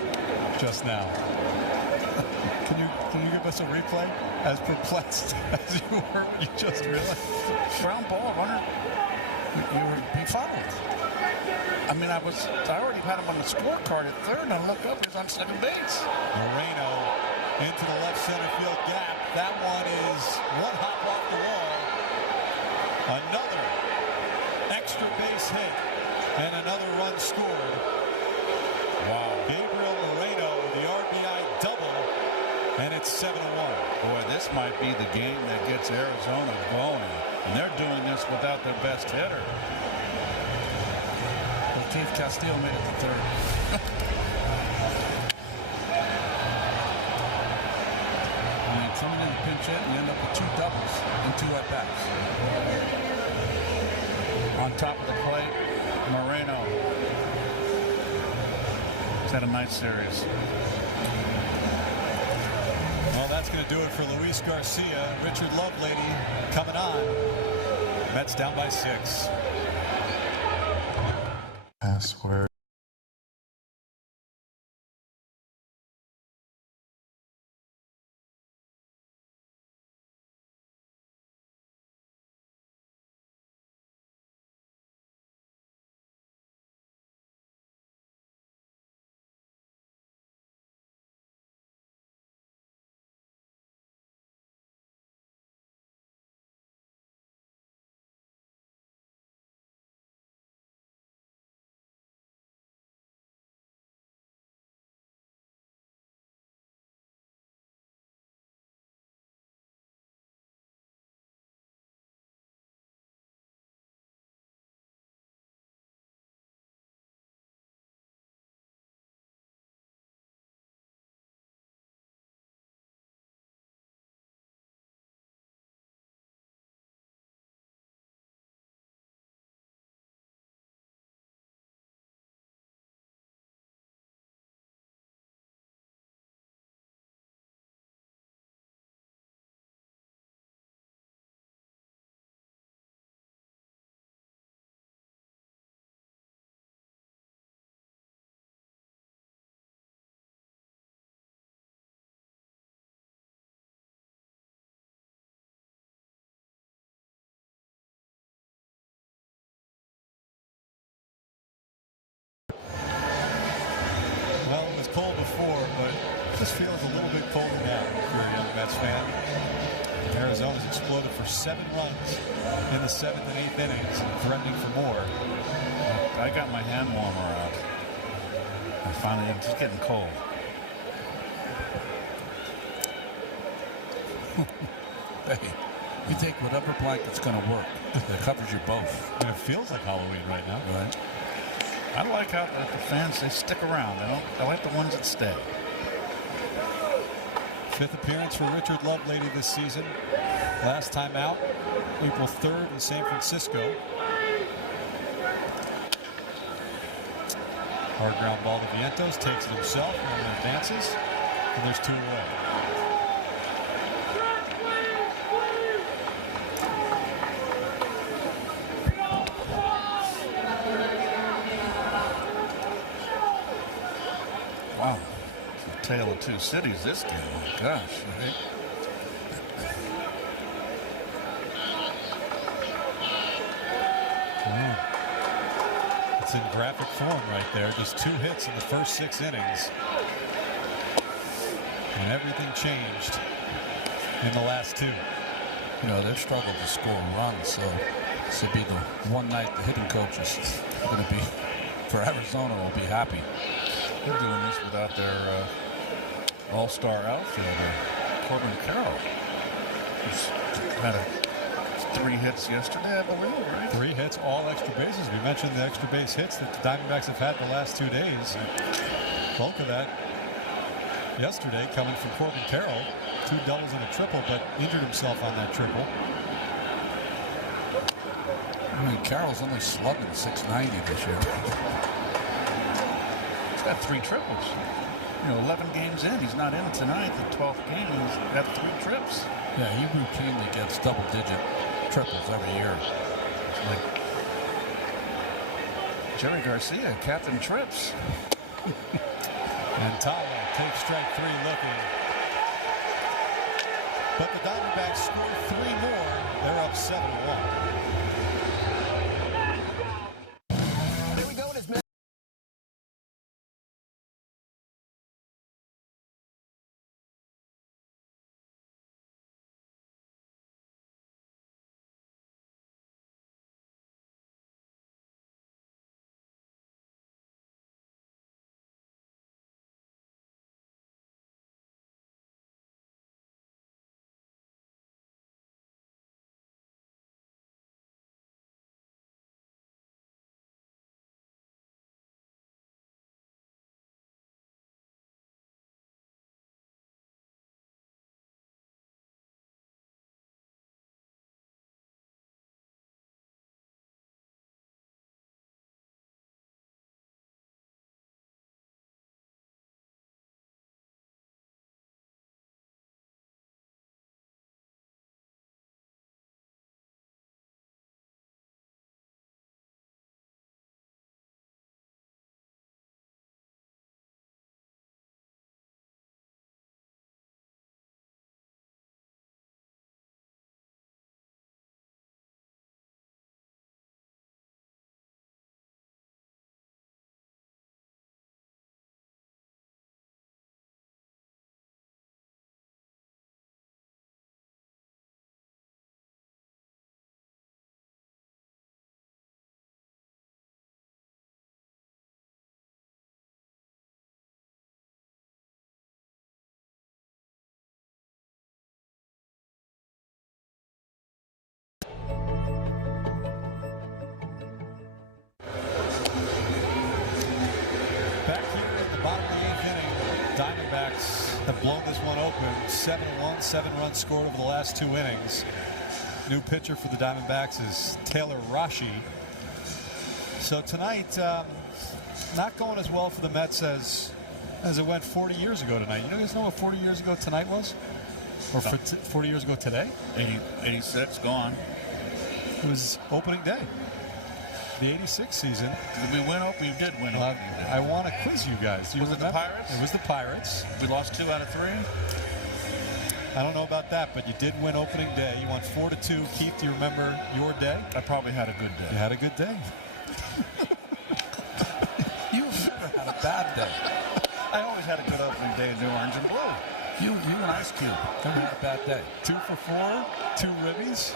just now. Can you give us a replay? As perplexed as you were when you just realized. Ground ball, runner. You were befuddled. I mean, I already had him on the scorecard at third, and I look up, he's on second base. Moreno into the left center field gap. That one is one hop off the wall. Another extra base hit, and another run scored. Wow. Gabriel Moreno, the RBI double, and it's 7-1. Boy, this might be the game that gets Arizona going. And they're doing this without their best hitter. Well, Keith Castillo made it to third. Coming in the pinch hit, you end up with 2 doubles and 2 at-bats. On top of the plate, Moreno. He's had a nice series. Well, that's going to do it for Luis Garcia. Richard Lovelady coming on. Mets down by 6. Password. Well, it was cold before, but it just feels a little bit colder now if you're a young Mets fan. Arizona's exploded for 7 runs in the 7th and 8th innings, threatening for more. I got my hand warmer out. And finally, it's just getting cold. Hey, you take whatever blanket's going to work. That covers you both. And it feels like Halloween right now. Right. I like how the fans, they stick around. I like the ones that stay. 5th appearance for Richard Lovelady this season. Last time out, April 3rd in San Francisco. Hard ground ball to Vientos, takes it himself and advances. And there's 2 away. Wow. It's a tale of 2 cities, this game. My gosh. Right? It's in graphic form right there. Just 2 hits in the first 6 innings. And everything changed in the last 2. You know, they've struggled to score runs, so this will be the one night the hitting coaches are going to be, for Arizona, will be happy. They're doing this without their all-star outfielder, Corbin Carroll. He's had 3 hits yesterday, I believe, right? 3 hits, all extra bases. We mentioned the extra base hits that the Diamondbacks have had the last 2 days. Bulk of that yesterday coming from Corbin Carroll. 2 doubles and a triple, but injured himself on that triple. I mean, Carroll's only slugging .690 this year. He's got 3 triples. You know, 11 games in. He's not in tonight, the 12th game. He's got 3 trips. Yeah, he routinely gets double-digit triples every year. It's like Jerry Garcia, Captain Trips. And Tala takes strike 3 looking. But the Diamondbacks score 3 more. They're up 7-1. have blown this one open. 7-1, 7 runs scored over the last 2 innings. New pitcher for the Diamondbacks is Taylor Rashi. So tonight, not going as well for the Mets as it went 40 years ago tonight. You guys know what 40 years ago tonight was? Or 40 years ago today? 86, gone. It was opening day. The 86 season. Did we win? We did win. I want to quiz you guys. Was it the Pirates? It was the Pirates. We lost 2 out of 3? I don't know about that, but you did win opening day. You won 4-2. Keith, do you remember your day? I probably had a good day. You had a good day. You've never had a bad day. I always had a good opening day in New Orange and Blue. You and Ice Cube never had a bad day. 2 for 4, 2 ribbies.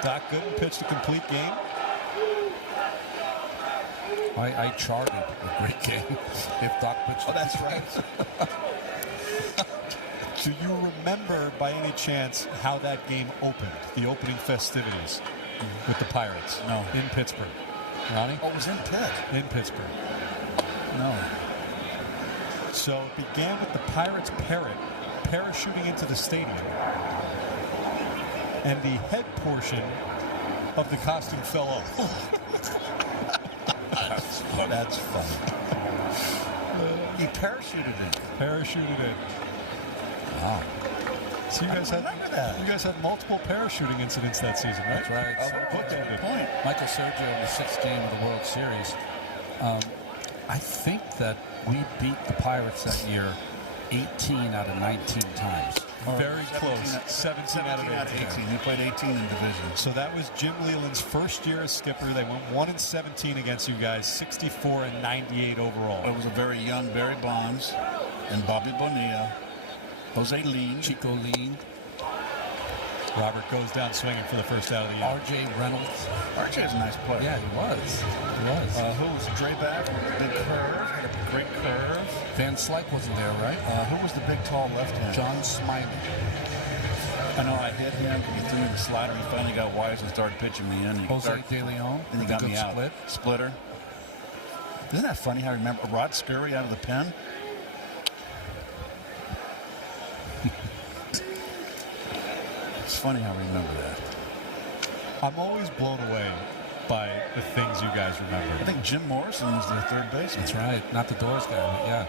Doc Gooden pitched a complete game. I charted a great game if Doc pitched. Oh, that's right. Do you remember by any chance how that game opened? The opening festivities with the Pirates? No. In Pittsburgh. Ronnie? Oh, it was in Pitt. In Pittsburgh. No. So it began with the Pirates parrot parachuting into the stadium. And the head portion of the costume fell off. That's funny. He parachuted in. Parachuted in. Wow. So you guys had multiple parachuting incidents that season, right? That's right. Point. Michael Sergio in the 6th game of the World Series. I think that we beat the Pirates that year 18 out of 19 times. Very close. 17 out of 18. We played 18 in division. So that was Jim Leland's first year as skipper. They went 1-17 against you guys, 64 and 98 overall. It was a very young Barry Bonds and Bobby Bonilla, Jose Lean, Chico Lean. Robert goes down swinging for the first out of the year. R.J. Reynolds. R.J.'s a nice player. Yeah, he was. Who was Drayback with the big curve? Had a great curve. Van Slyke wasn't there, right? Who was the big, tall left-hander? John Smiley. I know I hit him. He threw me the slider. He finally got wise and started pitching me in. Jose De Leon. And he got me out. Split. Splitter. Isn't that funny how I remember Rod Scurry out of the pen? It's funny how I remember that. I'm always blown away by the things you guys remember. I think Jim Morrison was their third baseman. That's right. Not the Doors guy, but yeah.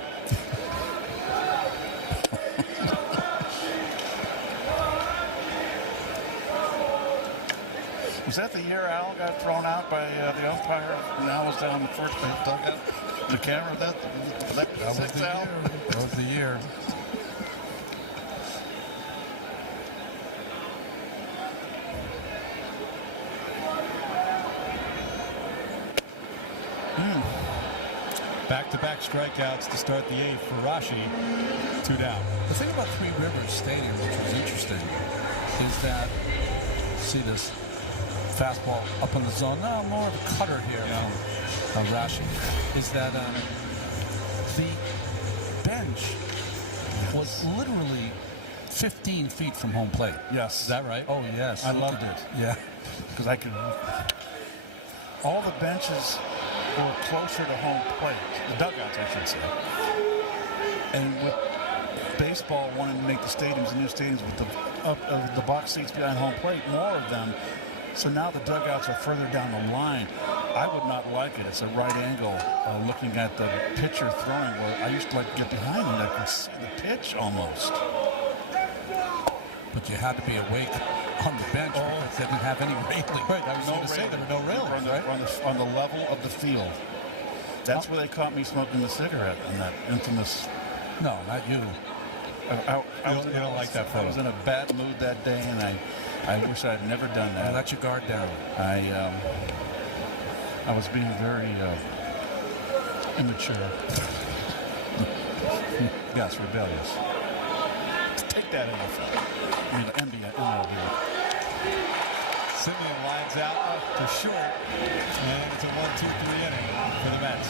Was that the year Al got thrown out by the umpire and Al was down in the first base dugout? The camera, that was the year. That was the year. Back-to-back strikeouts to start the 8th for Rashi. 2 down. The thing about Three Rivers Stadium, which was interesting, is that, see this fastball up in the zone, no, more of a cutter here from Rashi, is that the bench was literally 15 feet from home plate. Yes. Is that right? Oh, yes. I loved it. Yeah. Because I could... All the benches were closer to home plate. The dugouts, I should say. And with baseball wanting to make the stadiums, the new stadiums, with the box seats behind home plate, more of them. So now the dugouts are further down the line. I would not like it. It's a right angle looking at the pitcher throwing. Where I used to like to get behind him. I could see the pitch almost. But you had to be awake on the bench because they didn't have any railing. Right, I was going to say there were no railings, right? On the level of the field. That's where they caught me smoking the cigarette in that infamous... No, not you. You don't like that photo. I was in a bad mood that day, and I wish I'd never done that. Let your guard down. I was being very immature. Yes, rebellious. Take that NFL. I mean, MLB. Simeon lines out to short, and it's a 1-2-3 inning for the Mets.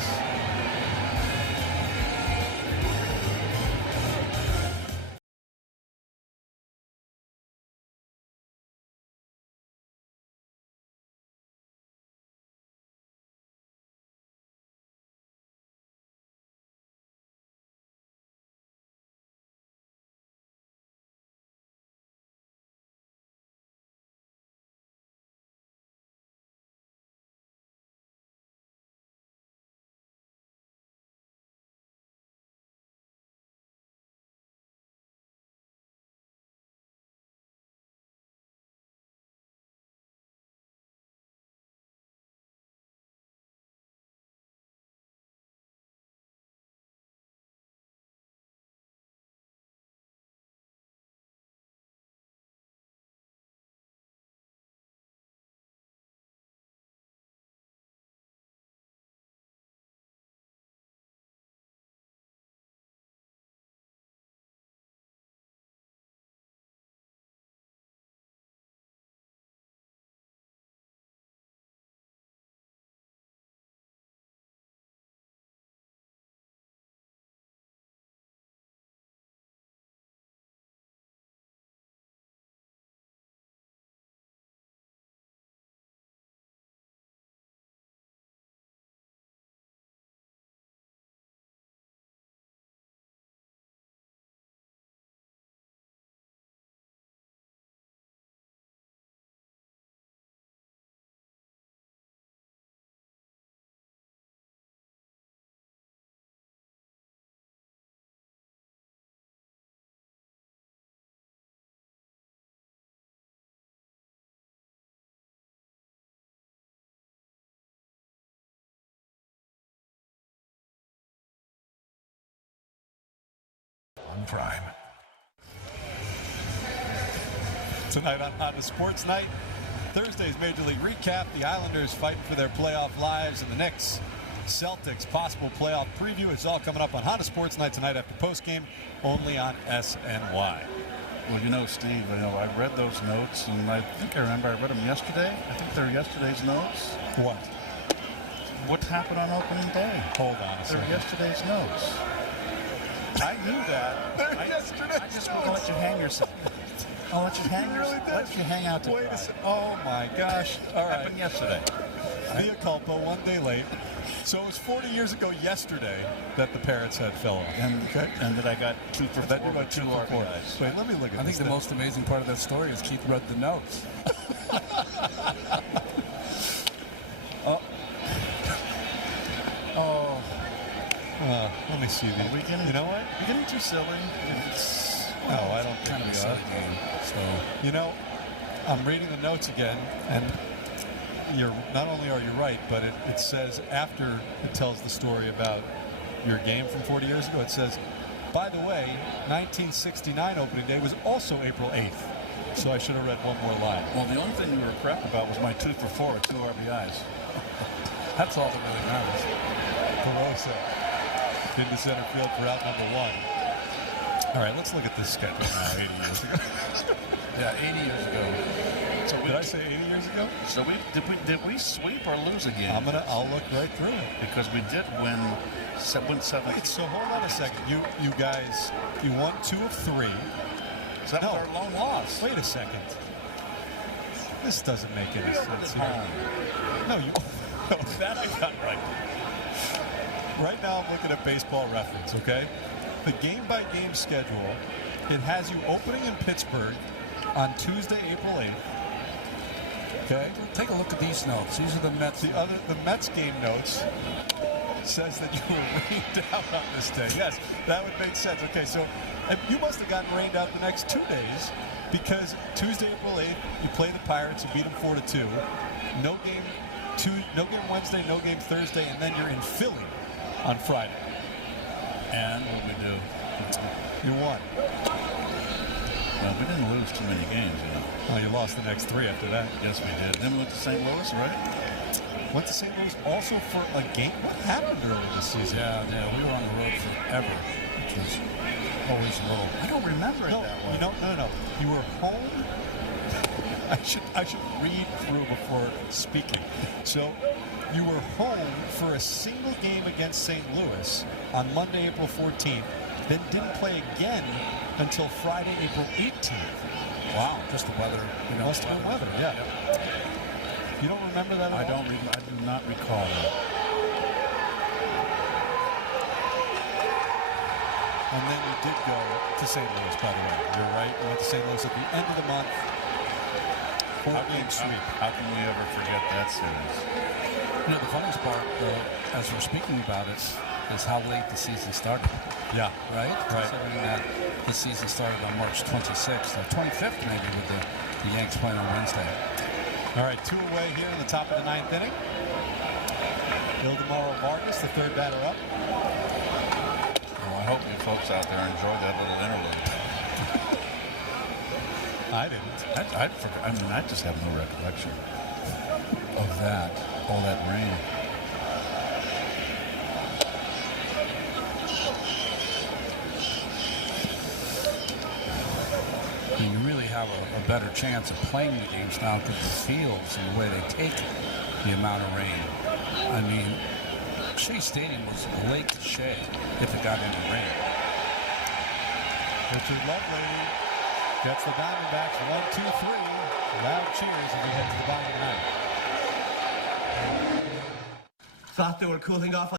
Prime. Tonight on the Sports Night, Thursday's Major League Recap. The Islanders fighting for their playoff lives, and the Knicks, Celtics, possible playoff preview. It's all coming up on Honda Sports Night tonight after postgame, only on SNY. Well, you know, Steve, I read those notes, and I think I remember I read them yesterday. I think they're yesterday's notes. What? What happened on opening day? Hold on a second. They're yesterday's notes. I knew that. They're yesterday's I just want to let you hang yourself. I'll let you hang let you hang out to Wait dry. a second. Oh, my gosh. All right. Happened yesterday. Via culpa, one day late. So it was 40 years ago yesterday that the Parrots had fell off. And that I got 2 for 4. That you got 2 for 4. Wait, let me look at this. I think the most amazing part of that story is Keith read the notes. Let me see these. You know what? We're getting too silly. No, I don't think we are. So, you know, I'm reading the notes again, and not only are you right, but it says after it tells the story about your game from 40 years ago, it says, by the way, 1969 opening day was also April 8th. So I should have read one more line. Well, the only thing you were crap about was my 2 for 4 at 2 RBIs. That's all that really matters. Perosa into center field for out number 1. All right, let's look at this schedule now, 80 years ago. Yeah, 80 years ago. So did I say 80 years ago? So did we sweep or lose again? I'll look right through it. Because we did win 7. Wait, so hold on a second. You guys, you won 2 of 3. So that was our lone loss. Wait a second. This doesn't make any sense. No, that I got right. Right now I'm looking at Baseball Reference, okay? The game-by-game schedule, it has you opening in Pittsburgh on Tuesday, April 8th. Okay? Take a look at these notes. These are the Mets. The Mets game notes says that you were rained out on this day. Yes, that would make sense. Okay, so you must have gotten rained out the next 2 days because Tuesday, April 8th, you play the Pirates, you beat them 4-2. No game Wednesday, no game Thursday, and then you're in Philly on Friday. And what we do? You won. Well, we didn't lose too many games, Oh, you lost the next 3 after that. Yes, we did. Then we went to St. Louis, right? Went to St. Louis also for a game. What happened earlier this season? Yeah, we were on the road forever, which was always a little. I don't remember it that way. No. You were home. I should read through before speaking. So you were home for a single game against St. Louis on Monday, April 14th, then didn't play again until Friday, April 18th. Wow, just the weather. Must have been weather, yeah. You don't remember that at all? I do not recall that. And then you did go to St. Louis, by the way. You're right. You went to St. Louis at the end of the month. 4-game sweep. How can we ever forget that series? The funniest part, as we're speaking about it, is how late the season started. Yeah. Right? Considering that the season started on March 26th, or 25th maybe, with the Yanks playing on Wednesday. All right, 2 away here in the top of the 9th inning. Ildemaro Vargas, the third batter up. Well, I hope you folks out there enjoyed that little interlude. I didn't. I just have no recollection of that. All that rain. You really have a better chance of playing the games now because the fields and the way they take the amount of rain. I mean, Shea Stadium was a lake to Shea if it got any rain. Richard Lovelady gets the Diamondbacks 1-2-3. Loud cheers as we head to the bottom of the ninth. Thought they were cooling off.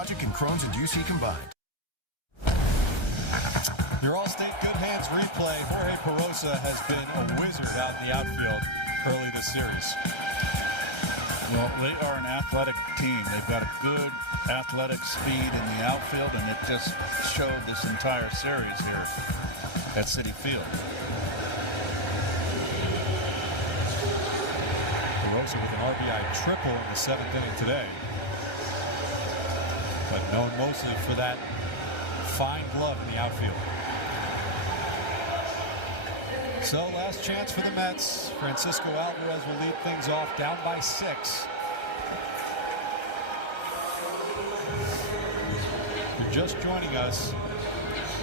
logic and Crohn's and UC combined. Your All-State Good Hands replay. Jorge Perosa has been a wizard out in the outfield early this series. Well, they are an athletic team. They've got a good athletic speed in the outfield, and it just showed this entire series here at Citi Field. Perosa with an RBI triple in the 7th inning today. But known mostly for that fine glove in the outfield. So last chance for the Mets. Francisco Alvarez will lead things off down by 6. If you're just joining us,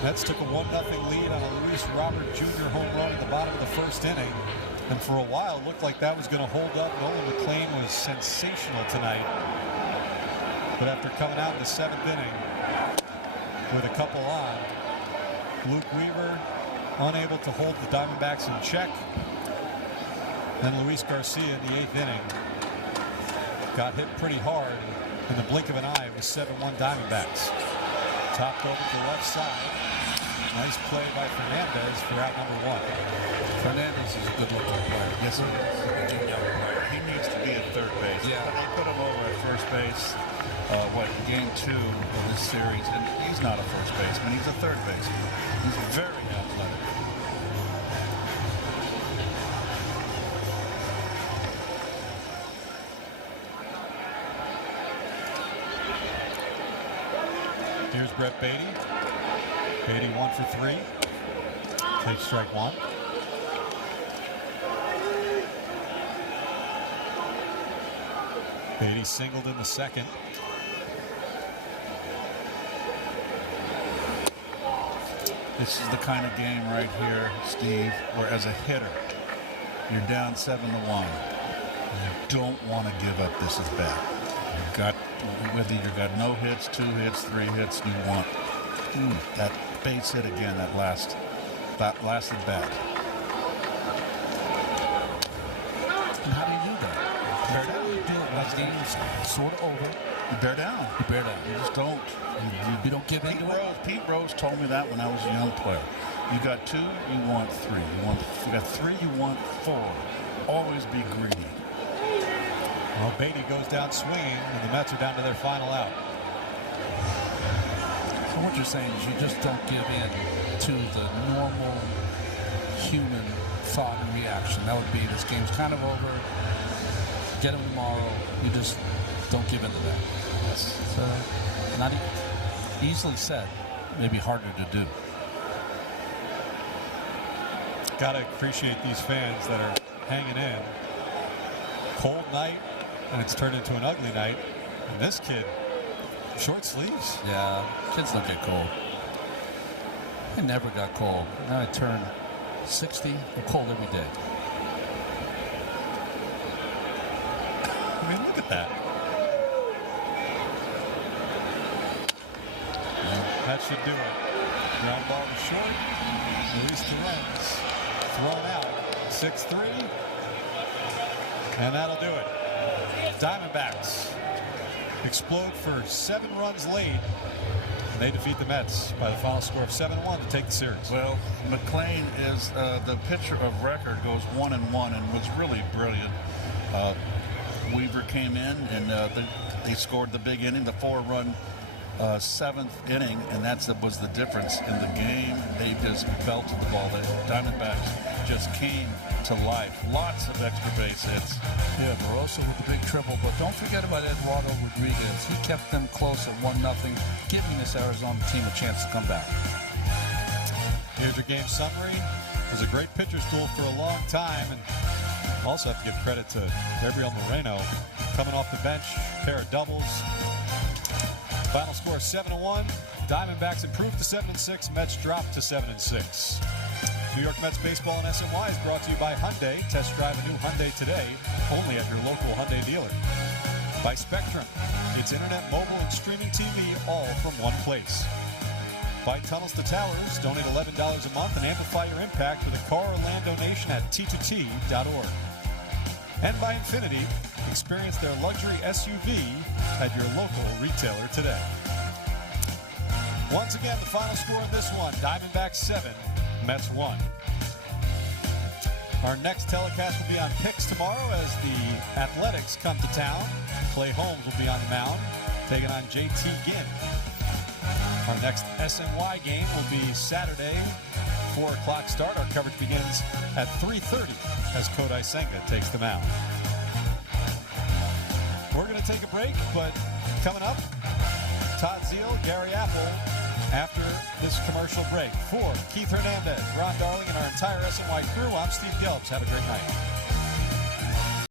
Mets took a 1-0 lead on a Luis Robert Jr. home run in the bottom of the 1st inning. And for a while, it looked like that was going to hold up. Nolan McLean was sensational tonight. But after coming out in the 7th inning with a couple on, Luke Weaver unable to hold the Diamondbacks in check. And Luis Garcia in the 8th inning got hit pretty hard. In the blink of an eye, it was 7-1 Diamondbacks. Topped over to the left side. Nice play by Fernandez for out number 1. Fernandez is a good-looking player. Yes, he is. He needs to be at third base. Yeah. But they put him over at first base, game 2 of this series. And he's not a first baseman. He's a third baseman. He's very athletic. Here's Brett Beatty. Beatty 1 for 3. Takes strike 1. Beatty singled in the 2nd. This is the kind of game right here, Steve, where as a hitter, you're down 7-1. You don't want to give up this at bat. You've got, whether you've got no hits, 2 hits, 3 hits, you want that base hit again, that last at bat. And how do you do that? Bear down. You do it when the game's sort of over. You bear down. You bear down. You just don't. You don't give in to it? Pete Rose told me that when I was a young player. You got 2, you want 3. You got 3, you want 4. Always be greedy. Well, Beatty goes down swinging, and the Mets are down to their final out. So what you're saying is you just don't give in to the normal human thought and reaction. That would be, this game's kind of over. Get him tomorrow. You just don't give in to that. That's not easily said, maybe harder to do. Gotta appreciate these fans that are hanging in. Cold night, and it's turned into an ugly night. And this kid, short sleeves. Yeah, kids don't get cold. I never got cold. Now I turn 60, I'm cold every day. I mean, look at that. That should do it. Ground ball to short. Luis Torrens thrown out. 6-3. And that'll do it. Diamondbacks explode for 7 runs late. And they defeat the Mets by the final score of 7-1 to take the series. Well, McLean is the pitcher of record, goes 1-1 and was really brilliant. Weaver came in and they scored the big inning, the 4-run 7th inning, and was the difference in the game. They just belted the ball. The Diamondbacks just came to life. Lots of extra base hits. Yeah, Barossa with the big triple, but don't forget about Eduardo Rodriguez. He kept them close at 1-0, giving this Arizona team a chance to come back. Here's your game summary. It was a great pitcher's duel for a long time, and also have to give credit to Gabriel Moreno coming off the bench, pair of doubles. Final score 7-1. Diamondbacks improved to 7-6. Mets dropped to 7-6. New York Mets baseball on SNY is brought to you by Hyundai. Test drive a new Hyundai today, only at your local Hyundai dealer. By Spectrum. It's internet, mobile, and streaming TV, all from one place. By Tunnels to Towers. Donate $11 a month and amplify your impact with a car or land donation at t2t.org. And by Infinity. Experience their luxury SUV at your local retailer today. Once again, the final score in this one, Diamondbacks 7, Mets 1. Our next telecast will be on Picks tomorrow as the Athletics come to town. Clay Holmes will be on the mound, taking on JT Ginn. Our next SNY game will be Saturday, 4 o'clock start. Our coverage begins at 3:30 as Kodai Senga takes the mound. We're going to take a break, but coming up, Todd Zeal, Gary Apple, after this commercial break. For Keith Hernandez, Ron Darling, and our entire SNY crew, I'm Steve Gelbs. Have a great night.